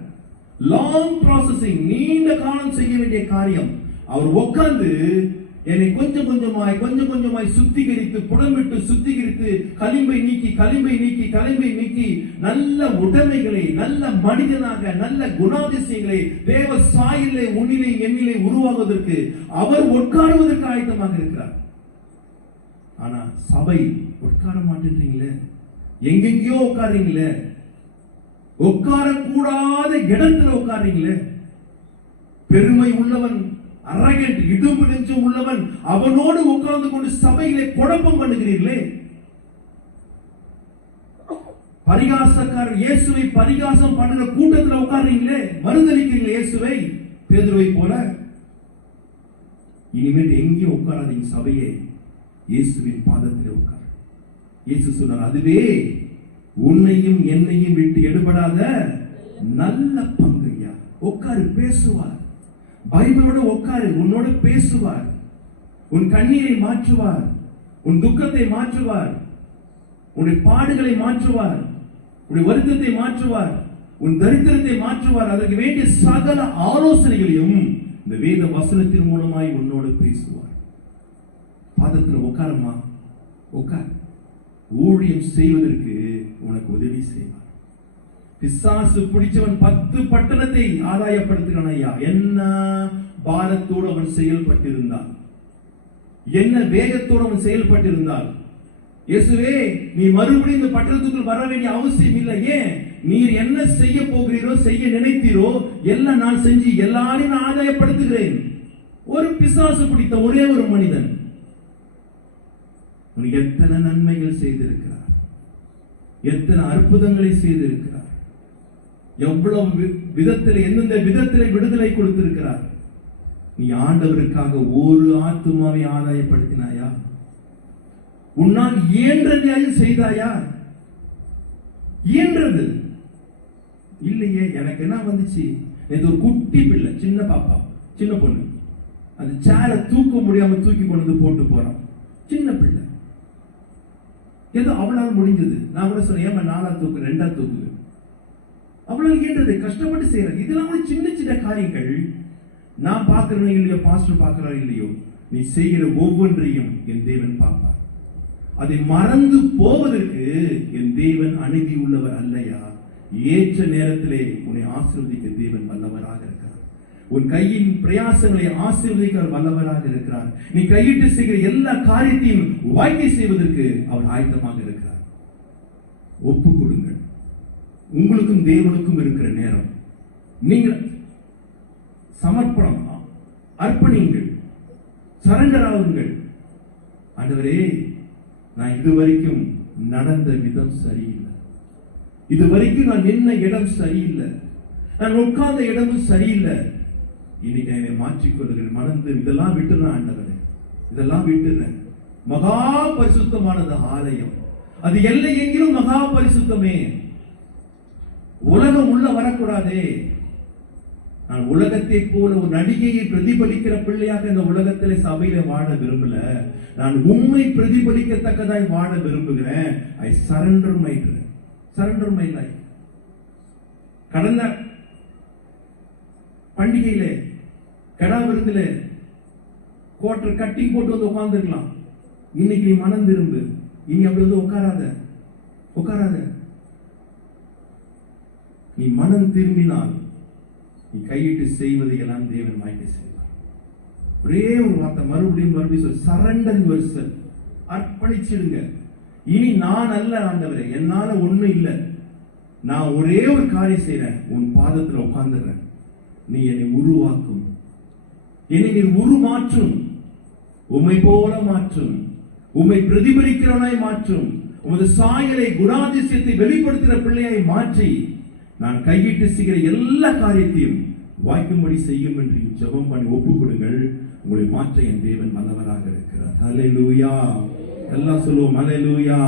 லாங் ப்ராசஸிங், நீண்ட காலம் செய்ய வேண்டிய காரியம். அவர் உட்கார்ந்து என்னை கொஞ்சம் கொஞ்சமாய் சுத்திகரித்து, புடமிட்டு சுத்திகரித்து, களிம்பை நீக்கி நல்ல உடைமைகளை, நல்ல மனிதனாக, நல்ல குணாதிசயங்களை தேவ சாயலை உன்னிலே என்னிலே உருவாகுவதற்கு அவர் உட்காருவதற்கு ஆயத்தமாக இருக்கிறார். ஆனா சபை உட்கார மாட்டேன்றீங்களே, எங்கெங்கயோ உட்கார்றீங்களே, உட்காரக்கூடாத இடத்துல உட்கார்றீங்களே. பெருமை உள்ளவன், அரகண்ட், இடும்பு நெஞ்சம் உள்ளவன், அவனோடு உட்கார்ந்து கொண்டு சபையிலே குழப்பம் பண்ணுகிறீர்களே. பரிகாசக்காரர், இயேசுவை பரிகாசம் பண்ணுற கூட்டத்தில் உட்கார்றீங்களே, மறுதளிக்கிறீங்களே இயேசுவை, பேதுருவை போல. இனிமேல் எங்கேயும் உட்காராதீங்க. சபையே, இயேசுவின் பாதத்தில் உட்கார். இயேசு சொன்னார், அதுவே உன்னையும் என்னையும் விட்டு எடுபடாத நல்ல பங்கையா. உட்காரு, பேசுவார். பைபிளோட உட்காரு, உன்னோடு பேசுவார். உன் கண்ணீரை மாற்றுவார், உன் துக்கத்தை மாற்றுவார், உன்னுடைய பாடுகளை மாற்றுவார், உன்னுடைய வருத்தத்தை மாற்றுவார், உன் தரித்திரத்தை மாற்றுவார். அதற்கு வேண்டிய சகல ஆலோசனைகளையும் இந்த வேத வசனத்தின் மூலமாய் உன்னோடு பேசுவார். பாதத்தில் உட்காரமா, உட்கார். ஊழியம் செய்வதற்கு உனக்கு உதவி செய்வார். பிசாசு பிடிச்சவன் 10 பட்டணத்தை ஆதாயப்படுத்துகிறான் ஐயா. என்ன பாரத்தோடு அவன் செயல்பட்டிருந்தான், என்ன வேகத்தோடு அவன் செயல்பட்டிருந்தான். இயேசுவே, நீ மறுபடியும் இந்த பட்டணத்துக்குள் வர வேண்டிய அவசியம் இல்லை. ஏன்? நீர் என்ன செய்ய போகிறீரோ, செய்ய நினைத்தீரோ எல்லாம் நான் செஞ்சு எல்லாரையும் நான் ஆதாயப்படுத்துகிறேன். ஒரு பிசாசு பிடித்த ஒரே ஒரு மனிதன் உனக்கு எத்தனை நன்மைகள் செய்திருக்கிறார், எத்தனை அற்புதங்களை செய்திருக்கிறார், எவ்வளவு விதத்தில், எந்தெந்த விதத்தில் விடுதலை கொடுத்திருக்கிறார். நீ ஆண்டவருக்காக ஒரு ஆத்துமாவை ஆதாயப்படுத்தினாயா? உன்னால் இயன்றதையும் செய்தாயா? இயன்றது இல்லையே. எனக்கு என்ன வந்துச்சு, இது ஒரு குட்டி பிள்ளை, சின்ன பாப்பா, சின்ன பொண்ணு, அது சேரை தூக்க முடியாம தூக்கி கொண்டு போட்டு போறான். சின்ன பிள்ளை, ஏதோ அவளால முடிஞ்சது. நான் கூட சொன்னேன், ஏமா 4 தூக்கு 2 தூக்கு, அவளால் இயன்றது கஷ்டப்பட்டு செய்யறது. இதெல்லாம் கூட சின்ன சின்ன காரியங்கள். நான் பார்க்கிறேன் இல்லையோ, பாஸ்டர் பார்க்கிறார் இல்லையோ, நீ செய்கிற ஒவ்வொன்றையும் என் தேவன் பார்ப்பார். அதை மறந்து போவதற்கு என் தேவன் அநீதி உள்ளவர் அல்லையா? ஏற்ற நேரத்திலே உன்னை ஆசீர்வதிக்க தேவன் வல்லவராக இருக்கிறார். உன் கையின் பிரயாசங்களை ஆசீர்வதிக்க அவர் வல்லவராக இருக்கிறார். நீ கையிட்டு செய்கிற எல்லா காரியத்தையும் வாய்க்கை செய்வதற்கு அவர் ஆயத்தமாக இருக்கிறார். ஒப்பு கொடுங்கள். உங்களுக்கும் தேவனுக்கும் இருக்கிற நேரம். நீங்கள் சமர்ப்பணம், அர்ப்பணிங்கள், சரண்டராகுங்கள். ஆண்டவரே, நான் இதுவரைக்கும் நடந்த விதம் சரியில்லை, இதுவரைக்கும் நான் நின்ன இடம் சரியில்லை, நான் உட்கார்ந்த இடமும் சரியில்லை. இன்னைக்கு என்னை மாற்றிக்கொள்ளுகிறேன். மறந்து இதெல்லாம் விட்டுறேன் ஆண்டவரே, இதெல்லாம் விட்டுறேன். மகா பரிசுத்தமானது ஆலயம், அது எல்லை எங்கிலும் மகா பரிசுத்தமே. உலகம் உள்ள வரக்கூடாதே. நான் உலகத்தை போல ஒரு நடிகையை பிரதிபலிக்கிற பிள்ளையாக இந்த உலகத்திலே சபையில வாழ விரும்பல. நான் உண்மை பிரதிபலிக்கத்தக்கதாய் வாழ விரும்புகிறேன். ஐ சரண்டர் மை லைஃப். கடந்த பண்டிகையில கடா விருந்துல கோட்டர் கட்டிங் போட்டு வந்து உட்கார்ந்துருக்கலாம். இன்னைக்கு நீ மனம் திரும்பு. இனி அப்படி வந்து உட்காராத. நீ மனம் திரும்பினால் நீ கையிட்டு செய்வதை எல்லாம் தேவன் வாய்க்கை செய்வார். ஒரே ஒரு வார்த்தை மறுபடியும் சொல், சரண்டர் யுவர்செல்ஃப். அர்ப்பணிச்சிடுங்க. இனி நான் அல்ல ஆண்டவரே, என்னால ஒண்ணும் இல்லை, நான் ஒரே ஒரு காரியம் செய்யறேன், உன் பாதத்துல உட்கார்ந்துடுறேன். நீ என்னை உருவாக்கும், என்னை நீ உருமாற்றும், உம்மை போல மாற்றும், உம்மை பிரதிபலிக்கிறவனாய் மாற்றும், உமது சாயலை குணாதிசயத்தை வெளிப்படுத்துகிற பிள்ளையாய் மாற்றி நான் கையிட்டு செய்கிற எல்லா காரியத்தையும் வாய்க்கும்படி செய்யும் என்று ஜெபம் பண்ணி ஒப்புக் கொடுங்கள். உங்களை மாற்ற என் தேவன் வல்லவராக இருக்கிறார். ஹல்லேலூயா. எல்லாம் சொல்லுவோம் ஹல்லேலூயா.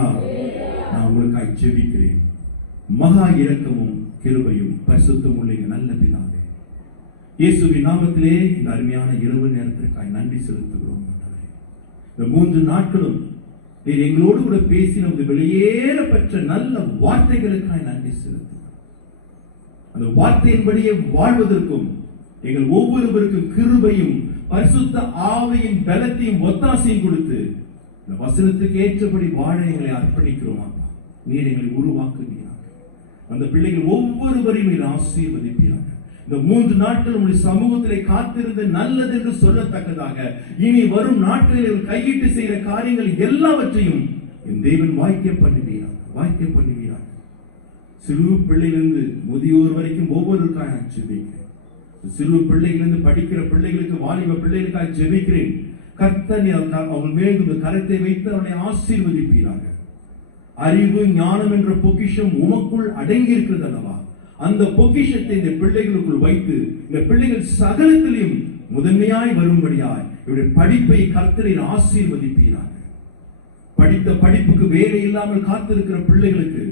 நான் உங்களுக்காக ஜெபிக்கிறேன். மகா இரக்கமும் கிருபையும் பரிசுத்தம் உள்ள நல்ல பிதாவே, இயேசுவின் நாமத்திலே இந்த அருமையான இரவு நேரத்திற்காக நன்றி செலுத்துகிறோம். இந்த 3 நாட்களும் நீர் எங்களோடு கூட பேசின வெளியேற பெற்ற நல்ல வார்த்தைகளுக்காக நன்றி செலுத்துகிறோம். அந்த வார்த்தையின்படியே வாழ்வதற்கும் எங்கள் ஒவ்வொருவருக்கும் கிருபையும் பரிசுத்த ஆவியின் பலத்தையும் ஒத்தாசையும் கொடுத்து இந்த வசனத்துக்கு ஏற்றபடி வாழ எங்களை அர்ப்பணிக்கிறோம். நீர் எங்களை உருவாக்குவீராக. அந்த பிள்ளைகள் ஒவ்வொருவரையும் நீர் ஆசீர்வதிப்பீராக. இந்த 3 நாட்கள் உங்களுடைய சமூகத்திலே காத்திருந்து நல்லது என்று சொல்லத்தக்கதாக இனி வரும் நாட்களில் கையிட்டு செய்கிற காரியங்கள் எல்லாவற்றையும் என் தேவன் வாய்க்க பண்ணுவீராக. சிறு பிள்ளையிலிருந்து முதியோர் வரைக்கும் ஒவ்வொருவருக்காக நான் ஜெபிக்கிறேன். சிறு பிள்ளைகளிலிருந்து படிக்கிற பிள்ளைகளுக்கு, வாலிப பிள்ளைகளுக்காக ஜெபிக்கிறேன். கர்த்தர் அவர்கள் மேல் இந்த கரத்தை வைத்து அவனை ஆசீர்வதிப்பீராக. அறிவு ஞானம் என்ற பொக்கிஷம் உமக்குள் அடங்கி இருக்கிறது அல்லவா? அந்த பொக்கிஷத்தை இந்த பிள்ளைகளுக்குள் வைத்து இந்த பிள்ளைகள் சகலத்திலும் முதன்மையாய் வரும்படியாய் இவருடைய படிப்பை கர்த்தரின் ஆசீர்வதிப்பீராக. படித்த படிப்புக்கு வேலை இல்லாமல் காத்திருக்கிற பிள்ளைகளுக்கு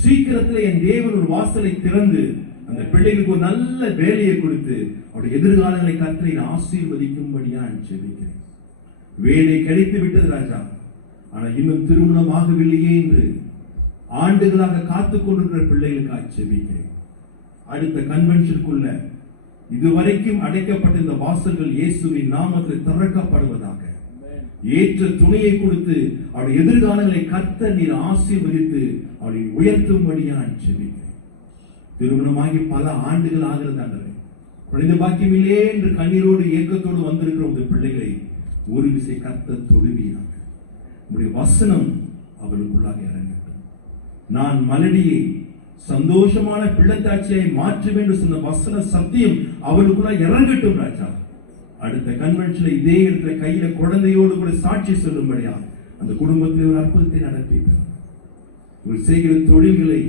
சீக்கிரத்தில் என் தேவன் ஒரு வாசலை திறந்து அந்த பிள்ளைகளுக்கு ஒரு நல்ல வேலையை கொடுத்து அவருடைய எதிர்காலங்களை கர்த்தரின் ஆசீர்வதிக்கும்படியா ஜெபிக்கிறேன். வேலை கிடைத்து விட்டது ராஜா, ஆனால் இன்னும் திருமணம் ஆகவில்லையே என்று ஆண்டுகளாக காத்துக் கொண்டிருக்கிற பிள்ளைகளுக்காக ஜெபிக்கிறேன். அடுத்த கன்வென்ஷனுக்குள்ள இதுவரைக்கும் அடைக்கப்பட்ட இந்த வாசல்கள் இயேசுவின் நாமத்தில் திறக்கப்படுவதாக. ஏற்ற துணையை கொடுத்து அவருடைய எதிர்காலங்களை கர்த்தர் நீர் ஆசீர்வதித்து அவரை உயர்த்தும்படியா ஜெபிக்கிறேன். திருமணமாகி பல ஆண்டுகள் ஆகிறது. குழந்தை பாக்கியம் இல்லையே என்று கண்ணீரோடு ஏக்கத்தோடு வந்திருக்கிற உங்கள் பிள்ளைகளை ஒரு விசை கர்த்தர் தொழுவீராக. உங்களுடைய வசனம் அவளுக்குள்ளாக இறங்கட்டும். நான் மலடியை சந்தோஷமான பிள்ளைத்தாட்சியை மாற்றுவேன் என்று சொன்ன வசன சத்தியம் அவளுக்குள்ளாக இறங்கட்டும் ராஜா. அடுத்த கன்வென்ஷன்ல இதே இடத்துல கையில குழந்தையோடு கூட சாட்சி சொல்லும்படியா அந்த குடும்பத்தில் ஒரு அற்புதத்தை நடப்பிப்பார். உங்கள் செய்கிற தொழில்களை,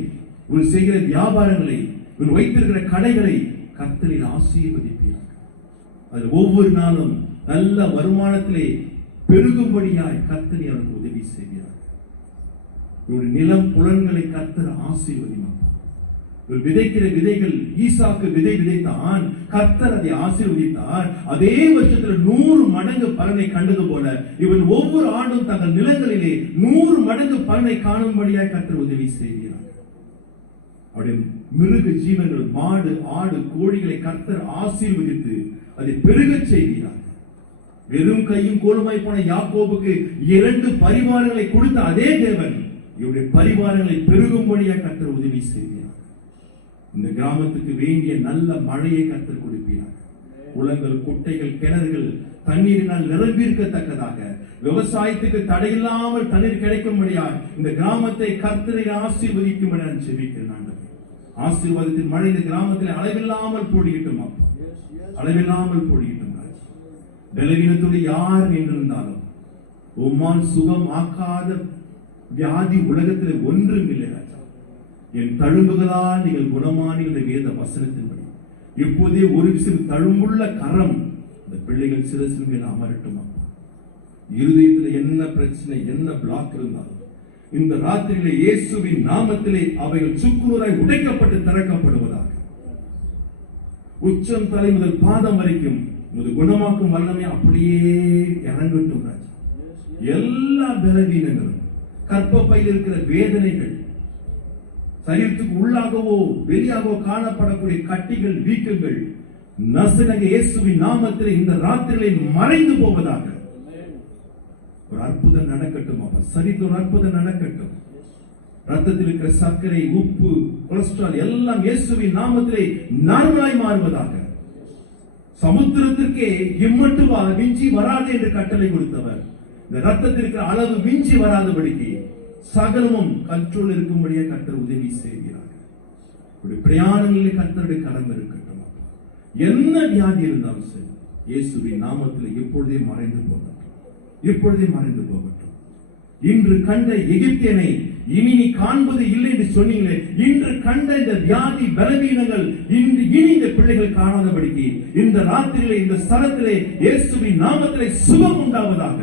உங்கள் செய்கிற வியாபாரங்களை, உங்கள் வைத்திருக்கிற கடைகளை கர்த்தரின் ஆசீர்வதிப்பீராக. அது ஒவ்வொரு நாளும் நல்ல வருமானத்திலே பெருகும்படியாய் கர்த்தர் அவருக்கு உதவி செய்கிறார். உங்களுடைய நிலம் புலன்களை கர்த்தர் ஆசீர்வதிப்பார். விதைக்கிற விதைகள் ஈசாக்கு விதை விதைத்தான், கர்த்தர் அதை ஆசீர்வதித்தார். அதே வருஷத்துல 100 மடங்கு பலனை கண்டது போல இவன் ஒவ்வொரு ஆண்டும் தங்கள் நிலங்களிலே 100 மடங்கு பலனை காணும்படியாய் கர்த்தர் உதவி செய்கிறார். அவருடைய மிருக ஜீவன்கள், மாடு, ஆடு, கோழிகளை கர்த்தர் ஆசீர்வதித்து அதை பெருகச் செய்கிறார். வெறும் கையும் கோலுமாய் போன யாக்கோபுக்கு 2 பரிவாரங்களை கொடுத்த அதே தேவன் இவருடைய பரிவாரங்களை பெருகும்படியாக கர்த்தர் உதவி செய்கிறார். இந்த கிராமத்துக்கு வேண்டிய நல்ல மழையை கர்த்தர் கொடுக்கிறார். குளங்கள், குட்டைகள், கிணறுகள் தண்ணீரினால் நிரம்பியிருக்கத்தக்கதாக, விவசாயத்துக்கு தடையில்லாமல் தண்ணீர் கிடைக்கும்படியாக இந்த கிராமத்தை கர்த்தரை ஆசீர்வதிக்கும்படி நான் ஜெபிக்கிறேன். ஆசீர்வாதத்தின் மழை இந்த கிராமத்தில் அளவில்லாமல் பொழியட்டும் அப்பா, அளவில்லாமல் பொழியட்டும். பலவீனத்தோடு யார் நின்றிருந்தாலும் உம்மால் சுகம் ஆக்காத வியாதி உலகத்தில் ஒன்றும் இல்லை ராஜா. என் தழும்புகளால் நீங்கள் குணமானீர்கள் வேத வசனத்தின்படி எப்போதே ஒரு சிறு தழும்புள்ள கரம் இந்த பிள்ளைகள் சிரசின் மேல் அமரட்டும் அப்பா. இருதயத்தில் என்ன பிரச்சனை, என்ன பிளாக் இருந்தாலும் இந்த ராத்திரியிலே இயேசுவின் நாமத்திலே அவைகள் சுக்குநூறாய் உடைக்கப்பட்டு திறக்கப்படுவதாக. உச்சம் தலை முதல் பாதம் வரைக்கும் குணமாக்கும் வல்லமை அப்படியே இறங்கட்டும் ராஜா. எல்லா பலவீனங்களும், கர்ப்பப்பையில் இருக்கிற வேதனைகள், சரீரத்துக்கு உள்ளாகவோ வெளியாகவோ காணப்படக்கூடிய கட்டிகள், வீக்கங்கள் நசரேய இயேசுவின் நாமத்தில் இந்த ராத்திரியிலே மறைந்து போவதாக. ஒரு அற்புதம் நடக்கட்டும் அப்பா. சரீரத்தில் ஒரு அற்புதம் நடக்கட்டும். ரத்தத்தில் இருக்கிற சர்க்கரை, உப்பு, கொலஸ்ட்ரால் எல்லாம் இயேசுவின் நாமத்திலே நார்மலாய் மாறுவதாக. சமுத்திரத்திற்கே இம்மட்டுவா மிஞ்சி வராது என்று கட்டளை கொடுத்தவர் இந்த ரத்தத்திற்கு அளவு மிஞ்சி வராதபடிக்கு சகலமும் கண்ட்ரோல் இருக்கும்படியே கர்த்தர் உதவி செய்கிறார். பிரயாணங்களில் கர்த்தருடைய கரம் இருக்கட்டும். என்ன வியாதி இருந்தாலும் சரி இயேசுவின் நாமத்தில் எப்பொழுதே மறைந்து போகட்டும், எப்பொழுதே மறைந்து போகட்டும். இன்று கண்ட எகிப்தியனை இனி நீ காண்பது இல்லை என்று சொன்னீங்களே, இன்று கண்ட இந்த வியாதி பலவீனங்கள் இனி இந்த பிள்ளைகள் காணாதபடிக்கு இந்த ராத்திரியிலே இந்த ஸ்தலத்திலே இயேசுவின் நாமத்திலே சுகம் உண்டாவதாக,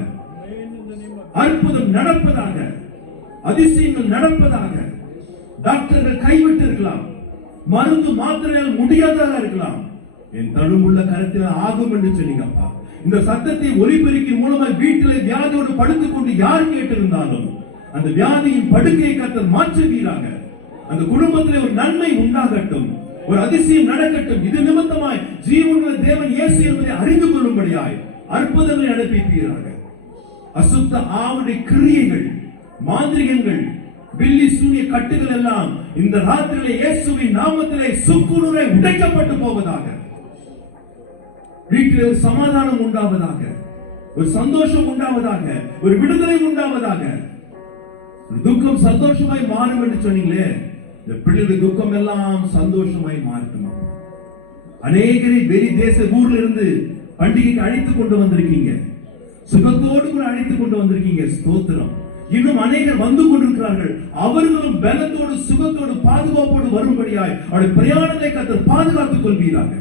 அற்புதம் நடப்பதாக, அதிசயங்கள் நடப்பதாக. டாக்டர்கள் கைவிட்டு இருக்கலாம், மருந்து மாத்திரையால் முடியாததாக இருக்கலாம், என் தழும்புள்ள கரத்தில் ஆகும் என்று சொன்னீங்கப்பா. இந்த சத்தத்தை ஒலிபெருக்கின் மூலமாக வீட்டிலே வியாதியோடு படுத்துக் கொண்டு யார் கேட்டிருந்தாலும் அந்த வியாதியின் படுக்கையை கர்த்தர் மாற்றுவீராக. அந்த குடும்பத்திலே ஒரு நன்மை உண்டாகட்டும், ஒரு அதிசயம் நடக்கட்டும். இது நிமித்தமாய் ஜீவனுள்ள தேவன் இயேசு என்பதை அறிந்து கொள்ளும்படியாய் அற்புதங்களை நடப்பிப்பீராக. அசுத்த ஆவுடைய கிரியைகள், மாந்திரிகங்கள், பில்லி சூனிய கட்டுகள் எல்லாம் இந்த ராத்திரியிலே இயேசுவின் நாமத்திலே சுக்குநூறாய் உடைக்கப்பட்டு போவதாக. வீட்டிலே ஒரு சமாதானம் உண்டாவதாக, ஒரு சந்தோஷம் உண்டாவதாக, ஒரு விடுதலை உண்டாவதாக. துக்கம் சந்தோஷமாய் மாறும் என்று சொன்னீங்களே, இந்த பிள்ளைகளுடைய துக்கம் எல்லாம் சந்தோஷமாய் மாறட்டும். அநேகரை வெளி தேச ஊர்ல இருந்து பண்டிகைக்கு அழைத்துக் கொண்டு வந்திருக்கீங்க, சுகத்தோடு கூட அழைத்துக் கொண்டு வந்திருக்கீங்க. ஸ்தோத்திரம். இன்னும் அநேகர் வந்து கொண்டிருக்கிறார்கள். அவர்களும் பலத்தோடு சுகத்தோடு பாதுகாப்போடு வரும்படியாய் அவருடைய பிரயாணத்தை கர்த்தர் பாதுகாத்துக் கொள்வீராக.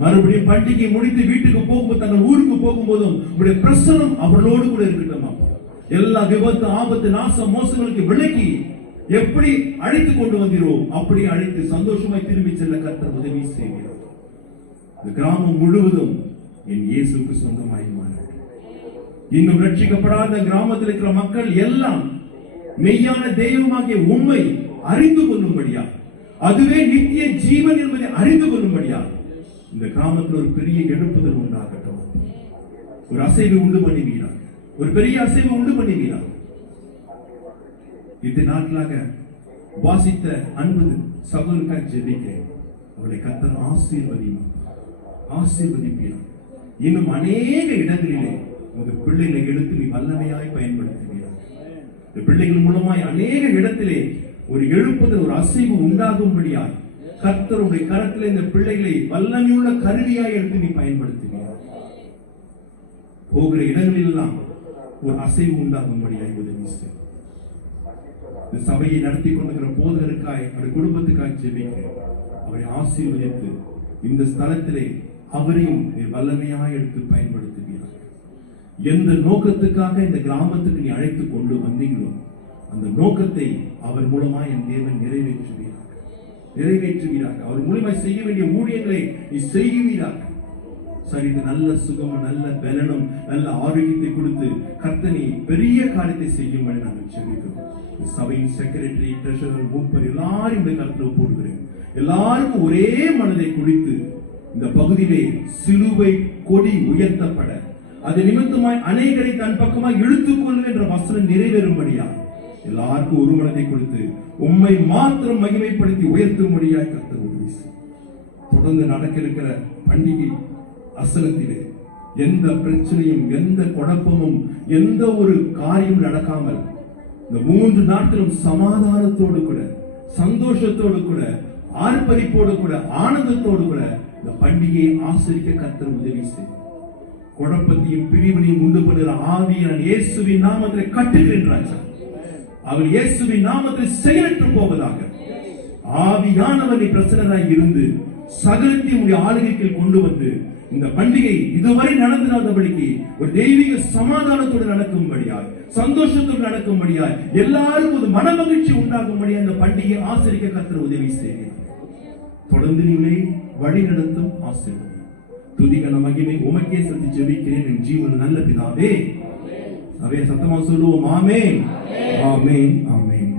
மறுபடியும் பண்டிகை முடித்து வீட்டுக்கு போகும்போது, தங்கள் ஊருக்கு போகும்போதும் உங்களுடைய பிரசனம் அவர்களோடு கூட இருக்கட்டும். எல்லா விபத்து, ஆபத்து, நாசம், மோசங்களுக்கு விலக்கி எப்படி அழைத்து கொண்டு வந்தீரோ அப்படி அழைத்து சந்தோஷமாய் திரும்பி செல்ல கர்த்தர் உதவி செய்கிறார். இந்த கிராமம் முழுவதும் என் இயேசுக்கு சொந்தமாய் மாறட்டும். இன்னும் ரட்சிக்கப்படாத கிராமத்தில் இருக்கிற மக்கள் எல்லாம் மெய்யான தெய்வமாகிய உண்மை அறிந்து கொள்ளும்படியா, அதுவே நித்திய ஜீவன் என்பதை அறிந்து கொள்ளும்படியா இந்த கிராமத்தில் ஒரு பெரிய எழுப்புதல் உண்டாகட்டும். ஒரு அசைவு உண்டு பண்ணுவீராக, ஒரு பெரிய அசைவு உண்டு பண்ணுவீராக. இந்த நாட்களாக வாசித்த அன்பு சகோதரருக்காக ஜெபிக்கிறேன். அவர்களை கர்த்தர் ஆசீர்வதிப்பீராக. இன்னும் அநேக இடங்களிலே உங்கள் பிள்ளைகளை எடுத்து நீ வல்லமையாய் பயன்படுத்துவீராக. இந்த பிள்ளைகள் மூலமாய் அநேக இடத்திலே ஒரு எழுப்புதல், ஒரு அசைவு உண்டாகும்படியாய் கர்த்தருடைய கரத்திலே இந்த பிள்ளைகளை வல்லமையுள்ள கருவியாய் எடுத்து நீ பயன்படுத்துவீராக. போகிற இடங்களில் எல்லாம் ஒரு அசைவு உண்டாகும்படியாய் உதவி செய். இந்த சபையை நடத்தி கொண்டிருக்கிற போதகருக்காய், அவருடைய குடும்பத்துக்காய் ஜெபிக்கிறேன். அவரை ஆசீர்வதித்து இந்த ஸ்தலத்திலே அவரையும் வல்லமையாய் எடுத்து பயன்படுத்துவீராக. எந்த நோக்கத்துக்காக இந்த கிராமத்துக்கு நீ அழைத்து கொண்டு வந்தீங்களோ அந்த நோக்கத்தை அவர் மூலமா என் தேவன் நிறைவேற்றுவீராக. நிறைவேற்றுவீராக. அவர் மூலமாய் செய்ய வேண்டிய ஊழியங்களை நீ செய்வீராக. சரி, இது நல்ல சுகமும் நல்ல பலனும் நல்ல ஆரோக்கியத்தை கொடுத்து கர்த்தனை பெரிய காரியத்தை செய்யும்படி நாங்கள் ஜெபிக்கிறோம். சபையின் செக்ரட்டரி, ட்ரெஷரர், மூப்பர் எல்லாரும் இந்த கருத்துல போடுகிறேன். எல்லாருக்கும் ஒரே மனதை குடித்து இந்த பகுதியிலே சிலுவை கொடி உயர்த்தப்பட அது நிமித்தமாய் அநேகரை தன் பக்கமாய் இழுத்துக் கொள்ளுகின்ற வசனம் நிறைவேறும்படியா எல்லாருக்கும் ஒரு மனதை கொடுத்து உம்மை மாத்திரம் மகிமைப்படுத்தி உயர்த்தும்படியாய் கர்த்தர் உதவி செய்யும். தொடர்ந்து நடக்க இருக்கிற பண்டிகை அசனத்திலே எந்த பிரச்சனையும் எந்த குழப்பமும் எந்த ஒரு காரியம் நடக்காமல் இந்த 3 நாட்களும் சமாதானத்தோடு கூட சந்தோஷத்தோடு கூட ஆர்ப்பரிப்போடு கூட ஆனந்தத்தோடு கூட இந்த பண்டிகையை ஆசரிக்க கர்த்தர் உதவி செய்யும். குழப்பத்தையும் பிரிவினையும் உண்டு பண்ணுகிற ஆவியை நான் இயேசுவின் நாமத்தில் கட்டுகிறேன் ராஜா. அவர் இயேசுவின் நாமத்தில் செயலற்று போவதாக. ஆவியானவரை பிரசன்னராய் இருந்து சகலத்தையும் உடைய ஆளுகைக்கு கொண்டு வந்து இந்த பண்டிகை இதுவரை நடந்திராதபடிக்கு ஒரு தெய்வீக சமாதானத்தோடு நடக்கும்படியாய் சந்தோஷத்தோடு நடக்கும்படியாய் எல்லாருக்கும் ஒரு மன மகிழ்ச்சி உண்டாகும்படியாய் இந்த பண்டிகையை ஆசரிக்க கர்த்தர் உதவி செய்கிறார். தொடர்ந்து நீங்களே வழி நடத்தும் ஆசீர்வாதம் துதிகன மகிமை உமக்கே செலுத்தி ஜெபிக்கிறேன் என் ஜீவன் நல்ல பிதாவே. அவே சத்தமா சொல்லுவோம், ஆமென், ஆமென், ஆமென்.